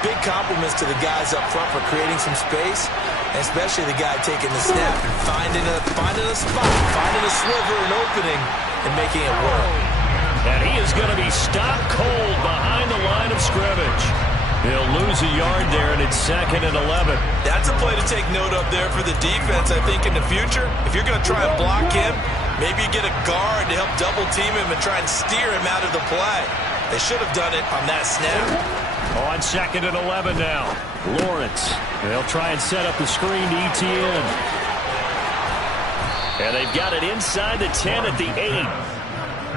big compliments to the guys up front for creating some space, and especially the guy taking the snap and finding a spot, finding a sliver, an opening, and making it work. And he is going to be stopped cold behind the line of scrimmage. He'll lose a yard there, and it's 2nd and 11. That's a play to take note of there for the defense, I think, in the future. If you're going to try and block him, maybe you get a guard to help double-team him and try and steer him out of the play. They should have done it on that snap. On 2nd and 11 now. Lawrence. They'll try and set up the screen to Etienne. And they've got it inside the 10 at the 8.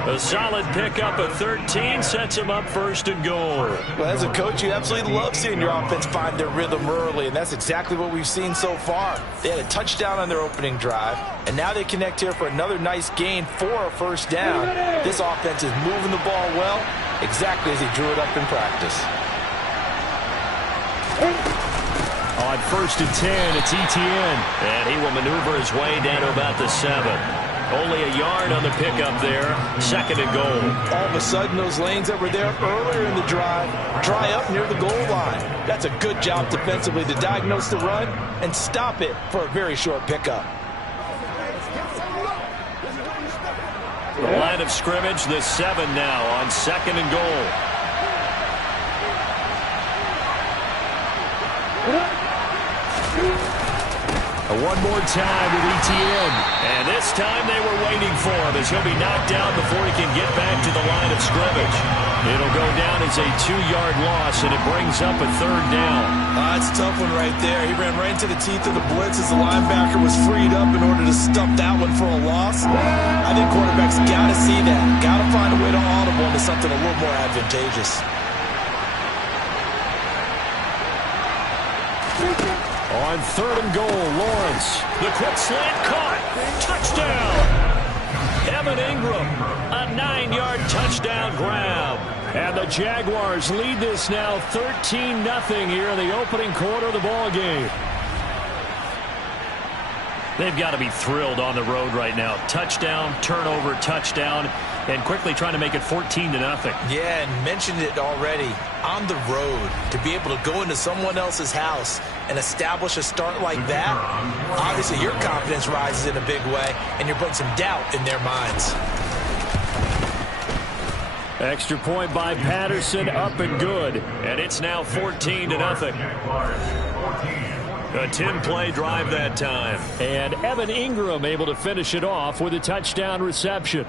A solid pickup of 13 sets him up 1st and goal. Well, as a coach, you absolutely love seeing your offense find their rhythm early, and that's exactly what we've seen so far. They had a touchdown on their opening drive, and now they connect here for another nice gain for a first down. This offense is moving the ball well, exactly as he drew it up in practice. On 1st and 10, it's Etienne. And he will maneuver his way down to about the 7. Only a yard on the pickup there. 2nd and goal. All of a sudden, those lanes that were there earlier in the drive dry up near the goal line. That's a good job defensively to diagnose the run and stop it for a very short pickup. The line of scrimmage, the 7 now on 2nd and goal. One more time with Etienne. And this time they were waiting for him as he'll be knocked down before he can get back to the line of scrimmage. It'll go down as a 2-yard loss, and it brings up a 3rd down. That's a tough one right there. He ran right into the teeth of the blitz as the linebacker was freed up in order to stump that one for a loss. I think quarterbacks got to see that. Got to find a way to audible into something a little more advantageous. On 3rd and goal, Lawrence. The quick slant caught. Touchdown. Evan Ingram, a 9-yard touchdown grab. And the Jaguars lead this now 13-0 here in the opening quarter of the ball game. They've got to be thrilled on the road right now. Touchdown, turnover, touchdown, and quickly trying to make it 14-0. Yeah, and mentioned it already. On the road, to be able to go into someone else's house and establish a start like that, obviously your confidence rises in a big way, and you're putting some doubt in their minds. Extra point by Patterson, up and good. And it's now 14-0. A 10-play drive that time. And Evan Ingram able to finish it off with a touchdown reception.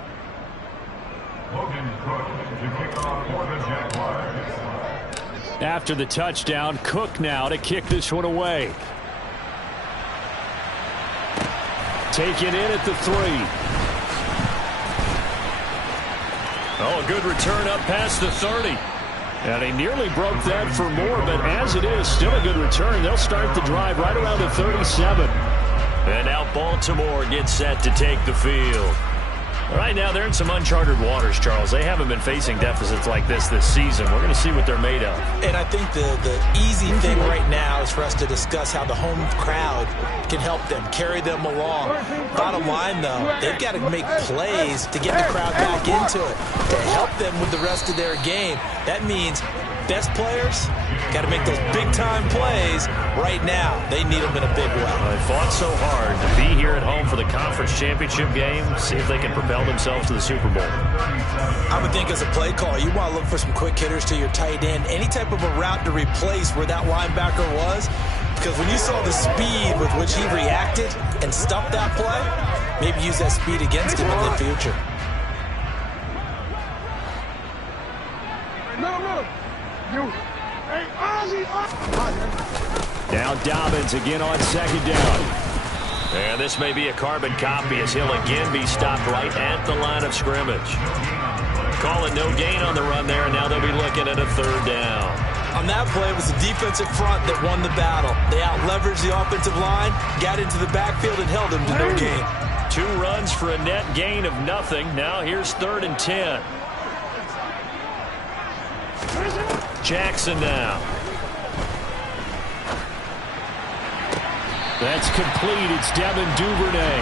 After the touchdown, Cook now to kick this one away. Taken in at the 3. Oh, a good return up past the 30. And he nearly broke that for more, but as it is, still a good return. They'll start the drive right around the 37. And now Baltimore gets set to take the field. Right now, they're in some uncharted waters, Charles. They haven't been facing deficits like this season. We're going to see what they're made of. And I think the easy thing right now is for us to discuss how the home crowd can help them, carry them along. Bottom line, though, they've got to make plays to get the crowd back into it, to help them with the rest of their game. That means best players got to make those big-time plays right now. They need them in a big way. They fought so hard to be here at home for the conference championship game, see if they can propel themselves to the Super Bowl. I would think as a play caller, you want to look for some quick hitters to your tight end, any type of a route to replace where that linebacker was, because when you saw the speed with which he reacted and stuffed that play, maybe use that speed against him in the future. Now Dobbins again on 2nd down. And this may be a carbon copy as he'll again be stopped right at the line of scrimmage. Call it no gain on the run there, and now they'll be looking at a 3rd down. On that play, it was the defensive front that won the battle. They out-leveraged the offensive line, got into the backfield, and held him to no gain. 2 runs for a net gain of nothing. Now here's 3rd and 10. Jackson now. That's complete. It's Devin Duvernay.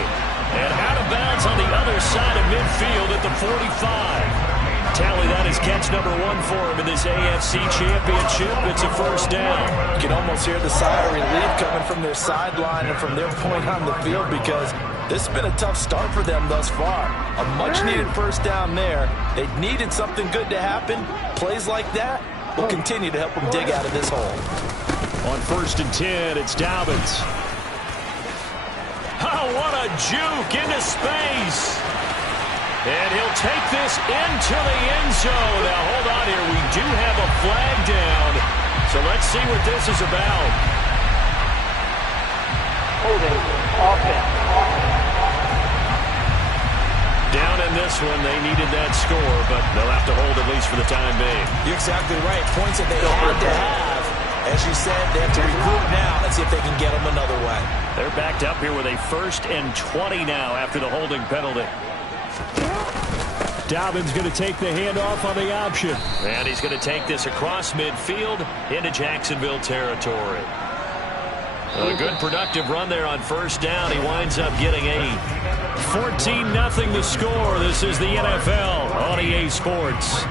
And out of bounds on the other side of midfield at the 45. Tally that is catch number 1 for him in this AFC Championship. It's a first down. You can almost hear the sigh of relief coming from their sideline and from their point on the field because this has been a tough start for them thus far. A much-needed first down there. They needed something good to happen. Plays like that will continue to help them dig out of this hole. On 1st and 10, it's Dobbins. Oh, what a juke into space. And he'll take this into the end zone. Now, hold on here. We do have a flag down. So let's see what this is about. Holding offense. Down in this one, they needed that score, but they'll have to hold at least for the time being. You're exactly right. Points that they had to have. As you said, they have to regroup now and see if they can get them another way. They're backed up here with a 1st and 20 now after the holding penalty. Dobbins going to take the handoff on the option. And he's going to take this across midfield into Jacksonville territory. A good productive run there on 1st down. He winds up getting 8. 14-0 the score. This is the NFL on EA Sports.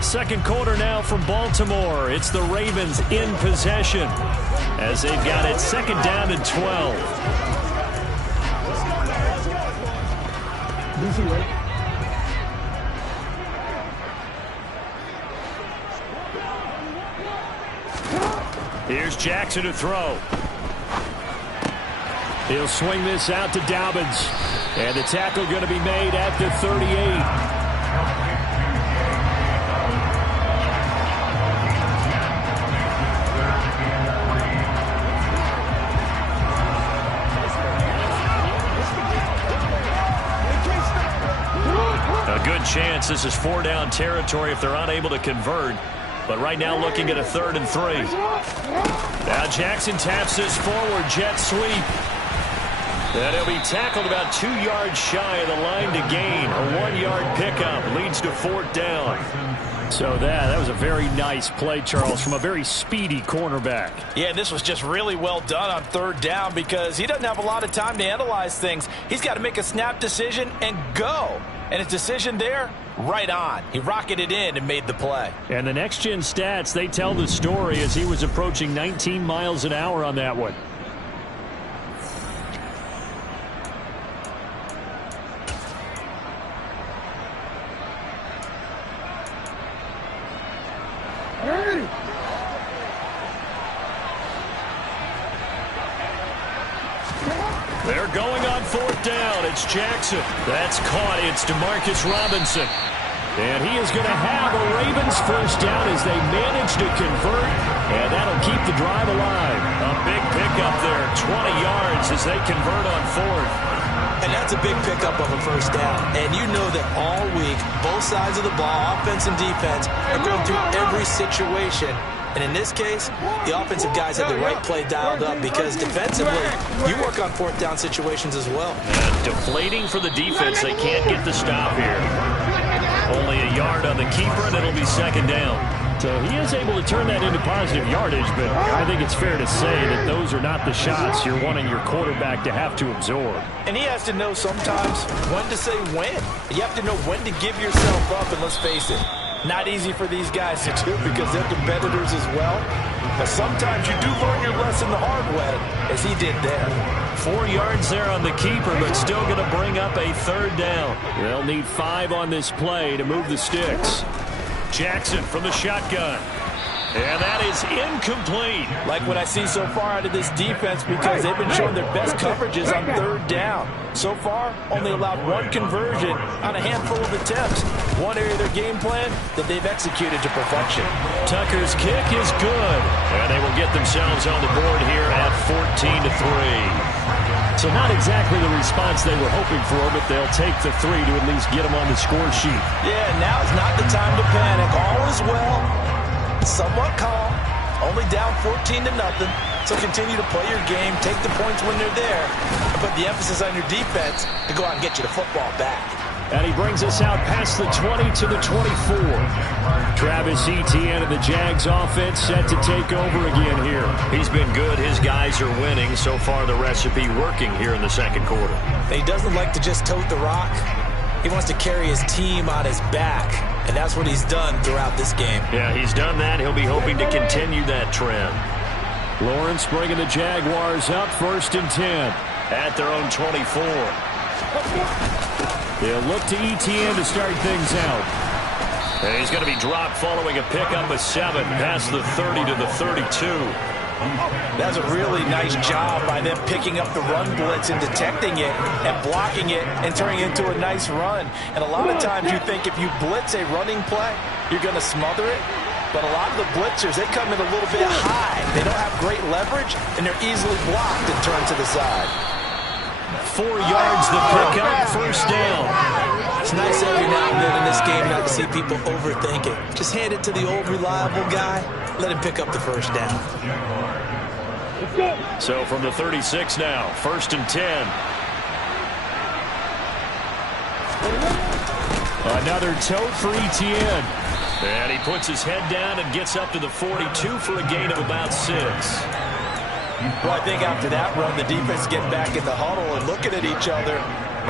Second quarter now from Baltimore. It's the Ravens in possession as they've got it 2nd down and 12. Here's Jackson to throw. He'll swing this out to Dobbins. And the tackle going to be made at the 38. Good chance this is 4-down territory if they're unable to convert. But right now looking at a 3rd and 3. Now Jackson taps this forward, jet sweep. And he'll be tackled about 2 yards shy of the line to gain. A 1-yard pickup leads to 4th down. So that was a very nice play, Charles, from a very speedy cornerback. Yeah, this was just really well done on 3rd down because he doesn't have a lot of time to analyze things. He's got to make a snap decision and go. And his decision there, right on. He rocketed in and made the play. And the next-gen stats, they tell the story as he was approaching 19 miles an hour on that one. They're going on 4th down. It's Jackson. That's caught. It's Demarcus Robinson. And he is going to have a Ravens 1st down as they manage to convert. And that'll keep the drive alive. A big pickup there. 20 yards as they convert on 4th. And that's a big pickup of a 1st down. And you know that all week, both sides of the ball, offense and defense, are going through every situation. And in this case, the offensive guys have the right play dialed up because defensively, you work on 4th down situations as well. And deflating for the defense. They can't get the stop here. Only a yard on the keeper, and it'll be 2nd down. So he is able to turn that into positive yardage, but I think it's fair to say that those are not the shots you're wanting your quarterback to have to absorb. And he has to know sometimes when to say when. You have to know when to give yourself up, and let's face it, not easy for these guys to do because they're competitors as well. But sometimes you do learn your lesson the hard way, as he did there. 4 yards there on the keeper, but still going to bring up a 3rd down. They'll need 5 on this play to move the sticks. Jackson from the shotgun. And that is incomplete. Like what I see so far out of this defense because they've been showing their best coverages on 3rd down. So far, only allowed 1 conversion on a handful of attempts. One area of their game plan that they've executed to perfection. Tucker's kick is good. And they will get themselves on the board here at 14-3. So not exactly the response they were hoping for, but they'll take the 3 to at least get them on the score sheet. Yeah, now is not the time to panic. All is well. Somewhat calm, only down 14-0. So continue to play your game, take the points when they're there, and put the emphasis on your defense to go out and get you the football back. And he brings us out past the 20 to the 24. Travis Etienne and the Jags offense set to take over again here. He's been good. His guys are winning. So far, the recipe working here in the second quarter. He doesn't like to just tote the rock. He wants to carry his team on his back, and that's what he's done throughout this game. Yeah, he's done that. He'll be hoping to continue that trend. Lawrence bringing the Jaguars up 1st and 10. At their own 24. They'll look to Etienne to start things out. And he's going to be dropped following a pickup of 7 past the 30 to the 32. That's a really nice job by them picking up the run blitz and detecting it and blocking it and turning it into a nice run. And a lot of times you think if you blitz a running play, you're going to smother it. But a lot of the blitzers, they come in a little bit high. They don't have great leverage, and they're easily blocked and turned to the side. 4 yards the pickup, 1st down. It's nice every now and then in this game not to see people overthink it. Just hand it to the old reliable guy. Let him pick up the 1st down. So from the 36 now, 1st and 10. Another tote for Etienne. And he puts his head down and gets up to the 42 for a gain of about 6. Well, I think after that run, the defense getting back in the huddle and looking at each other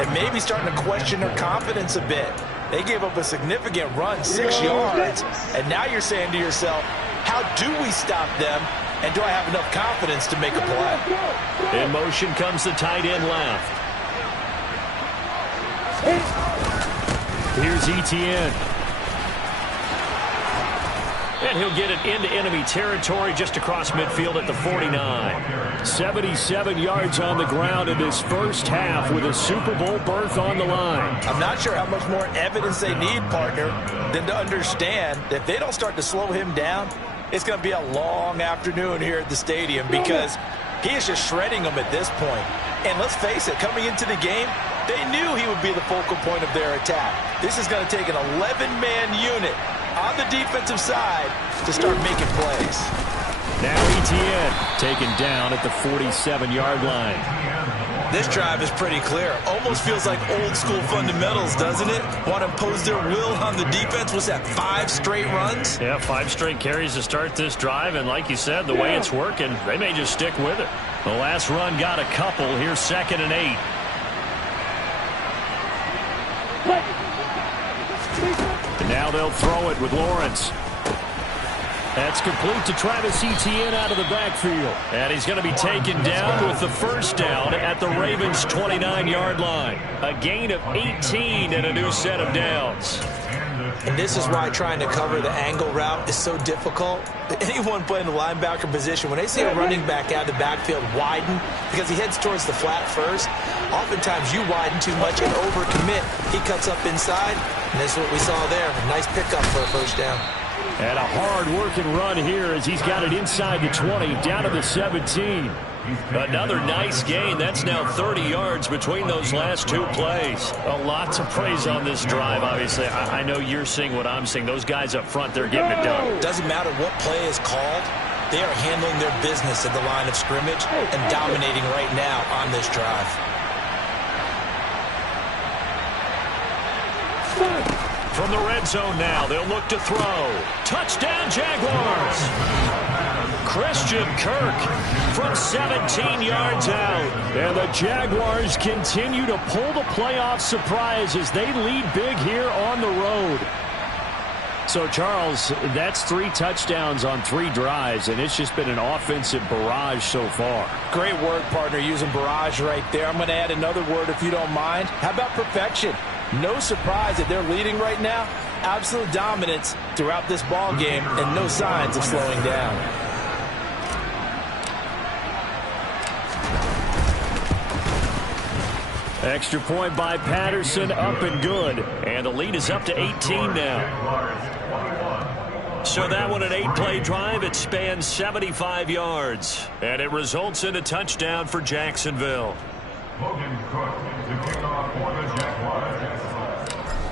and maybe starting to question their confidence a bit. They gave up a significant run, 6 yards, and now you're saying to yourself, how do we stop them, and do I have enough confidence to make a play? In motion comes the tight end left. Here's Etienne. And he'll get it into enemy territory just across midfield at the 49. 77 yards on the ground in this first half with a Super Bowl berth on the line. I'm not sure how much more evidence they need, partner, than to understand that if they don't start to slow him down, it's going to be a long afternoon here at the stadium because he is just shredding them at this point. And let's face it, coming into the game, they knew he would be the focal point of their attack. This is going to take an 11-man unit on the defensive side to start making plays. Now Etienne taken down at the 47-yard line. This drive is pretty clear. Almost feels like old school fundamentals, doesn't it? Want to impose their will on the defense. What's that, 5 straight runs? Yeah, 5 straight carries to start this drive. And like you said, the way it's working, they may just stick with it. The last run got a couple. Here's 2nd and 8. And now they'll throw it with Lawrence. That's complete to Travis Etienne out of the backfield. And he's going to be taken down with the 1st down at the Ravens' 29-yard line. A gain of 18 and a new set of downs. And this is why trying to cover the angle route is so difficult. Anyone playing the linebacker position, when they see a running back out of the backfield widen because he heads towards the flat first, oftentimes you widen too much and overcommit. He cuts up inside, and that's what we saw there. A nice pickup for a 1st down. And a hard-working run here as he's got it inside the 20, down to the 17. Another nice gain. That's now 30 yards between those last 2 plays. A lot to praise on this drive, obviously. I know you're seeing what I'm seeing. Those guys up front, they're getting it done. Doesn't matter what play is called. They are handling their business at the line of scrimmage and dominating right now on this drive. From the red zone now, they'll look to throw. Touchdown, Jaguars! Christian Kirk from 17 yards out. And the Jaguars continue to pull the playoff surprise as they lead big here on the road. So, Charles, that's 3 touchdowns on 3 drives, and it's just been an offensive barrage so far. Great word, partner, using barrage right there. I'm going to add another word if you don't mind. How about perfection? No surprise that they're leading right now. Absolute dominance throughout this ball game and no signs of slowing down. Extra point by Patterson, up and good. And the lead is up to 18 now. So that one, an 8-play drive. It spans 75 yards. And it results in a touchdown for Jacksonville.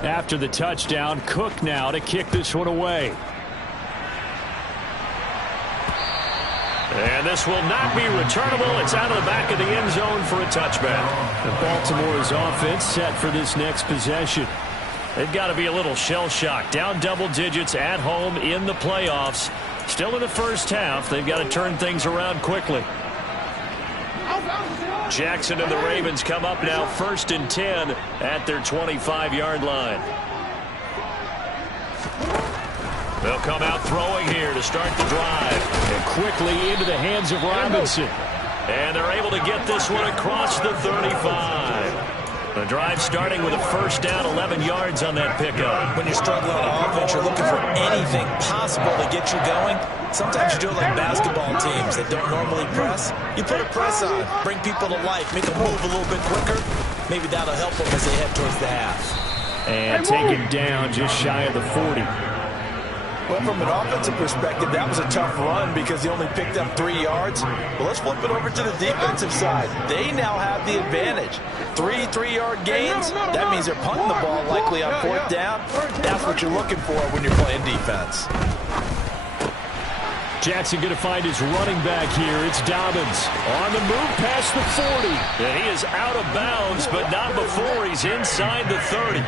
After the touchdown, Cook now to kick this one away. And this will not be returnable. It's out of the back of the end zone for a touchback. And Baltimore's offense set for this next possession. They've got to be a little shell-shocked. Down double digits at home in the playoffs. Still in the first half. They've got to turn things around quickly. Jackson and the Ravens come up now 1st and 10 at their 25-yard line. They'll come out throwing here to start the drive. And quickly into the hands of Robinson. And they're able to get this one across the 35. The drive starting with a first down, 11 yards on that pickup. When you're struggling on offense, you're looking for anything possible to get you going. Sometimes you do it like basketball teams that don't normally press. You put a press on, bring people to life, make them move a little bit quicker. Maybe that'll help them as they head towards the half. And taken down just shy of the 40. Well, from an offensive perspective, that was a tough run because he only picked up 3 yards. Well, let's flip it over to the defensive side. They now have the advantage. 3 3-yard gains. That means they're punting the ball likely on 4th down. That's what you're looking for when you're playing defense. Jackson going to find his running back here. It's Dobbins on the move past the 40. And he is out of bounds, but not before he's inside the 30.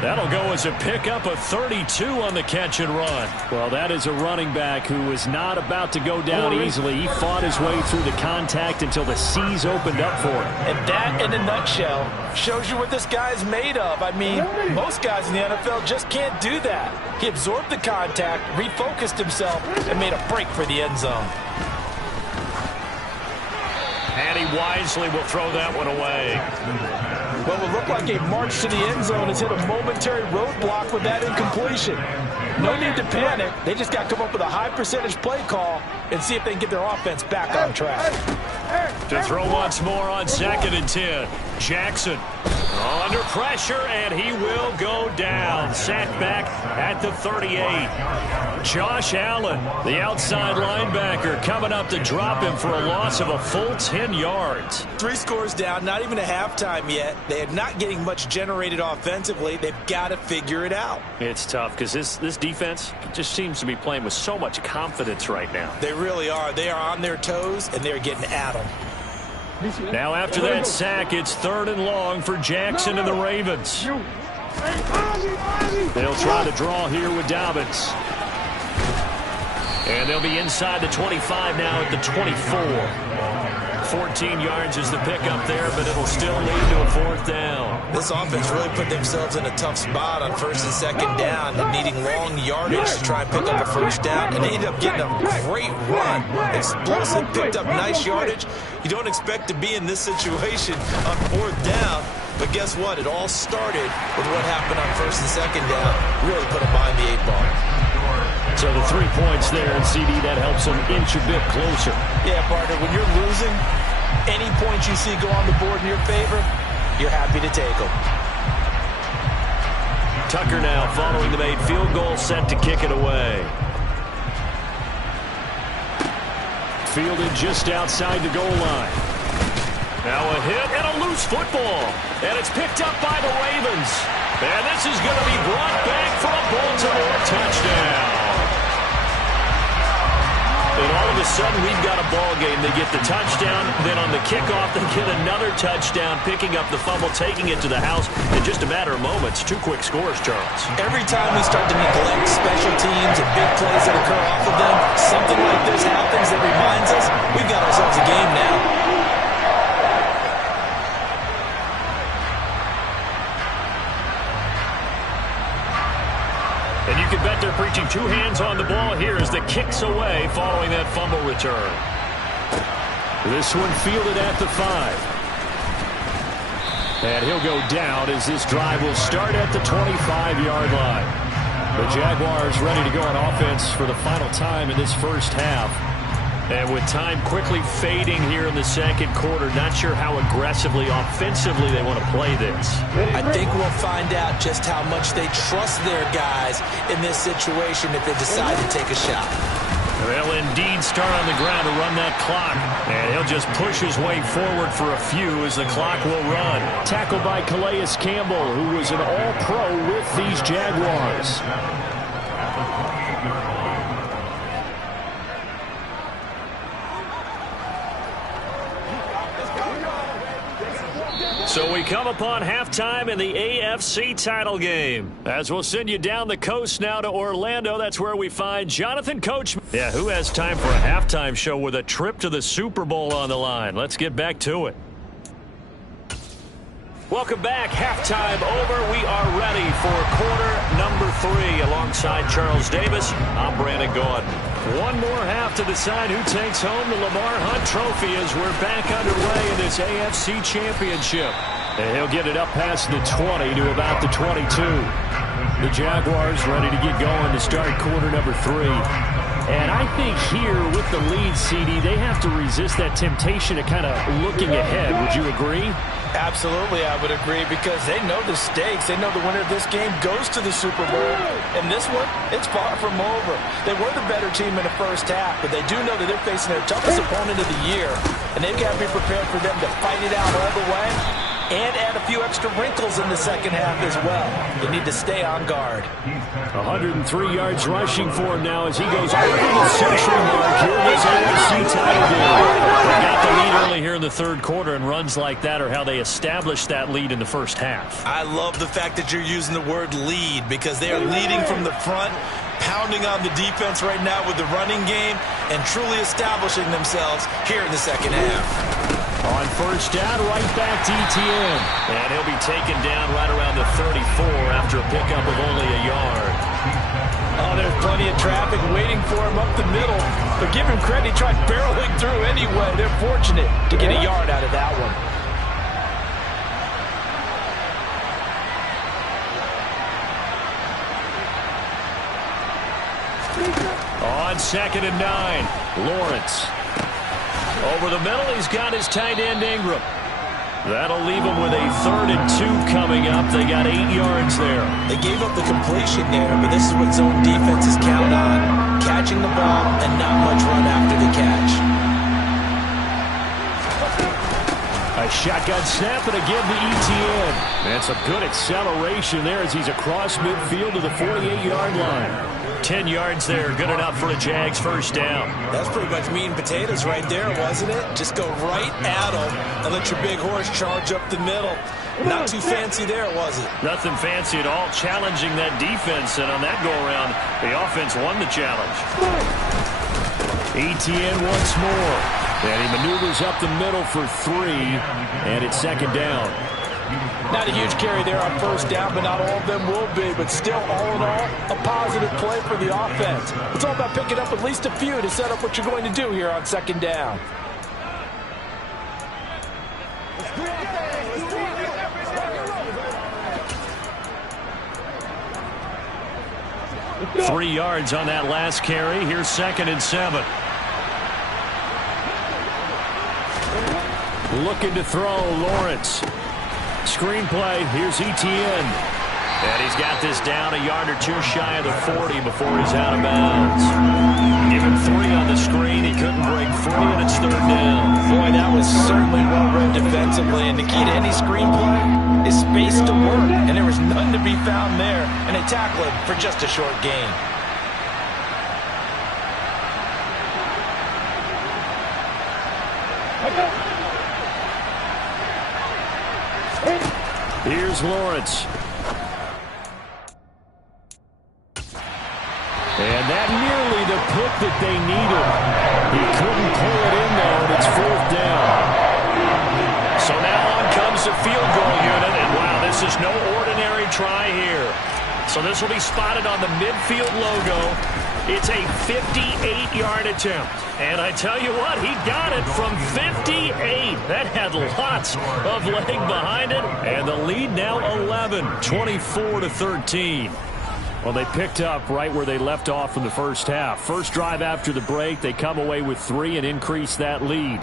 That'll go as a pickup of 32 on the catch and run. Well, that is a running back who was not about to go down easily. He fought his way through the contact until the C's opened up for him. And that, in a nutshell, shows you what this guy's made of. I mean, most guys in the NFL just can't do that. He absorbed the contact, refocused himself, and made a break for the end zone. And he wisely will throw that one away. Well, it looked like a march to the end zone has hit a momentary roadblock with that incompletion. No need to panic. They just got to come up with a high percentage play call and see if they can get their offense back on track. To throw once more on 2nd and 10. Jackson under pressure, and he will go down. Sacked back at the 38. Josh Allen, the outside linebacker, coming up to drop him for a loss of a full 10 yards. 3 scores down, not even a halftime yet. They are not getting much generated offensively. They've got to figure it out. It's tough because this defense just seems to be playing with so much confidence right now. They really are. They are on their toes, and they're getting at them. Now after that sack, it's 3rd and long for Jackson and the Ravens. They'll try to draw here with Dobbins. And they'll be inside the 25 now at the 24. 14 yards is the pickup there, but it'll still lead to a 4th down. This offense really put themselves in a tough spot on 1st and 2nd down and needing long yardage to try and pick up a 1st down. And they ended up getting a great run. Explosive, picked up nice yardage. You don't expect to be in this situation on 4th down. But guess what? It all started with what happened on 1st and 2nd down. Really put them behind the 8 ball. So the 3 points there, and CD, that helps them inch a bit closer. Yeah, partner, when you're losing, any points you see go on the board in your favor, you're happy to take them. Tucker now following the made field goal, set to kick it away. Fielded just outside the goal line. Now a hit and a loose football. And it's picked up by the Ravens. And this is going to be brought back for a Baltimore touchdown. And all of a sudden, we've got a ball game. They get the touchdown. Then on the kickoff, they get another touchdown, picking up the fumble, taking it to the house in just a matter of moments. 2 quick scores, Charles. Every time we start to neglect special teams and big plays that occur off of them, something like this happens that reminds us we've got ourselves a game now. And you can bet they're preaching 2 hands on the ball here as the kick's away following that fumble return. This one fielded at the 5. And he'll go down as this drive will start at the 25-yard line. The Jaguars ready to go on offense for the final time in this first half. And with time quickly fading here in the 2nd quarter, not sure how aggressively, offensively they want to play this. I think we'll find out just how much they trust their guys in this situation if they decide to take a shot. They'll indeed start on the ground to run that clock. And he'll just push his way forward for a few as the clock will run. Tackled by Calais Campbell, who was an all-pro with these Jaguars. we come upon halftime in the AFC title game. As we'll send you down the coast now to Orlando, that's where we find Jonathan Coachman. Yeah, who has time for a halftime show with a trip to the Super Bowl on the line? Let's get back to it. Welcome back. Halftime over. We are ready for quarter number 3. Alongside Charles Davis, I'm Brandon Gaudin. One more half to decide who takes home the Lamar Hunt Trophy as we're back underway in this AFC Championship. And he'll get it up past the 20 to about the 22. The Jaguars ready to get going to start quarter number 3. And I think here with the lead, CD, they have to resist that temptation of kind of looking ahead. Would you agree? Absolutely, I would agree, because they know the stakes. They know the winner of this game goes to the Super Bowl. And this one, it's far from over. They were the better team in the first half, but they do know that they're facing their toughest opponent of the year. And they've got to be prepared for them to fight it out all the way and add a few extra wrinkles in the second half as well. They need to stay on guard. 103 yards rushing for him now as he goes over the century mark here in this AFC title game. They got the lead early here in the third quarter, and runs like that are how they established that lead in the first half. I love the fact that you're using the word lead, because they are leading from the front, pounding on the defense right now with the running game, and truly establishing themselves here in the second half. On first down, right back to Etienne. And he'll be taken down right around the 34 after a pickup of only a yard. Oh, there's plenty of traffic waiting for him up the middle. But give him credit, he tried barreling through anyway. They're fortunate to get a yard out of that one. On 2nd and 9, Lawrence. Over the middle, he's got his tight end Ingram. That'll leave him with a 3rd and 2 coming up. They got 8 yards there. They gave up the completion there, but this is what zone defenses count on. Catching the ball and not much run after the catch. A shotgun snap and again to Etienne. And some good acceleration there as he's across midfield to the 48-yard line. 10 yards there, good enough for a Jags first down. That's pretty much meat and potatoes right there, wasn't it? Just go right at them and let your big horse charge up the middle. Not too fancy there, was it? Nothing fancy at all, challenging that defense, and on that go-around, the offense won the challenge. Etienne once more, and he maneuvers up the middle for 3, and it's 2nd down. Not a huge carry there on first down, but not all of them will be. But still, all in all, a positive play for the offense. It's all about picking up at least a few to set up what you're going to do here on 2nd down. Three yards on that last carry. Here's 2nd and 7. Looking to throw, Lawrence. Screenplay, here's Etienne. And he's got this down a yard or two shy of the 40 before he's out of bounds. Give him 3 on the screen. He couldn't break free, and it's 3rd down. Boy, that was certainly well read defensively. And the key to any screenplay is space to work. And there was none to be found there. And they tackle him for just a short gain. Here's Lawrence. And that nearly the pick that they needed. He couldn't pull it in, though, and it's 4th down. So now on comes the field goal unit, and wow, this is no ordinary try here. So this will be spotted on the midfield logo. It's a 58-yard attempt. And I tell you what, he got it from 58. That had lots of leg behind it. And the lead now 11, 24-13. Well, they picked up right where they left off in the first half. First drive after the break, they come away with 3 and increase that lead.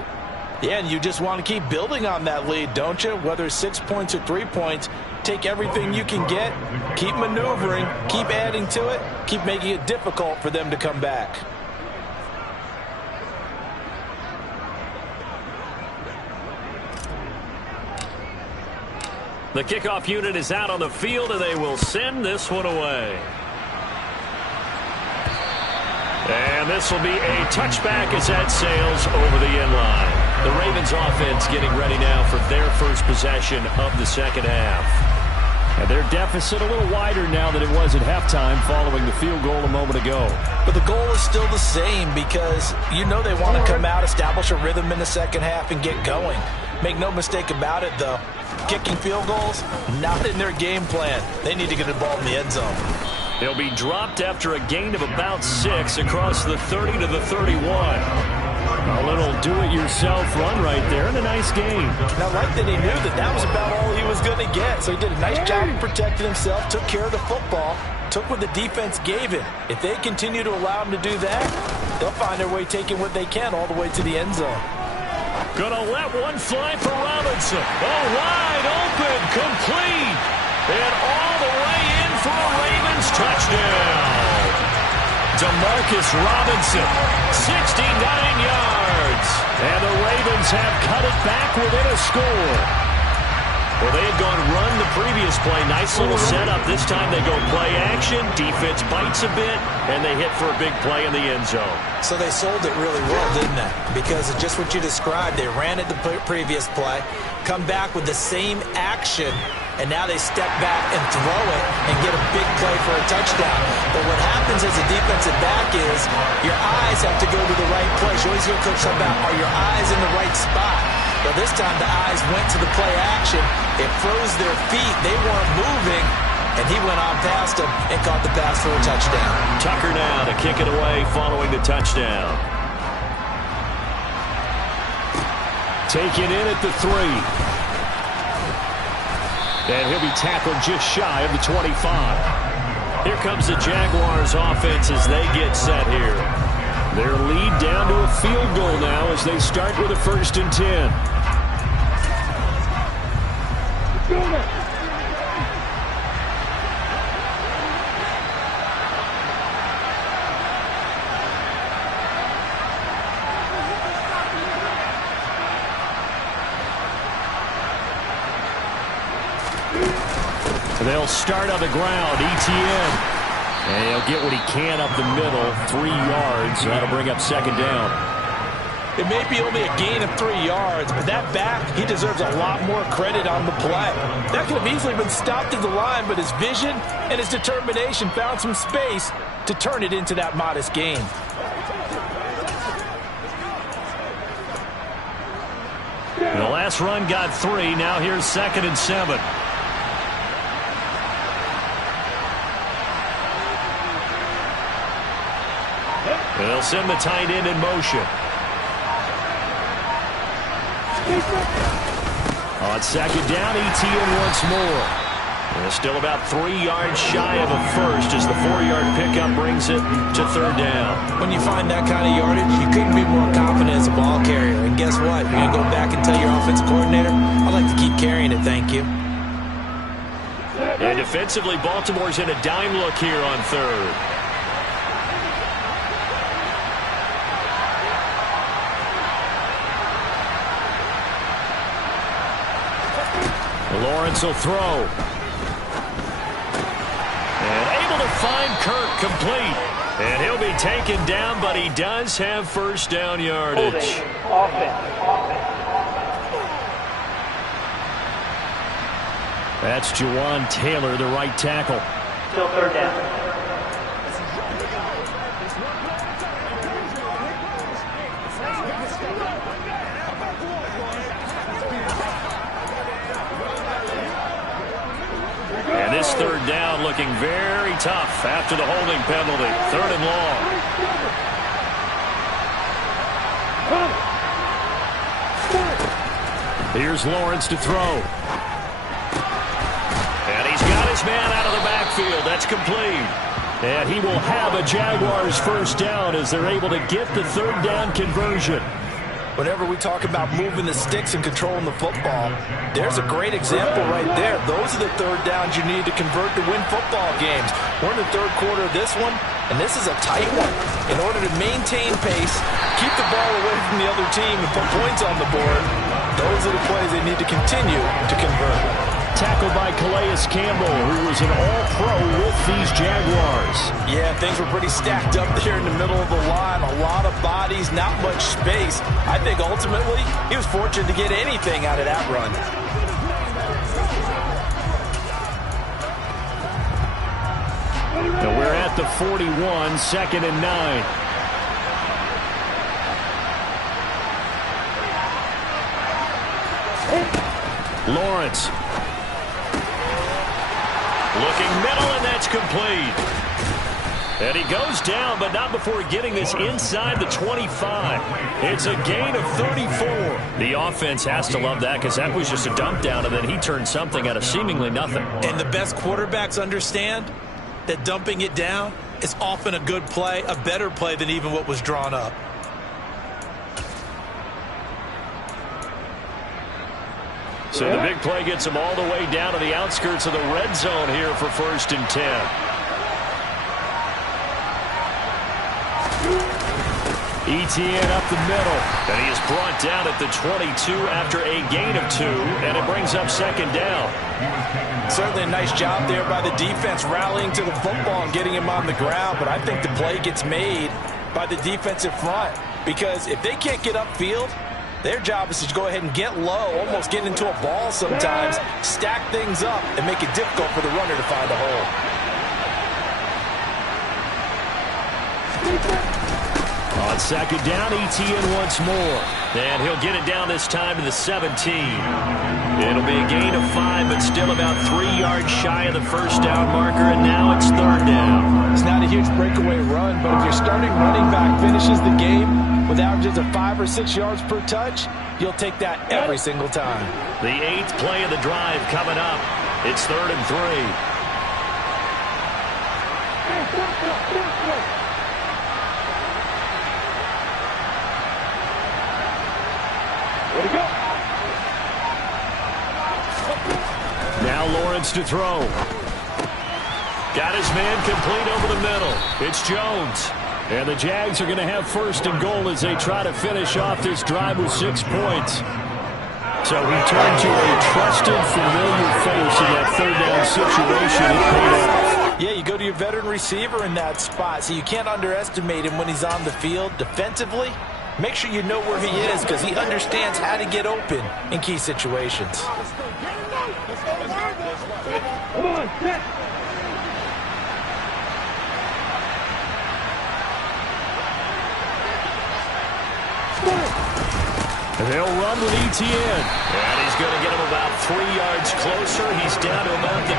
Yeah, and you just want to keep building on that lead, don't you? Whether it's 6 points or 3 points, take everything you can get, keep maneuvering, keep adding to it, keep making it difficult for them to come back. The kickoff unit is out on the field, and they will send this one away. And this will be a touchback as that sails over the end line. The Ravens offense getting ready now for their first possession of the second half. And their deficit a little wider now than it was at halftime following the field goal a moment ago. But the goal is still the same because you know they want to come out, establish a rhythm in the second half, and get going. Make no mistake about it, though. Kicking field goals, not in their game plan. They need to get the ball in the end zone. They'll be dropped after a gain of about 6 across the 30 to the 31. A little do-it-yourself run right there and a nice game. Now, like that, he knew that was about all he was going to get. So he did a nice job of protecting himself, took care of the football, took what the defense gave him. If they continue to allow him to do that, they'll find their way taking what they can all the way to the end zone. Gonna let one fly for Robinson. Oh, wide open, complete. And all the way in for a Ravens touchdown. Demarcus Robinson, 69 yards. And the Ravens have cut it back within a score. Well, they had gone run the previous play. Nice little setup. This time they go play action. Defense bites a bit, and they hit for a big play in the end zone. So they sold it really well, didn't they? Because of just what you described. They ran it the previous play, come back with the same action, and now they step back and throw it and get a big play for a touchdown. But what happens as a defensive back is your eyes have to go to the right place. You always hear Coach talk about, are your eyes in the right spot? Well, this time the eyes went to the play action. It froze their feet. They weren't moving, and he went on past them and caught the pass for a touchdown. Tucker now to kick it away following the touchdown. Taken in at the 3. And he'll be tackled just shy of the 25. Here comes the Jaguars offense as they get set here. Their lead down to a field goal now as they start with a 1st and 10. They'll start on the ground. ETN. And he'll get what he can up the middle. 3 yards. That'll bring up 2nd down. It may be only a gain of 3 yards, but that back, he deserves a lot more credit on the play. That could have easily been stopped at the line, but his vision and his determination found some space to turn it into that modest gain. The last run got 3. Now here's 2nd and 7. They'll send the tight end in motion. On 2nd down, ETN once more. And still about 3 yards shy of a first as the 4-yard pickup brings it to 3rd down. When you find that kind of yardage, you couldn't be more confident as a ball carrier. And guess what? You're going to go back and tell your offensive coordinator, I'd like to keep carrying it, thank you. And defensively, Baltimore's in a dime look here on 3rd. Lawrence will throw. And able to find Kirk complete. And he'll be taken down, but he does have 1st down yardage. Offense. That's Jawan Taylor, the right tackle. Still 3rd down. And this 3rd down looking very tough after the holding penalty. 3rd and long. Here's Lawrence to throw. And he's got his man out of the backfield. That's complete. And he will have a Jaguars 1st down as they're able to get the 3rd down conversion. Whenever we talk about moving the sticks and controlling the football, there's a great example right there. Those are the 3rd downs you need to convert to win football games. We're in the 3rd quarter of this one, and this is a tight one. In order to maintain pace, keep the ball away from the other team, and put points on the board, those are the plays they need to continue to convert. tackled by Calais Campbell, who was an all-pro with these Jaguars. Yeah, things were pretty stacked up there in the middle of the line. A lot of bodies, not much space. I think ultimately he was fortunate to get anything out of that run. And we're at the 41, 2nd and 9. Lawrence. Looking middle, and that's complete. And he goes down, but not before getting this inside the 25. It's a gain of 34. The offense has to love that because that was just a dump down, and then he turned something out of seemingly nothing. And the best quarterbacks understand that dumping it down is often a good play, a better play than even what was drawn up. So the big play gets him all the way down to the outskirts of the red zone here for 1st and 10. Etienne up the middle, and he is brought down at the 22 after a gain of 2, and it brings up 2nd down. Certainly a nice job there by the defense rallying to the football and getting him on the ground, but I think the play gets made by the defensive front because if they can't get upfield, their job is to go ahead and get low, almost get into a ball sometimes, stack things up, and make it difficult for the runner to find a hole. On 2nd down, Etienne once more. And he'll get it down this time to the 17. It'll be a gain of 5, but still about 3 yards shy of the 1st down marker, and now it's 3rd down. It's not a huge breakaway run, but if your starting running back finishes the game with averages of 5 or 6 yards per touch, you'll take that every single time. The 8th play of the drive coming up. It's 3rd and 3. Now Lawrence to throw. Got his man complete over the middle. It's Jones. And the Jags are going to have 1st and goal as they try to finish off this drive with 6 points. So he turned to a trusted, familiar face in that 3rd down situation. It paid off. Yeah, you go to your veteran receiver in that spot, so you can't underestimate him when he's on the field defensively. Make sure you know where he is because he understands how to get open in key situations. Come on, set. They'll run with Etienne. And he's going to get him about 3 yards closer. He's down to about the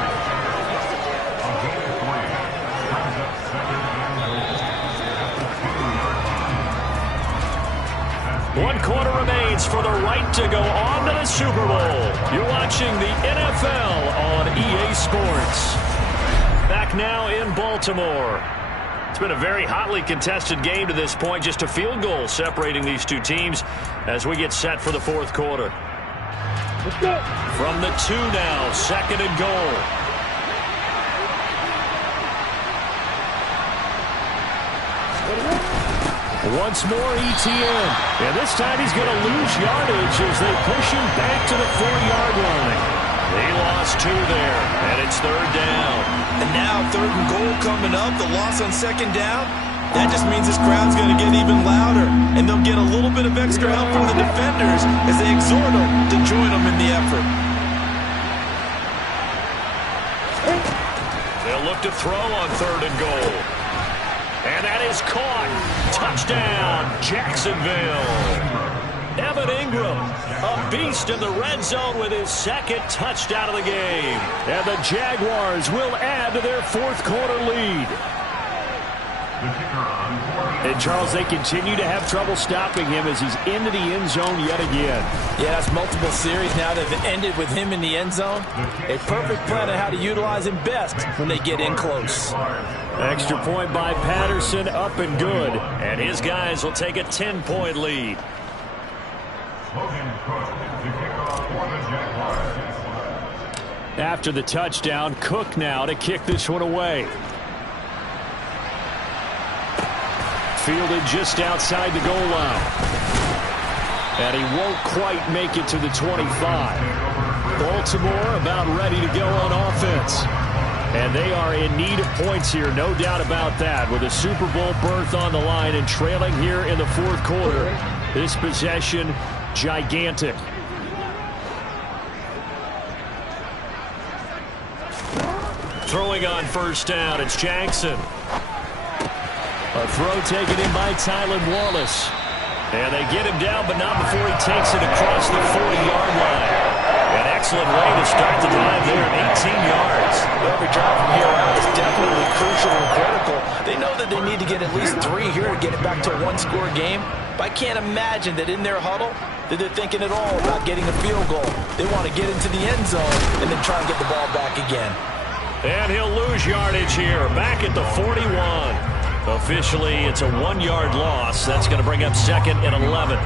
2. 1 quarter remains for the right to go on to the Super Bowl. You're watching the NFL on EA Sports. Back now in Baltimore. It's been a very hotly contested game to this point. Just a field goal separating these two teams as we get set for the 4th quarter. Let's go. From the 2 now, 2nd and goal. Once more, Etienne. And this time he's going to lose yardage as they push him back to the 4-yard line. They lost 2 there, and it's 3rd down. And now 3rd and goal coming up, the loss on 2nd down. That just means this crowd's going to get even louder, and they'll get a little bit of extra help from the defenders as they exhort them to join them in the effort. They'll look to throw on 3rd and goal. And that is caught. Touchdown, Jacksonville. Evan Ingram, a beast in the red zone with his 2nd touchdown of the game. And the Jaguars will add to their 4th quarter lead. And, Charles, they continue to have trouble stopping him as he's into the end zone yet again. Yeah, that's multiple series now that have ended with him in the end zone. A perfect plan on how to utilize him best when they get in close. Extra point by Patterson, up and good. And his guys will take a 10-point lead. After the touchdown, Cook now to kick this one away. Fielded just outside the goal line. And he won't quite make it to the 25. Baltimore about ready to go on offense. And they are in need of points here, no doubt about that, with a Super Bowl berth on the line and trailing here in the fourth quarter. This possession, gigantic. Throwing on first down, it's Jackson. A throw taken in by Tylan Wallace. And they get him down, but not before he takes it across the 40-yard line. An excellent way to start the drive there, 18 yards. Every drive from here out is definitely crucial and critical. They know that they need to get at least 3 here to get it back to a one-score game. But I can't imagine that in their huddle that they're thinking at all about getting a field goal. They want to get into the end zone and then try and get the ball back again. And he'll lose yardage here, back at the 41. Officially, it's a 1-yard loss. That's going to bring up second and 11.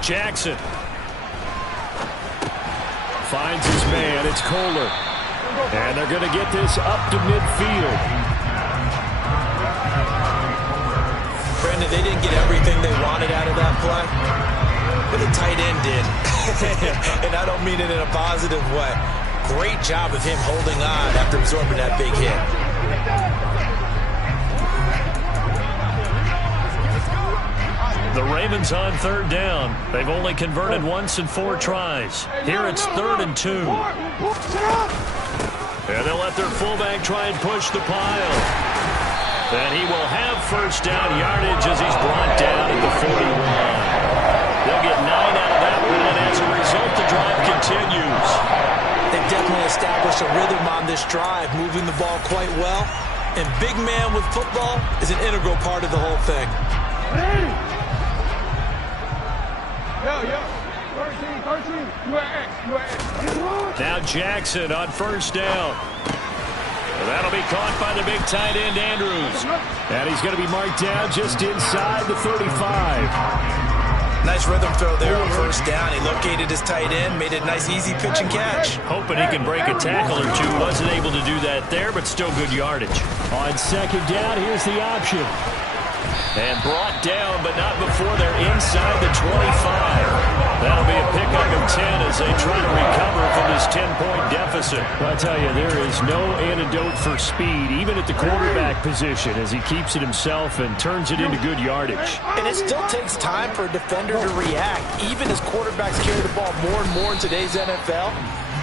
Jackson finds his man. It's Kohler. And they're going to get this up to midfield. Brandon, they didn't get everything they wanted out of that play, but the tight end did. And I don't mean it in a positive way. Great job of him holding on after absorbing that big hit. The Ravens on third down. They've only converted once in 4 tries. Here it's 3rd and 2. And they'll let their fullback try and push the pile. And he will have first down yardage as he's brought down at the 41. They'll get 9 out of that one, and as a result, the drive continues. They've definitely established a rhythm on this drive, moving the ball quite well. And big man with football is an integral part of the whole thing. Now Jackson on first down. That'll be caught by the big tight end, Andrews. And he's going to be marked down just inside the 35. Nice rhythm throw there on first down. He located his tight end, made it a nice, easy pitch and catch. Hoping he can break a tackle or two. Wasn't able to do that there, but still good yardage. On second down, here's the option. And brought down, but not before they're inside the 25. That'll be a pickup of 10 as they try to recover from this 10-point deficit. I'll tell you, there is no antidote for speed, even at the quarterback position, as he keeps it himself and turns it into good yardage. And it still takes time for a defender to react. Even as quarterbacks carry the ball more and more in today's NFL,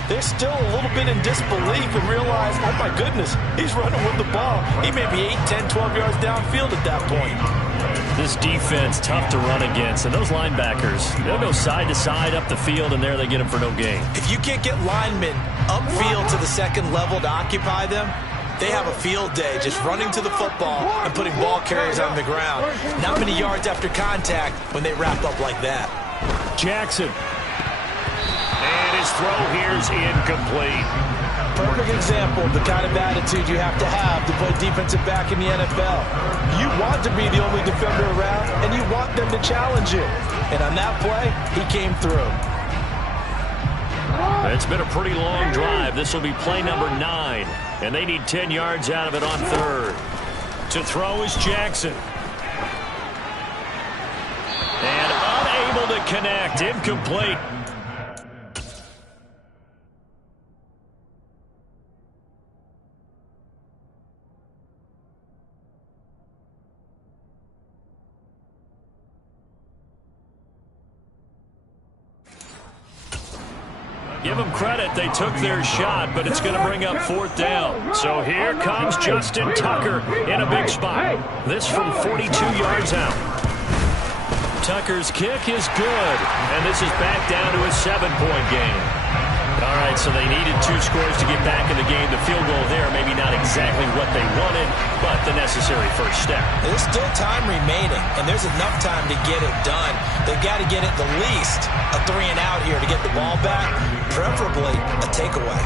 they're still a little bit in disbelief and realize, oh my goodness, he's running with the ball. He may be 8, 10, 12 yards downfield at that point. This defense, tough to run against. And those linebackers, they'll go side to side up the field, and there they get them for no gain. If you can't get linemen upfield to the second level to occupy them, they have a field day just running to the football and putting ball carriers on the ground. Not many yards after contact when they wrap up like that. Jackson. And his throw here's incomplete. Perfect example of the kind of attitude you have to play defensive back in the NFL. You want to be the only defender around, and you want them to challenge you. And on that play, he came through. It's been a pretty long drive. This will be play number 9, and they need 10 yards out of it on third. To throw is Jackson. And unable to connect. Incomplete. Give them credit, they took their shot, but it's going to bring up 4th down. So here comes Justin Tucker in a big spot. This from 42 yards out. Tucker's kick is good, and this is back down to a 7-point game. All right, so they needed 2 scores to get back in the game. The field goal there, maybe not exactly what they wanted, but the necessary first step. There's still time remaining, and there's enough time to get it done. They've got to get at the least a 3-and-out here to get the ball back, preferably a takeaway.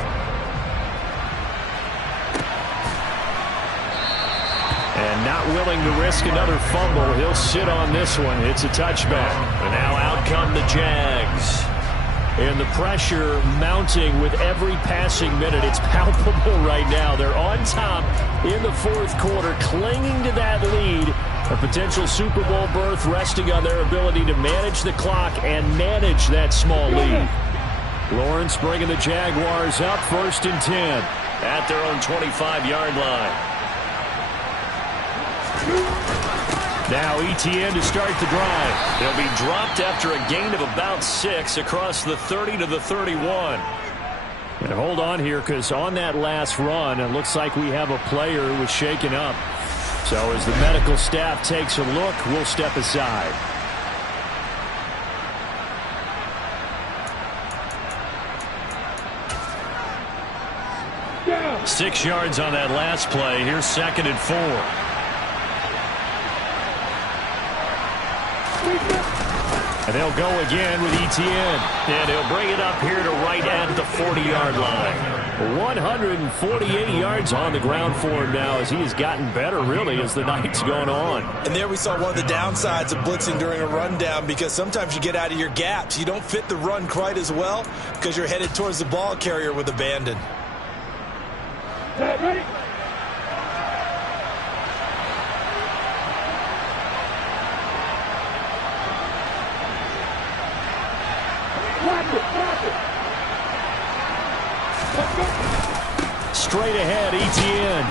And not willing to risk another fumble, he'll sit on this one. It's a touchback. And now out come the Jags. And the pressure mounting with every passing minute. It's palpable right now. They're on top in the fourth quarter, clinging to that lead. A potential Super Bowl berth resting on their ability to manage the clock and manage that small lead. Lawrence bringing the Jaguars up 1st and 10 at their own 25-yard line. Now Etienne to start the drive. They'll be dropped after a gain of about 6 across the 30 to the 31. And hold on here, because on that last run, it looks like we have a player who was shaken up. So as the medical staff takes a look, we'll step aside. Yeah. 6 yards on that last play. Here's 2nd and 4. And they'll go again with Etienne. And he'll bring it up here to right at the 40-yard line. 148 yards on the ground for him now as he has gotten better, really, as the night's gone on. And there we saw one of the downsides of blitzing during a rundown, because sometimes you get out of your gaps. You don't fit the run quite as well because you're headed towards the ball carrier with abandon. Ready? Straight ahead, Etienne.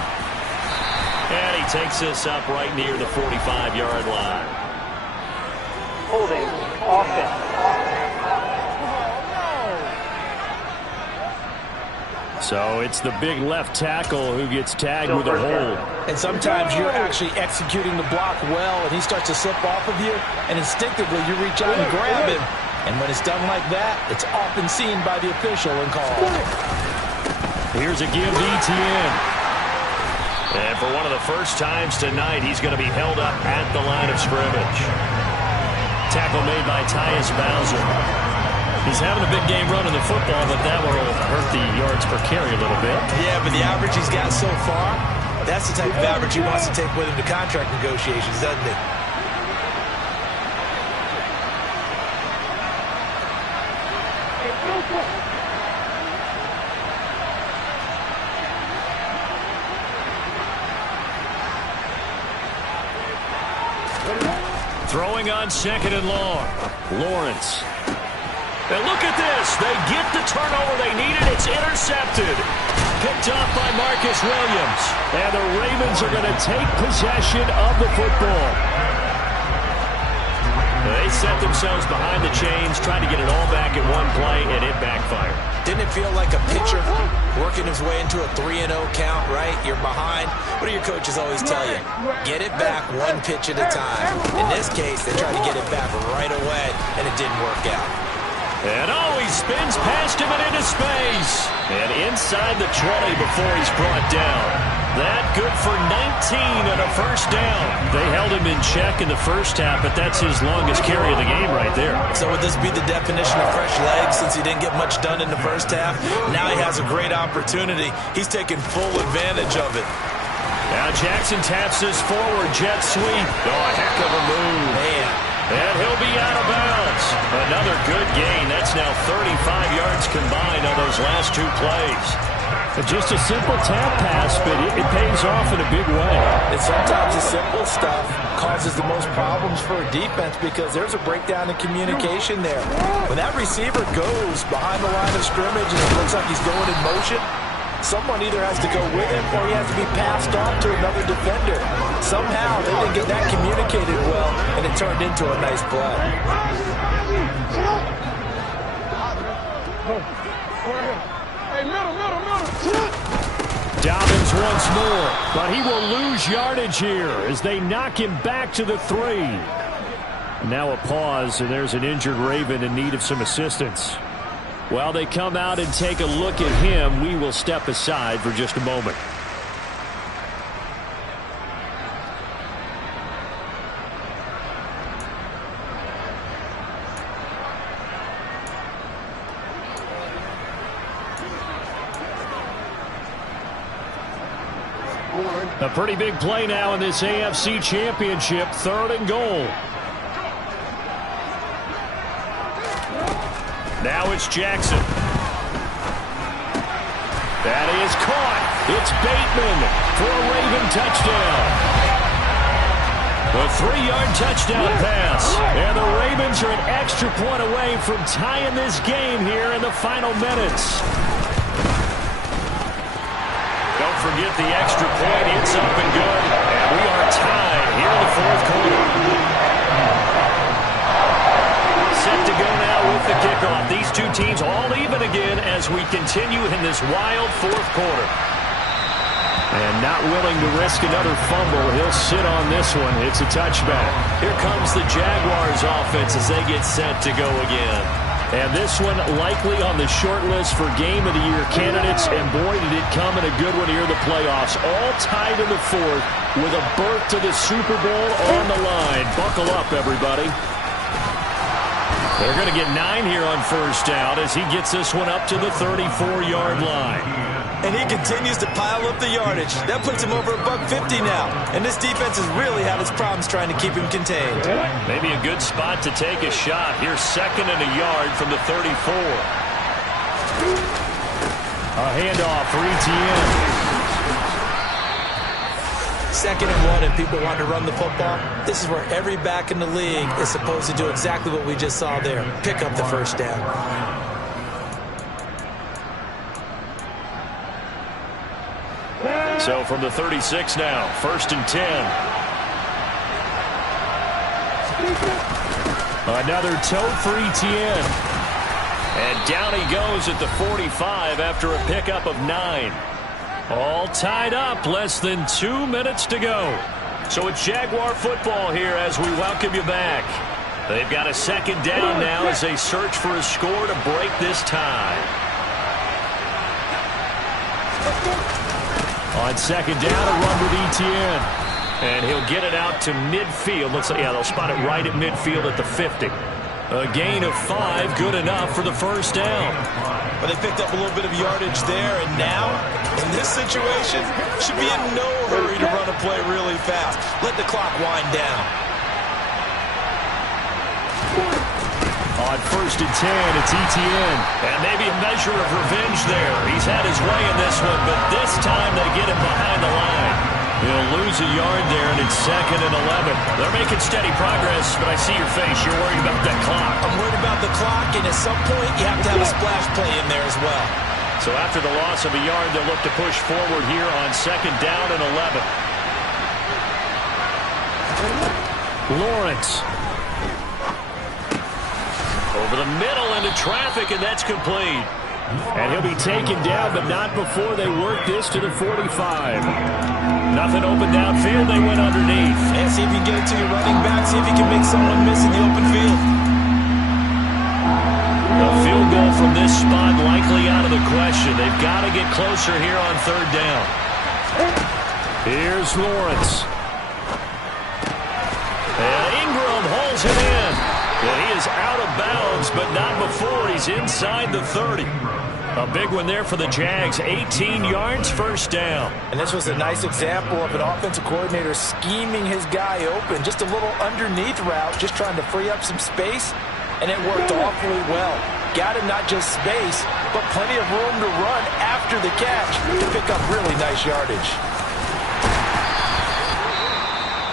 And he takes this up right near the 45-yard line. Holding offense. So it's the big left tackle who gets tagged with a hold. And sometimes you're actually executing the block well, and he starts to slip off of you, and instinctively you reach out and grab him. And when it's done like that, it's often seen by the official and called. Here's a give to Etienne. And for one of the first times tonight, he's going to be held up at the line of scrimmage. Tackle made by Tyus Bowser. He's having a big game running the football, but that will hurt the yards per carry a little bit. Yeah, but the average he's got so far, that's the type of average he wants to take with him to contract negotiations, doesn't he? Throwing on 2nd and long. Lawrence. And look at this. They get the turnover they needed. It's intercepted. Picked off by Marcus Williams. And the Ravens are going to take possession of the football. They set themselves behind the chains, trying to get it all back in one play, and it backfired. Didn't it feel like a pitcher working his way into a 3-0 count, right? You're behind. What do your coaches always tell you? Get it back one pitch at a time. In this case, they tried to get it back right away, and it didn't work out. And he spins past him and into space. And inside the 20 before he's brought down. That good for 19 and a first down. They held him in check in the first half, but that's his longest carry of the game right there. So would this be the definition of fresh legs since he didn't get much done in the first half? Now he has a great opportunity. He's taking full advantage of it. Now Jackson taps this forward jet sweep. Oh, a heck of a move. Man. And he'll be out of bounds. Another good gain. That's now 35 yards combined on those last 2 plays. Just a simple tap pass, but it pays off in a big way. And sometimes the simple stuff causes the most problems for a defense because there's a breakdown in communication there. When that receiver goes behind the line of scrimmage and it looks like he's going in motion, someone either has to go with him or he has to be passed off to another defender. Somehow they didn't get that communicated well, and it turned into a nice play. Hey, middle. Dobbins once more, but he will lose yardage here as they knock him back to the 3. Now a pause, and there's an injured Raven in need of some assistance. While they come out and take a look at him, we will step aside for just a moment. A pretty big play now in this AFC Championship, 3rd and goal. Now it's Jackson. That is caught. It's Bateman for a Raven touchdown. A 3-yard touchdown pass. And the Ravens are an extra point away from tying this game here in the final minutes. Don't forget the extra point. It's up and good. And we are tied here in the fourth quarter. Set to go now with the kickoff. These two teams all even again as we continue in this wild fourth quarter. And not willing to risk another fumble. He'll sit on this one. It's a touchback. Here comes the Jaguars offense as they get set to go again. And this one likely on the short list for Game of the Year candidates. And boy, did it come in a good one here in the playoffs. All tied in the fourth with a berth to the Super Bowl on the line. Buckle up, everybody. They're going to get 9 here on first down as he gets this one up to the 34-yard line. And he continues to pile up the yardage. That puts him over $150 now. And this defense has really had its problems trying to keep him contained. Maybe a good spot to take a shot. Here's 2nd and a yard from the 34. A handoff for Etienne. 2nd and 1 and people want to run the football. This is where every back in the league is supposed to do exactly what we just saw there. Pick up the first down. So from the 36 now, 1st and 10. Another toe for Etienne. And down he goes at the 45 after a pickup of 9. All tied up, less than 2 minutes to go. So it's Jaguar football here as we welcome you back. They've got a 2nd down now as they search for a score to break this tie. On 2nd down, a run with Etienne. And he'll get it out to midfield. Looks like, yeah, they'll spot it right at midfield at the 50. A gain of 5, good enough for the first down. But they picked up a little bit of yardage there, and now, in this situation, should be in no hurry to run a play really fast. Let the clock wind down. On 1st and 10, it's Etienne. And maybe a measure of revenge there. He's had his way in this one, but this time they get him behind the line. He'll lose a yard there, and it's 2nd and 11. They're making steady progress, but I see your face. You're worried about that clock. I'm worried about the clock, and at some point, you have to have a splash play in there as well. So after the loss of a yard, they'll look to push forward here on 2nd down and 11. Lawrence. Over the middle into traffic, and that's complete. And he'll be taken down, but not before they work this to the 45. Nothing open downfield. They went underneath. And see if you can get it to your running back. See if you can make someone miss in the open field. A field goal from this spot likely out of the question. They've got to get closer here on 3rd down. Here's Lawrence. And Ingram holds it in. Well, he is out of bounds, but not before he's inside the 30. A big one there for the Jags. 18 yards, first down. And this was a nice example of an offensive coordinator scheming his guy open. Just a little underneath route, just trying to free up some space, and it worked awfully well. Got him not just space, but plenty of room to run after the catch to pick up really nice yardage.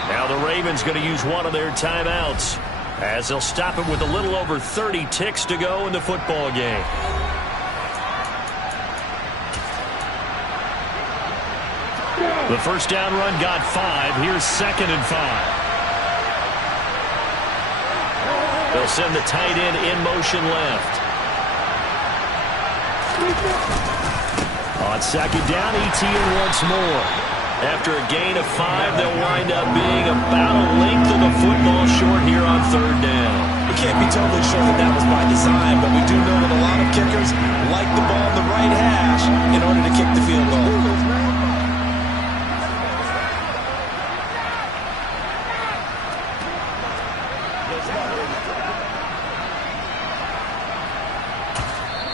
Now the Ravens going to use one of their timeouts, as they'll stop it with a little over 30 ticks to go in the football game. The first down run got 5. Here's 2nd and 5. They'll send the tight end in motion left. On 2nd down, Etienne once more. After a gain of 5, they'll wind up being about a length of the football short here on 3rd down. We can't be totally sure that was by design, but we do know that a lot of kickers like the ball in the right hash in order to kick the field goal.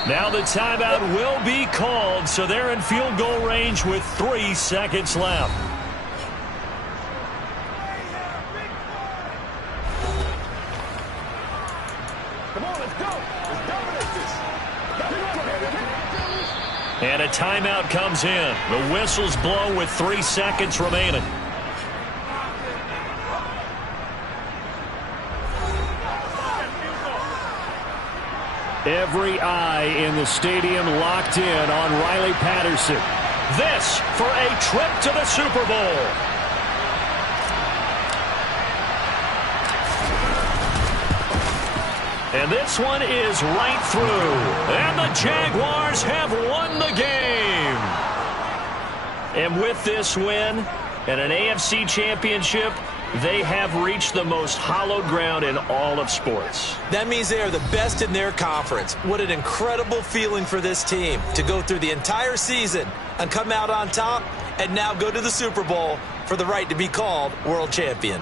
Now the timeout will be called, so they're in field goal range with 3 seconds left. Come on, let's go. Let's dominate this. And a timeout comes in. The whistles blow with 3 seconds remaining. Every eye in the stadium locked in on Riley Patterson. This for a trip to the Super Bowl. And this one is right through. And the Jaguars have won the game. And with this win and an AFC championship, they have reached the most hallowed ground in all of sports. That means they are the best in their conference. What an incredible feeling for this team to go through the entire season and come out on top and now go to the Super Bowl for the right to be called world champion.